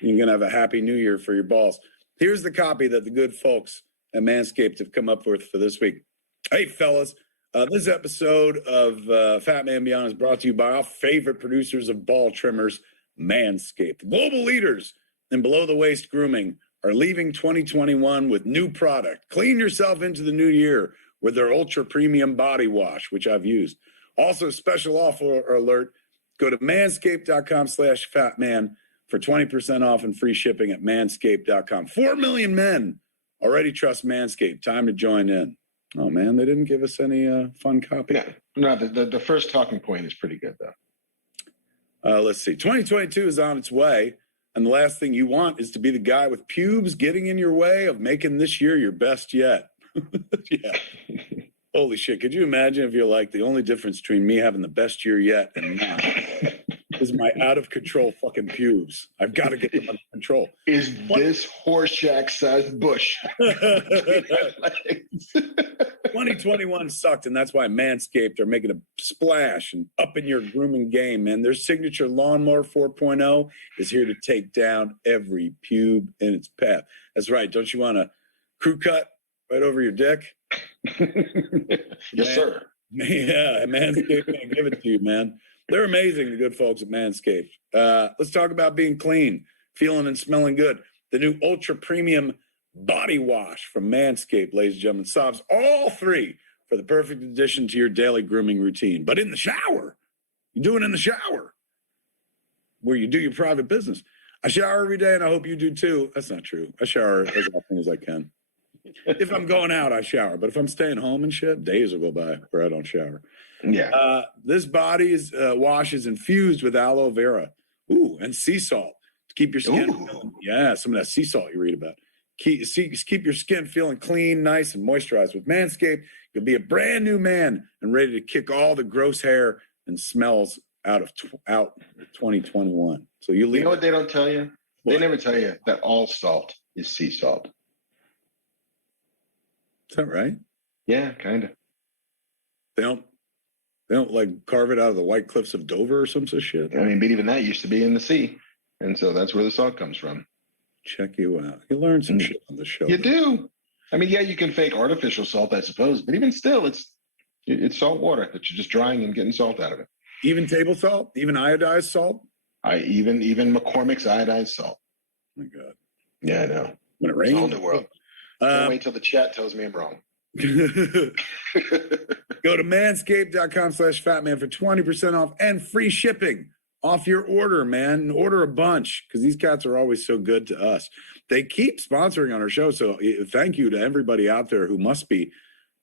You're going to have a happy new year for your balls. Here's the copy that the good folks at Manscaped have come up with for this week. Hey, fellas. This episode of Fat Man Beyond is brought to you by our favorite producers of ball trimmers, Manscaped. The global leaders in below-the-waist grooming are leaving 2021 with new product. Clean yourself into the new year with their ultra-premium body wash, which I've used. Also, special offer alert, go to manscaped.com/fatman for 20% off and free shipping at manscaped.com. 4 million men already trust Manscaped. Time to join in. Oh, man, they didn't give us any fun copy. Yeah. No, the first talking point is pretty good, though. Let's see. 2022 is on its way, and the last thing you want is to be the guy with pubes getting in your way of making this year your best yet. Yeah. Holy shit. Could you imagine if you're like, the only difference between me having the best year yet and not is my out of control fucking pubes. I've got to get them under control. Is this Horseshack-sized bush? 2021 sucked, and that's why Manscaped are making a splash and upping your grooming game, man. Their signature Lawnmower 4.0 is here to take down every pube in its path. That's right. Don't you want a crew cut right over your dick? Yes, sir. Yeah, Manscaped gonna give it to you, man. They're amazing, the good folks at Manscaped. Let's talk about being clean, feeling and smelling good. The new ultra premium body wash from Manscaped, ladies and gentlemen, solves all three for the perfect addition to your daily grooming routine. But in the shower, you do it in the shower where you do your private business. I shower every day, and I hope you do too. That's not true. I shower as often as I can. If I'm going out, I shower. But if I'm staying home and shit, days will go by where I don't shower. Yeah. This body's wash is infused with aloe vera, and sea salt to keep your skin. Yeah, some of that sea salt you read about. Keep your skin feeling clean, nice, and moisturized. With Manscaped, you'll be a brand new man and ready to kick all the gross hair and smells out 2021. So you know what they don't tell you? What? They never tell you that all salt is sea salt. Is that right? Yeah, kind of. They don't like carve it out of the White Cliffs of Dover or some such shit. I mean, but even that used to be in the sea, and so that's where the salt comes from. Check you out. You learn some shit on the show. You do. I mean, yeah, you can fake artificial salt, I suppose, but even still, it's salt water that you're just drying and getting salt out of it. Even table salt, even iodized salt. Even McCormick's iodized salt. Oh my God. Yeah, I know. When it It's a whole rains. new world. Can't wait till the chat tells me I'm wrong. Go to manscaped.com/fatman for 20% off and free shipping off your order, man. And order a bunch because these cats are always so good to us. They keep sponsoring on our show. So thank you to everybody out there who must be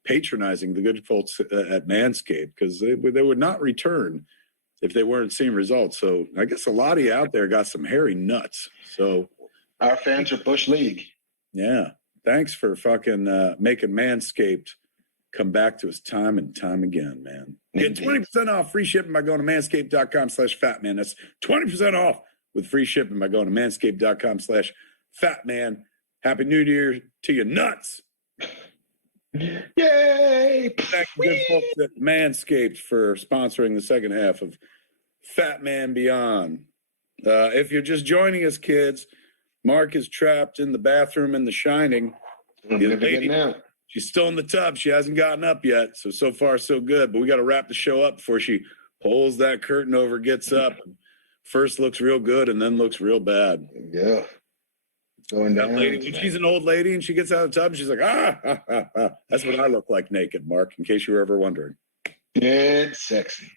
patronizing the good folks at Manscaped because they would not return if they weren't seeing results. So I guess a lot of you out there got some hairy nuts. So our fans are Bush League. Yeah. Thanks for fucking making Manscaped come back to us time and time again, man. Get 20% off free shipping by going to manscaped.com/fatman. That's 20% off with free shipping by going to manscaped.com/fatman. Happy New Year to you nuts. Yay! Thank you, good folks at Manscaped for sponsoring the second half of Fat Man Beyond. If you're just joining us, kids, Mark is trapped in the bathroom in The Shining. She's still in the tub. She hasn't gotten up yet. So far, so good. But we got to wrap the show up before she pulls that curtain over, gets up. First looks real good and then looks real bad. Yeah. Going down. Lady, when she's an old lady and she gets out of the tub, she's like, That's what I look like naked, Mark, in case you were ever wondering. It's sexy.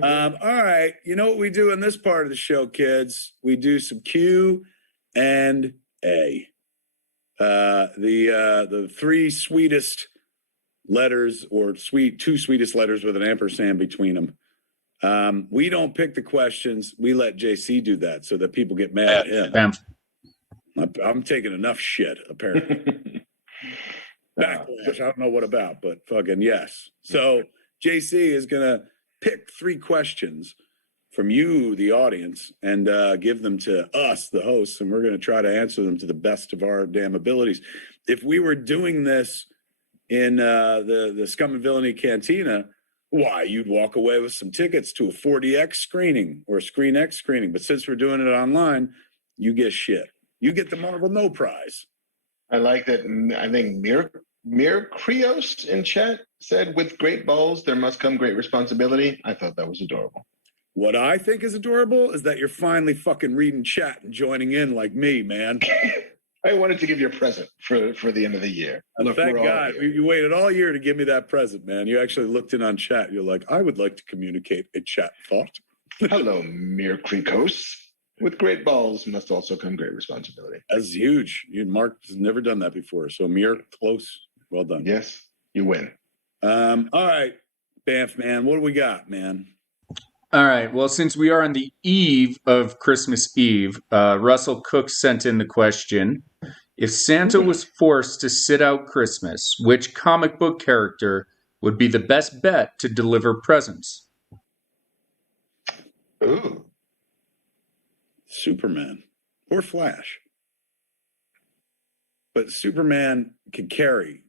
All right. You know what we do in this part of the show, kids? We do some Q and A. The three sweetest letters, or two sweetest letters with an ampersand between them. We don't pick the questions. We let JC do that so that people get mad at him. I'm taking enough shit, apparently. Backlash, I don't know what about, but fucking yes. So JC is going to pick three questions from you, the audience, and give them to us, the hosts, and we're going to try to answer them to the best of our damn abilities. If we were doing this in the Scum and Villiany Cantina, why, you'd walk away with some tickets to a 4DX screening or a Screen X screening. But since we're doing it online, you get shit. You get the Marvel No Prize. I like that. I think Mir Krios in chat said, with great balls, there must come great responsibility. I thought that was adorable. What I think is adorable is that you're finally fucking reading chat and joining in like me, man. I wanted to give you a present for the end of the year. Look, thank God. You waited all year to give me that present, man. You actually looked in on chat. You're like, I would like to communicate a chat thought. Hello, Mir Krikos. With great balls must also come great responsibility. That's huge. Mark has never done that before. So Mir, close. Well done. Yes, you win. All right, Banff, man. What do we got, man? All right. Well, since we are on the eve of Christmas Eve, Russell Cook sent in the question: if Santa was forced to sit out Christmas, which comic book character would be the best bet to deliver presents? Ooh. Superman or Flash. But Superman can carry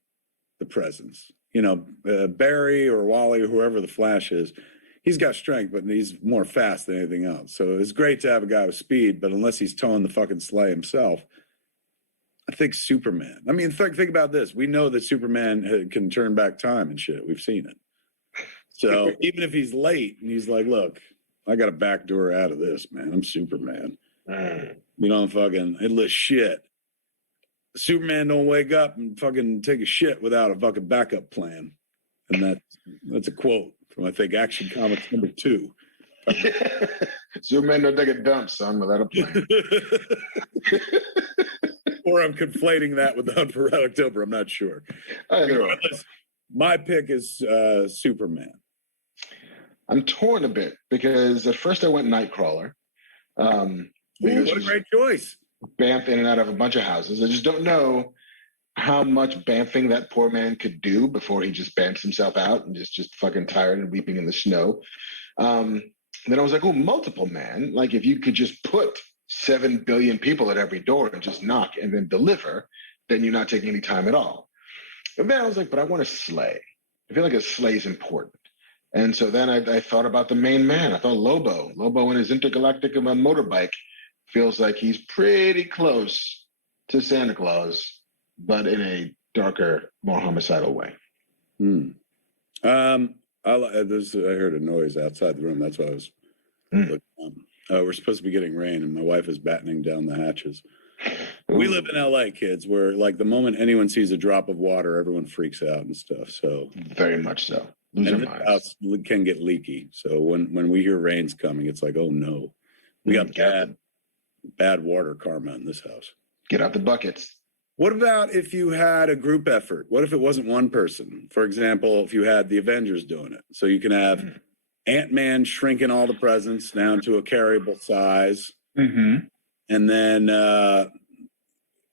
the presence. You know, Barry or Wally or whoever the Flash is, he's got strength, but he's more fast than anything else. So it's great to have a guy with speed, but unless he's towing the fucking sleigh himself, I think Superman. I mean, think about this. We know that Superman can turn back time and shit. We've seen it. So even if he's late and he's like, look, I got a back door out of this, man. I'm Superman. You know, fucking endless shit. Superman don't wake up and fucking take a shit without a fucking backup plan. And that's a quote from, I think, Action Comics #2. Superman don't take a dump, son, without a plan. Or I'm conflating that with the Hunt for Red October. I'm not sure. My pick is Superman. I'm torn a bit because at first I went Nightcrawler. What a great choice. Bamf in and out of a bunch of houses. I just don't know how much bamfing that poor man could do before he just bamfs himself out and just fucking tired and weeping in the snow. Then I was like, oh, multiple man. Like if you could just put 7 billion people at every door and just knock and then deliver, then you're not taking any time at all. And then I was like, but I want a sleigh. I feel like a sleigh is important. And so then I thought about the main man. I thought Lobo. Lobo in his intergalactic motorbike feels like he's pretty close to Santa Claus, but in a darker, more homicidal way. I heard a noise outside the room. That's why I was looking. We're supposed to be getting rain, and my wife is battening down the hatches. We live in LA, kids, where like the moment anyone sees a drop of water, everyone freaks out and stuff. So very much so. And this house can get leaky. So when we hear rain's coming, it's like, oh no, we got bad water karma in this house. Get out the buckets. What about if you had a group effort? What if it wasn't one person? For example, if you had the Avengers doing it. So you can have Ant-Man shrinking all the presents down to a carryable size. And then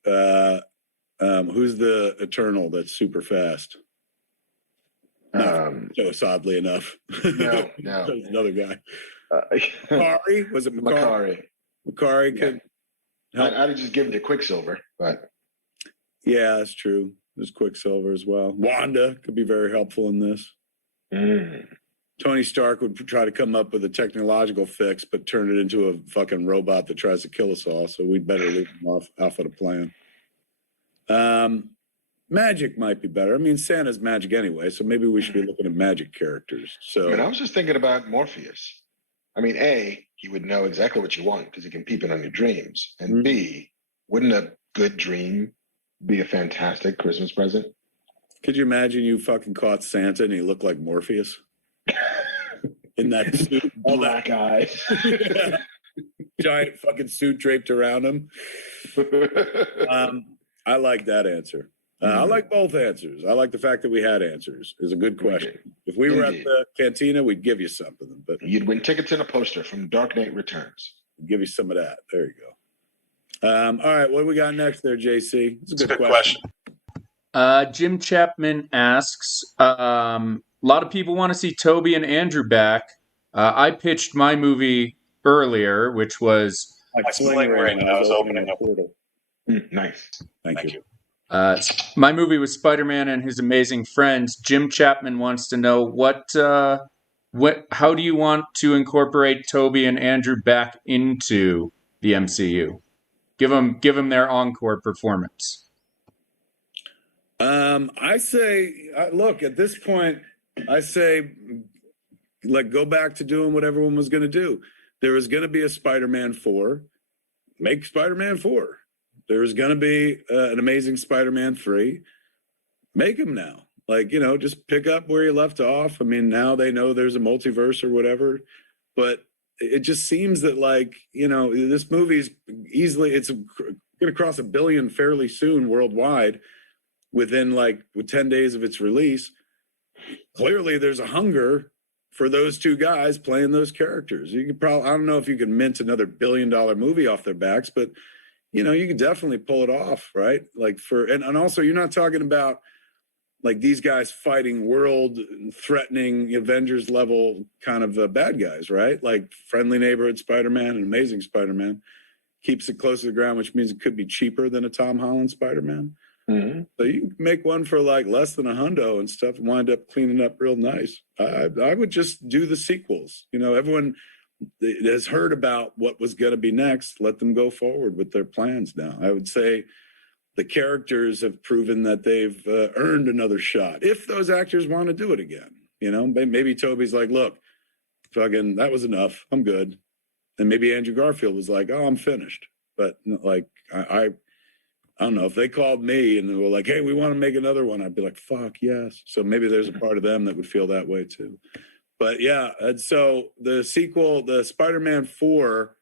who's the Eternal that's super fast? Just oddly enough. No. Another guy. Makari? Was it Makari? Makari could help. I'd have just given to Quicksilver, but yeah, that's true. There's Quicksilver as well. Wanda could be very helpful in this. Tony Stark would try to come up with a technological fix, but turn it into a fucking robot that tries to kill us all. So we'd better leave him off of the plan. Magic might be better. I mean, Santa's magic anyway, so maybe we should be looking at magic characters. So I was just thinking about Morpheus. I mean, A, he would know exactly what you want because he can peep in on your dreams. And B, wouldn't a good dream be a fantastic Christmas present? Could you imagine you fucking caught Santa and he looked like Morpheus? In that suit, all black eyes. Giant fucking suit draped around him. I like that answer. I like both answers. I like the fact that we had answers. It's a good question. If we were at the cantina, we'd give you something. But you'd win tickets and a poster from Dark Knight Returns. We'd give you some of that. There you go. All right, what do we got next there, JC? It's a good question. Jim Chapman asks, a lot of people want to see Toby and Andrew back. I pitched my movie earlier, which was My sling ring. I was opening a portal. Nice. Thank you. My movie was Spider-Man and His Amazing Friends. Jim Chapman wants to know how do you want to incorporate Toby and Andrew back into the MCU? Give them their encore performance. I say, look, at this point, I say, like, go back to doing what everyone was going to do. There was going to be a Spider-Man 4. Make Spider-Man 4. There was going to be an Amazing Spider-Man 3. Make them now. Like, just pick up where you left off. I mean, now they know there's a multiverse or whatever. But it just seems that, like, this movie's it's going to cross 1 billion fairly soon worldwide within, with 10 days of its release. Clearly, there's a hunger for those two guys playing those characters. You could probably, I don't know if you can mint another $1 billion movie off their backs, but you can definitely pull it off, right? And also you're not talking about like these guys fighting world-threatening Avengers level kind of bad guys, right? Like Friendly Neighborhood Spider-Man and Amazing Spider-Man keeps it close to the ground, which means it could be cheaper than a Tom Holland Spider-Man. Mm-hmm. So you can make one for like less than $100 and stuff and wind up cleaning up real nice. I would just do the sequels. You know, everyone has heard about what was going to be next. Let them go forward with their plans now. I would say the characters have proven that they've earned another shot. If those actors want to do it again, you know, maybe Toby's like, look, fucking, that was enough. I'm good. And maybe Andrew Garfield was like, oh, I'm finished. But like, I don't know, if they called me and they were like, hey, we want to make another one, I'd be like, fuck yes. So maybe there's a part of them that would feel that way too. But yeah, and so the sequel, the Spider-Man 4,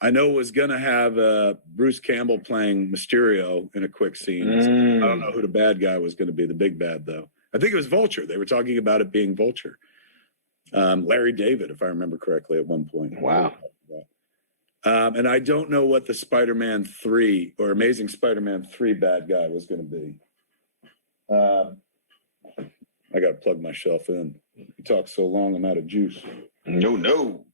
I know was going to have Bruce Campbell playing Mysterio in a quick scene. I don't know who the bad guy was going to be, the big bad though. I think it was Vulture. They were talking about it being Vulture. Larry David, if I remember correctly, at one point. Wow. And I don't know what the Spider-Man 3 or Amazing Spider-Man 3 bad guy was going to be. I got to plug my shelf in. You talk so long, I'm out of juice. No. No.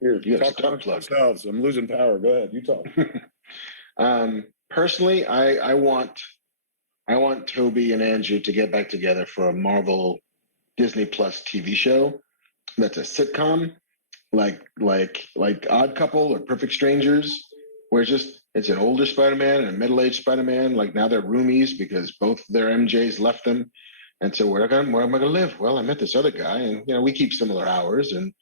Here, You talk amongst yourselves. I'm losing power. Go ahead. You talk. Personally, I want Toby and Andrew to get back together for a Marvel Disney Plus TV show that's a sitcom, like Odd Couple or Perfect Strangers, where it's an older Spider-Man and a middle-aged Spider-Man. Like now they're roomies because both their MJs left them, and so where am I gonna live? Well, I met this other guy, and you know we keep similar hours, and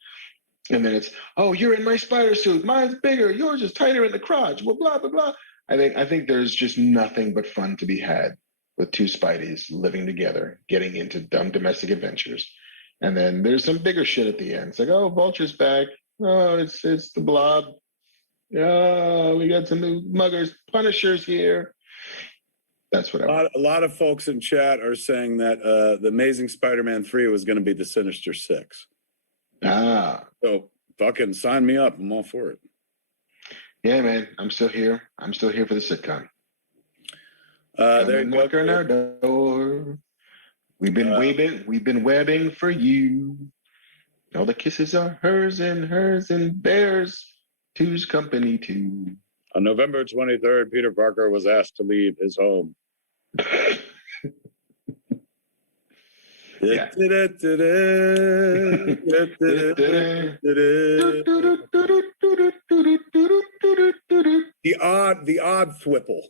then it's, oh, you're in my spider suit, mine's bigger, yours is tighter in the crotch, well, blah blah blah. I think there's just nothing but fun to be had with two Spideys living together, getting into dumb domestic adventures. And then there's some bigger shit at the end. It's like, oh, Vulture's back. Oh, it's the Blob. Oh, we got some new muggers, Punishers here. That's what I want. A lot of folks in chat are saying that the Amazing Spider-Man 3 was going to be the Sinister Six. So fucking sign me up. I'm all for it. Yeah, man. I'm still here. I'm still here for the sitcom. There you go. Knocking our door. We've been webbing for you. All the kisses are hers and bears two's company too. On November 23rd, Peter Parker was asked to leave his home. Yeah. The odd thwipple.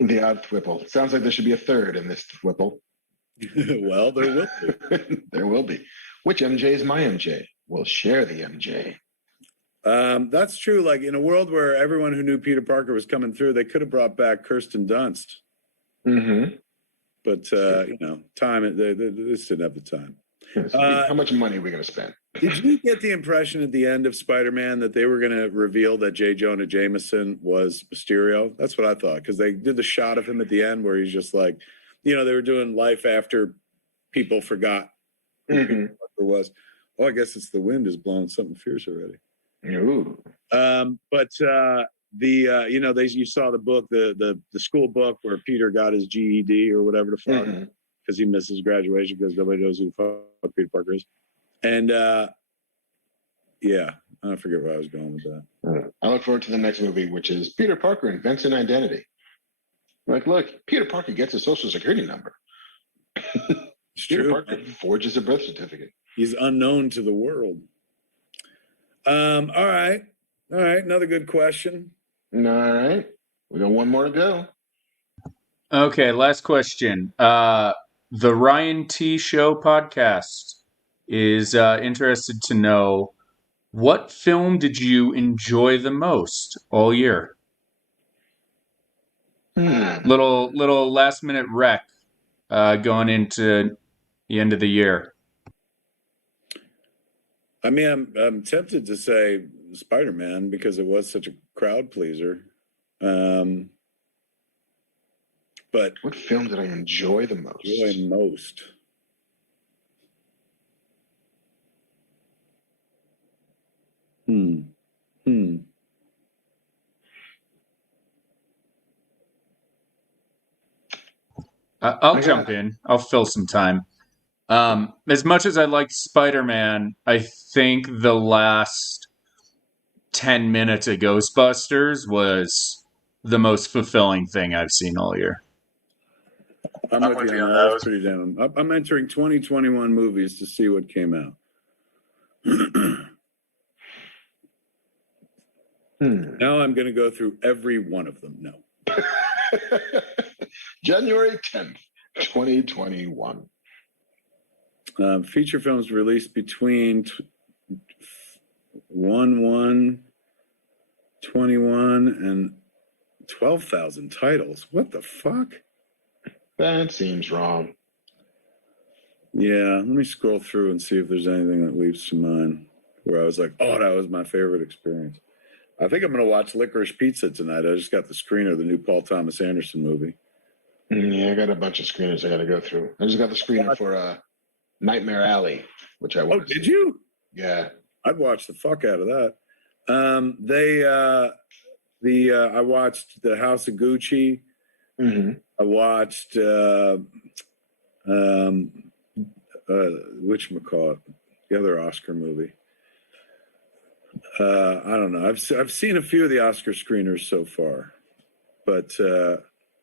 The odd thwipple. Sounds like there should be a third in this thwipple. Well, there will be. There will be. Which MJ is my MJ? We'll share the MJ. That's true. Like in a world where everyone who knew Peter Parker was coming through, they could have brought back Kirsten Dunst. Mm-hmm. But you know, time. They just didn't have the time. How much money are we going to spend? Did you get the impression at the end of Spider-Man that they were going to reveal that J. Jonah Jameson was Mysterio? That's what I thought, because they did the shot of him at the end where he's just like, you know, they were doing life after people forgot who Peter Parker was. Oh, I guess it's the wind is blowing something fierce already. Ooh. But you know, you saw the book, the school book where Peter got his GED or whatever the fuck, because he missed his graduation because nobody knows who the fuck Peter Parker is. And yeah, I forget where I was going with that. I look forward to the next movie, which is Peter Parker Invents an Identity. Like, look, Peter Parker gets a social security number. Peter Parker forges a birth certificate. He's unknown to the world. All right. Another good question. All right. We got one more to go. Okay, last question. The Ryan T. Show podcast is interested to know, what film did you enjoy the most all year? Little last minute rec going into the end of the year. I mean, I'm tempted to say Spider-Man because it was such a crowd pleaser. But what film did I enjoy the most? I'll jump in. I'll fill some time. As much as I liked Spider-Man, I think the last 10 minutes of Ghostbusters was the most fulfilling thing I've seen all year. I'm with you on that. I was pretty down. I'm entering 2021 movies to see what came out. Now I'm going to go through every one of them. No. January 10th, 2021. Feature films released between 1/1/21 and 12,000 titles. What the fuck? That seems wrong. Yeah, let me scroll through and see if there's anything that leaps to mind where I was like, oh, that was my favorite experience. I think I'm going to watch Licorice Pizza tonight. I just got the screener of the new Paul Thomas Anderson movie. Yeah, I got a bunch of screeners I got to go through. I just got the screener for Nightmare Alley, which I watched. Oh, did you? Yeah. I'd watch the fuck out of that. I watched The House of Gucci. Mm-hmm. I watched whatchamacallit, the other Oscar movie. I don't know. I've seen a few of the Oscar screeners so far, but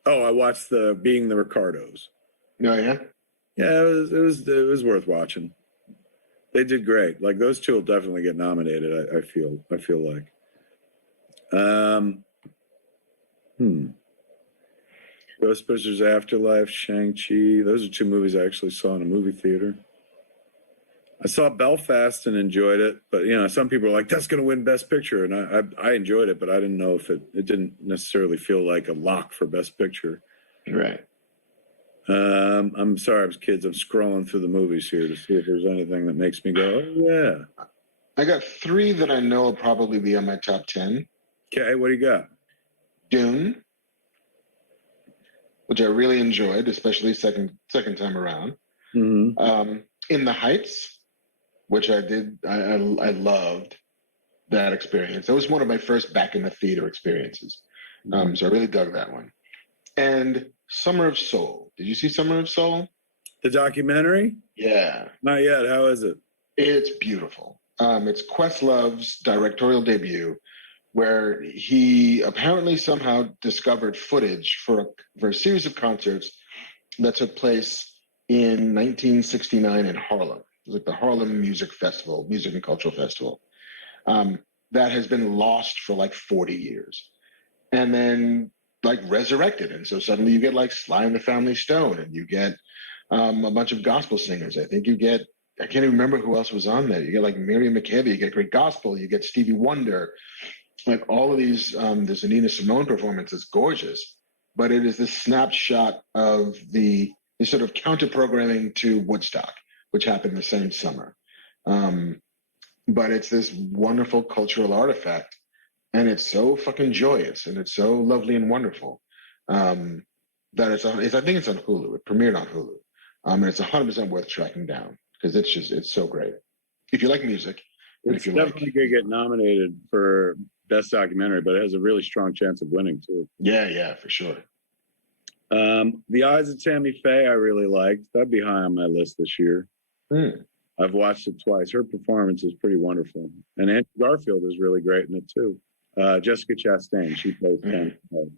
I watched Being the Ricardos. Oh yeah. Yeah, it was worth watching. They did great. Like those two will definitely get nominated. I feel like. Ghostbusters Afterlife, Shang-Chi. Those are two movies I actually saw in a movie theater. I saw Belfast and enjoyed it, but some people are like, "That's going to win Best Picture," and I enjoyed it, but I didn't know if it didn't necessarily feel like a lock for Best Picture. Right. I'm sorry, kids. I'm scrolling through the movies here to see if there's anything that makes me go, "Oh yeah." I got 3 that I know will probably be on my top 10. Okay, what do you got? Dune, which I really enjoyed, especially second time around. Mm-hmm. In the Heights, which I did, I loved that experience. That was one of my first back in the theater experiences. So I really dug that one. And Summer of Soul. Did you see Summer of Soul? The documentary? Yeah. Not yet. How is it? It's beautiful. It's Questlove's directorial debut, where he apparently somehow discovered footage for a series of concerts that took place in 1969 in Harlem. It was like the Harlem Music and Cultural Festival. That has been lost for like 40 years. And then like resurrected. And so suddenly you get like Sly and the Family Stone, and you get a bunch of gospel singers. I think you get, I can't even remember who else was on there. You get like Miriam Makeba, you get Great Gospel, you get Stevie Wonder, like all of these, this Nina Simone performance is gorgeous, but it is this snapshot of the sort of counter programming to Woodstock, which happened the same summer. But it's this wonderful cultural artifact, and it's so fucking joyous, and it's so lovely and wonderful that I think it's on Hulu. It premiered on Hulu, and it's 100% worth tracking down because it's so great. If you like music, and It's if you definitely going to get nominated for Best Documentary, but it has a really strong chance of winning too. Yeah, for sure. The Eyes of Tammy Faye I really liked. That'd be high on my list this year. I've watched it twice. Her performance is pretty wonderful. And Andrew Garfield is really great in it too. Jessica Chastain, she plays Tammy Faye.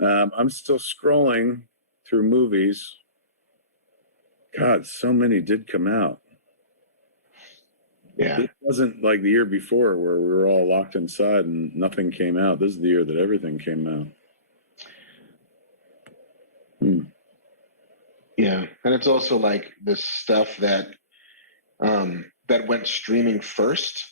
I'm still scrolling through movies. God, so many did come out. Yeah. It wasn't like the year before where we were all locked inside and nothing came out. This is the year that everything came out. Yeah, and it's also like the stuff that that went streaming first,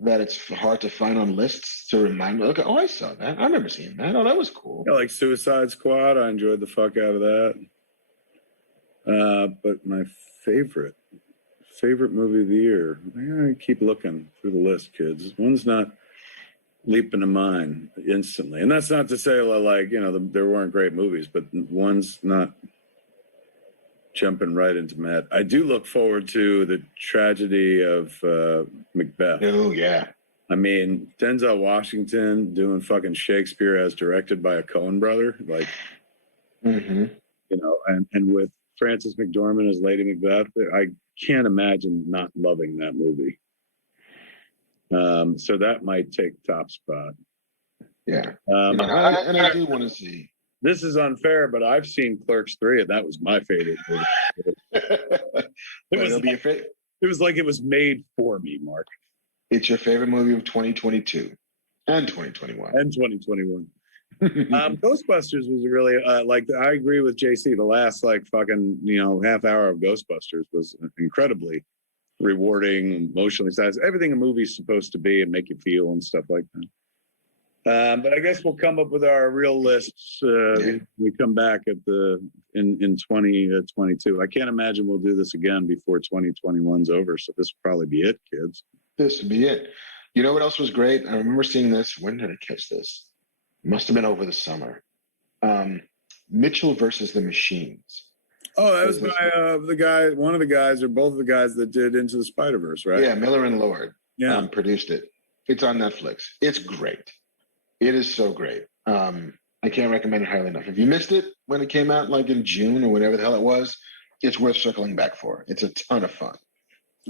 that it's hard to find on lists to remind me. Okay, oh, I saw that. I remember seeing that. Oh, that was cool. Yeah, like Suicide Squad. I enjoyed the fuck out of that. But my favorite movie of the year. I keep looking through the list, kids. One's not leaping to mind instantly, and that's not to say like there weren't great movies, but one's not jumping right into Matt. I do look forward to the tragedy of Macbeth. Oh yeah. I mean, Denzel Washington doing fucking Shakespeare as directed by a Coen brother, like, and with Frances McDormand as Lady Macbeth, I can't imagine not loving that movie. So that might take top spot. Yeah. I do want to see. This is unfair, but I've seen Clerks 3, and that was my favorite movie. It was like it was made for me, Mark. It's your favorite movie of 2022 and 2021. And 2021. Ghostbusters was really I agree with JC. The last fucking half hour of Ghostbusters was incredibly rewarding, emotionally satisfying, everything a movie's supposed to be and make you feel and stuff like that. But I guess we'll come up with our real lists. We come back in 2022. I can't imagine we'll do this again before 2021's over. So this will probably be it, kids. This will be it. You know what else was great? I remember seeing this. When did I catch this? Must have been over the summer. Mitchell versus the Machines. Oh, that was by one of the guys, or both of the guys that did Into the Spider-Verse, right? Yeah, Miller and Lord. Yeah, produced it. It's on Netflix. It's great. It is so great. I can't recommend it highly enough. If you missed it when it came out, in June or whatever the hell it was, it's worth circling back for. It's a ton of fun.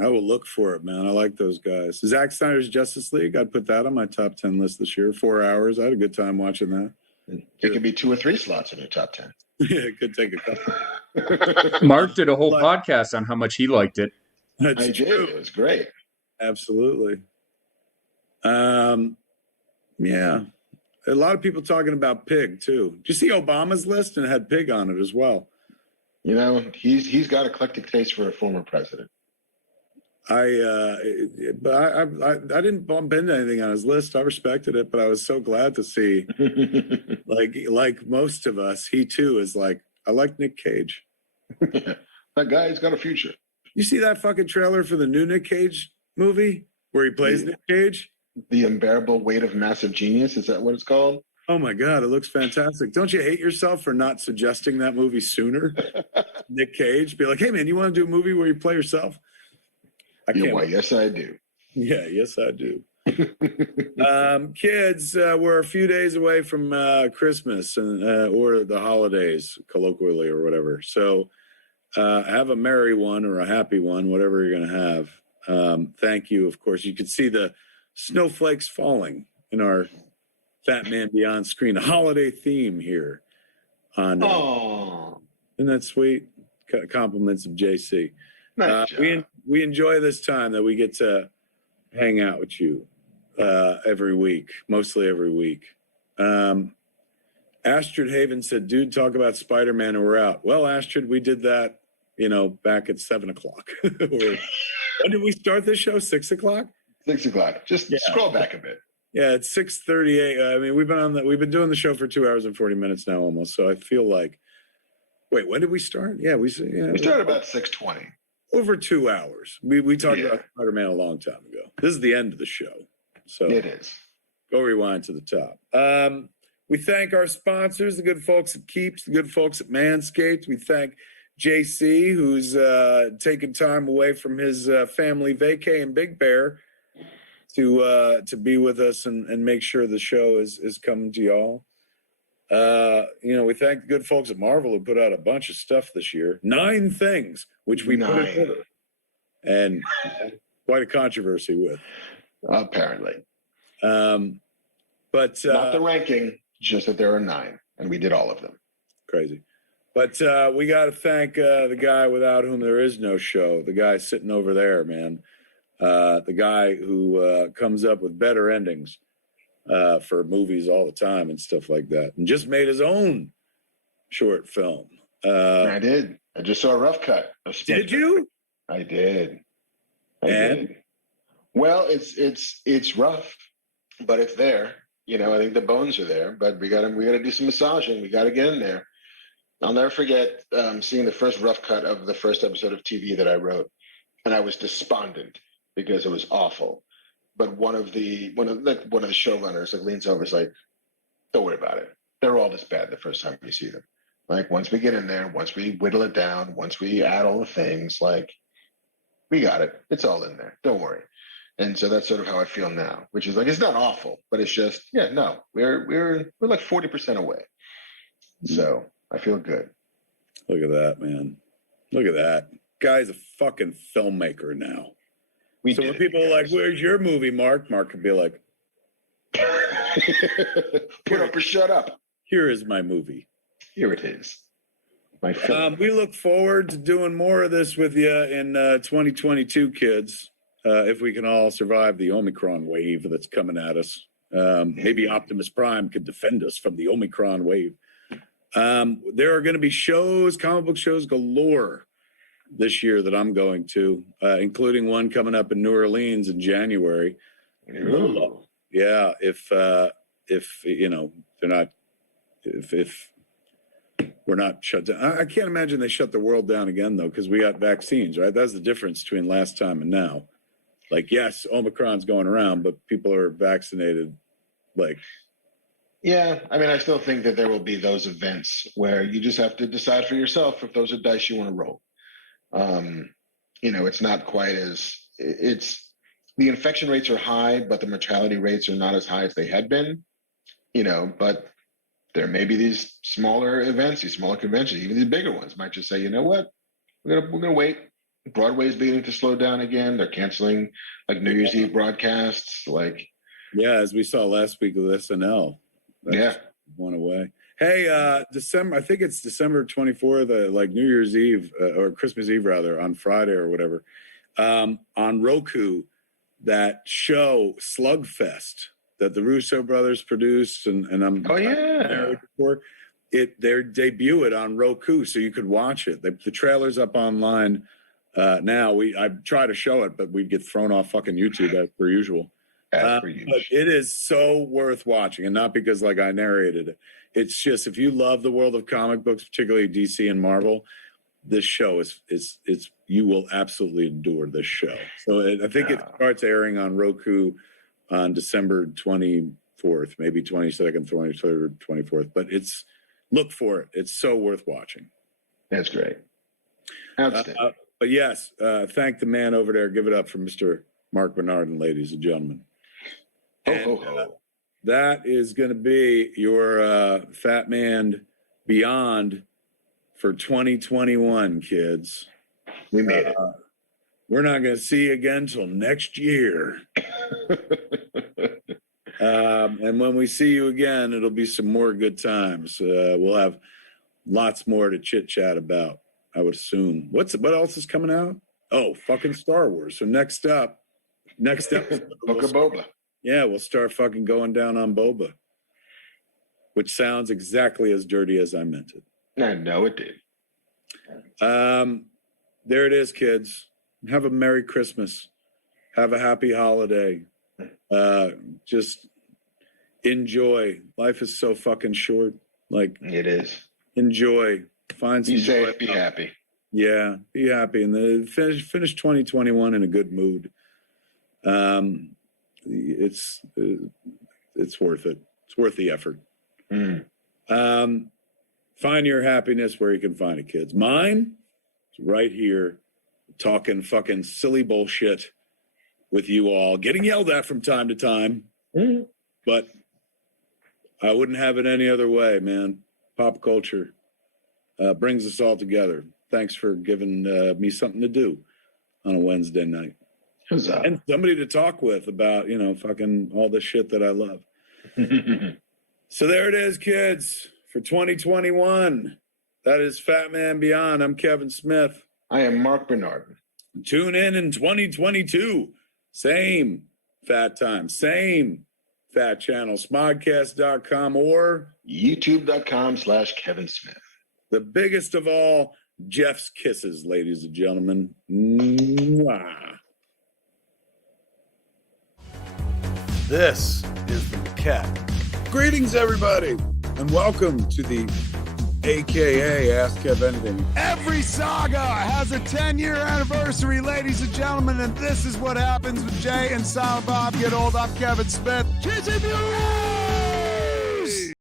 I will look for it, man. I like those guys. Zack Snyder's Justice League, I'd put that on my top 10 list this year. 4 hours. I had a good time watching that. It could be 2 or 3 slots in your top 10. Yeah, it could take a couple. Mark did a whole podcast on how much he liked it. That's true. It was great. Absolutely. Yeah. A lot of people talking about Pig, too. Did you see Obama's list? And it had Pig on it as well. He's got eclectic taste for a former president. I didn't bump into anything on his list. I respected it, but I was so glad to see, like most of us, he too is I like Nick Cage. That guy's got a future. You see that fucking trailer for the new Nick Cage movie where he plays Nick Cage? The Unbearable Weight of Massive Genius. Is that what it's called? Oh my God, it looks fantastic. Don't you hate yourself for not suggesting that movie sooner? Nick Cage, be like, hey man, you want to do a movie where you play yourself? Yes, I do. Yeah, yes, I do. Kids, we're a few days away from Christmas or the holidays, colloquially or whatever. So have a merry one or a happy one, whatever you're going to have. Thank you. Of course, you can see the snowflakes falling in our Fat Man Beyond screen, a holiday theme here. Isn't that sweet? Compliments of JC. Nice job. We enjoy this time that we get to hang out with you every week, mostly every week. Astrid Haven said, dude, talk about Spider-Man and we're out. Well, Astrid, we did that, back at 7:00. When did we start this show? 6:00? 6:00. Just scroll back a bit. Yeah, it's 6:38. I mean, we've been doing the show for 2 hours and 40 minutes now almost. So I feel like, wait, when did we start? We started about 6:20. Over 2 hours. We talked about Spider-Man a long time ago. This is the end of the show. So it is. Go rewind to the top. We thank our sponsors, the good folks at Keeps, the good folks at Manscaped. We thank JC, who's taking time away from his family vacay in Big Bear to be with us and make sure the show is coming to y'all. We thank the good folks at Marvel who put out a bunch of stuff this year. 9 things, which we put in order. And quite a controversy with. Apparently. But not the ranking, just that there are 9, and we did all of them. Crazy. But we got to thank the guy without whom there is no show, the guy sitting over there, man. The guy who comes up with better endings for movies all the time and stuff like that, and just made his own short film. I did. I just saw a rough cut of Splinter. Did you? I did. I did. Well, it's rough, but it's there. I think the bones are there, but we gotta do some massaging. We gotta get in there. I'll never forget seeing the first rough cut of the first episode of TV that I wrote, and I was despondent because it was awful. But one of the showrunners leans over, is like, "Don't worry about it. They're all this bad the first time you see them. Once we get in there, once we whittle it down, once we add all the things, we got it. It's all in there. Don't worry." And so that's sort of how I feel now, which is it's not awful, but it's just, we're 40% away. So I feel good. Look at that, man. Look at that. Guy's a fucking filmmaker now. So when people are like, where's your movie, Mark? Mark could be like, put up or shut up. Here is my movie. Here it is. My film. We look forward to doing more of this with you in 2022, kids. If we can all survive the Omicron wave that's coming at us. Maybe Optimus Prime could defend us from the Omicron wave. There are going to be shows, comic book shows galore this year that I'm going to, including one coming up in New Orleans in January. Ooh. Yeah, if you know they're not, if we're not shut down. I can't imagine they shut the world down again though, because we got vaccines, right? That's the difference between last time and now. Like, yes, Omicron's going around, but people are vaccinated. Like, Yeah, I mean, I still think that there will be those events where you just have to decide for yourself if those are dice you want to roll. You know, it's not quite as the infection rates are high, but the mortality rates are not as high as they had been. You know, but there may be these smaller events, these smaller conventions, even these bigger ones might just say, you know what, we're gonna wait. Broadway's beginning to slow down again. They're canceling like New Year's Eve broadcasts. Like, yeah, as we saw last week with SNL. That's one away. Hey, December, I think it's December 24th, like New Year's Eve or Christmas Eve rather, on Friday or whatever. On Roku, that show Slugfest that the Russo brothers produced, and they debut it on Roku, so you could watch it. The trailer's up online now. I try to show it, but we get thrown off fucking YouTube as per usual. But it is so worth watching, and not because like I narrated it. It's just if you love the world of comic books, particularly DC and Marvel, this show is you will absolutely adore this show. So I think it starts airing on Roku on December 24th, maybe 22nd, 23rd, 24th. But look for it. It's so worth watching. That's great. Outstanding. But yes, thank the man over there. Give it up for Mr. Marc Bernardin, ladies and gentlemen. And, that is going to be your Fat Man Beyond for 2021, kids. We made it. We're not going to see you again until next year. And when we see you again, it'll be some more good times. We'll have lots more to chit chat about, I would assume. What else is coming out? Oh, fucking Star Wars. So next episode, Book of Boba. Yeah, we'll start fucking going down on Boba, which sounds exactly as dirty as I meant it. I know it did. There it is, kids. Have a Merry Christmas. Have a happy holiday. Just enjoy. Life is so fucking short. Like, it is. Enjoy. Find some be joy. safe, be happy. Yeah, be happy. And then finish 2021 in a good mood. It's worth it. It's worth the effort. Find your happiness where you can find it, kids. Mine is right here, talking fucking silly bullshit with you all, getting yelled at from time to time, but I wouldn't have it any other way, man. Pop culture brings us all together. Thanks for giving me something to do on a Wednesday night. Huzzah. And somebody to talk with about, fucking all the shit that I love. So there it is, kids, for 2021. That is Fat Man Beyond. I'm Kevin Smith. I am Marc Bernardin. Tune in 2022. Same fat time, same fat channel, smodcast.com or youtube.com/Kevin Smith. The biggest of all, Jeff's kisses, ladies and gentlemen. Mwah. This is the cat. Greetings, everybody, and welcome to the AKA Ask Kev Anything. Every saga has a 10-year anniversary, ladies and gentlemen, and this is what happens when Jay and Silent Bob get old. I'm Kevin Smith. Kissing you!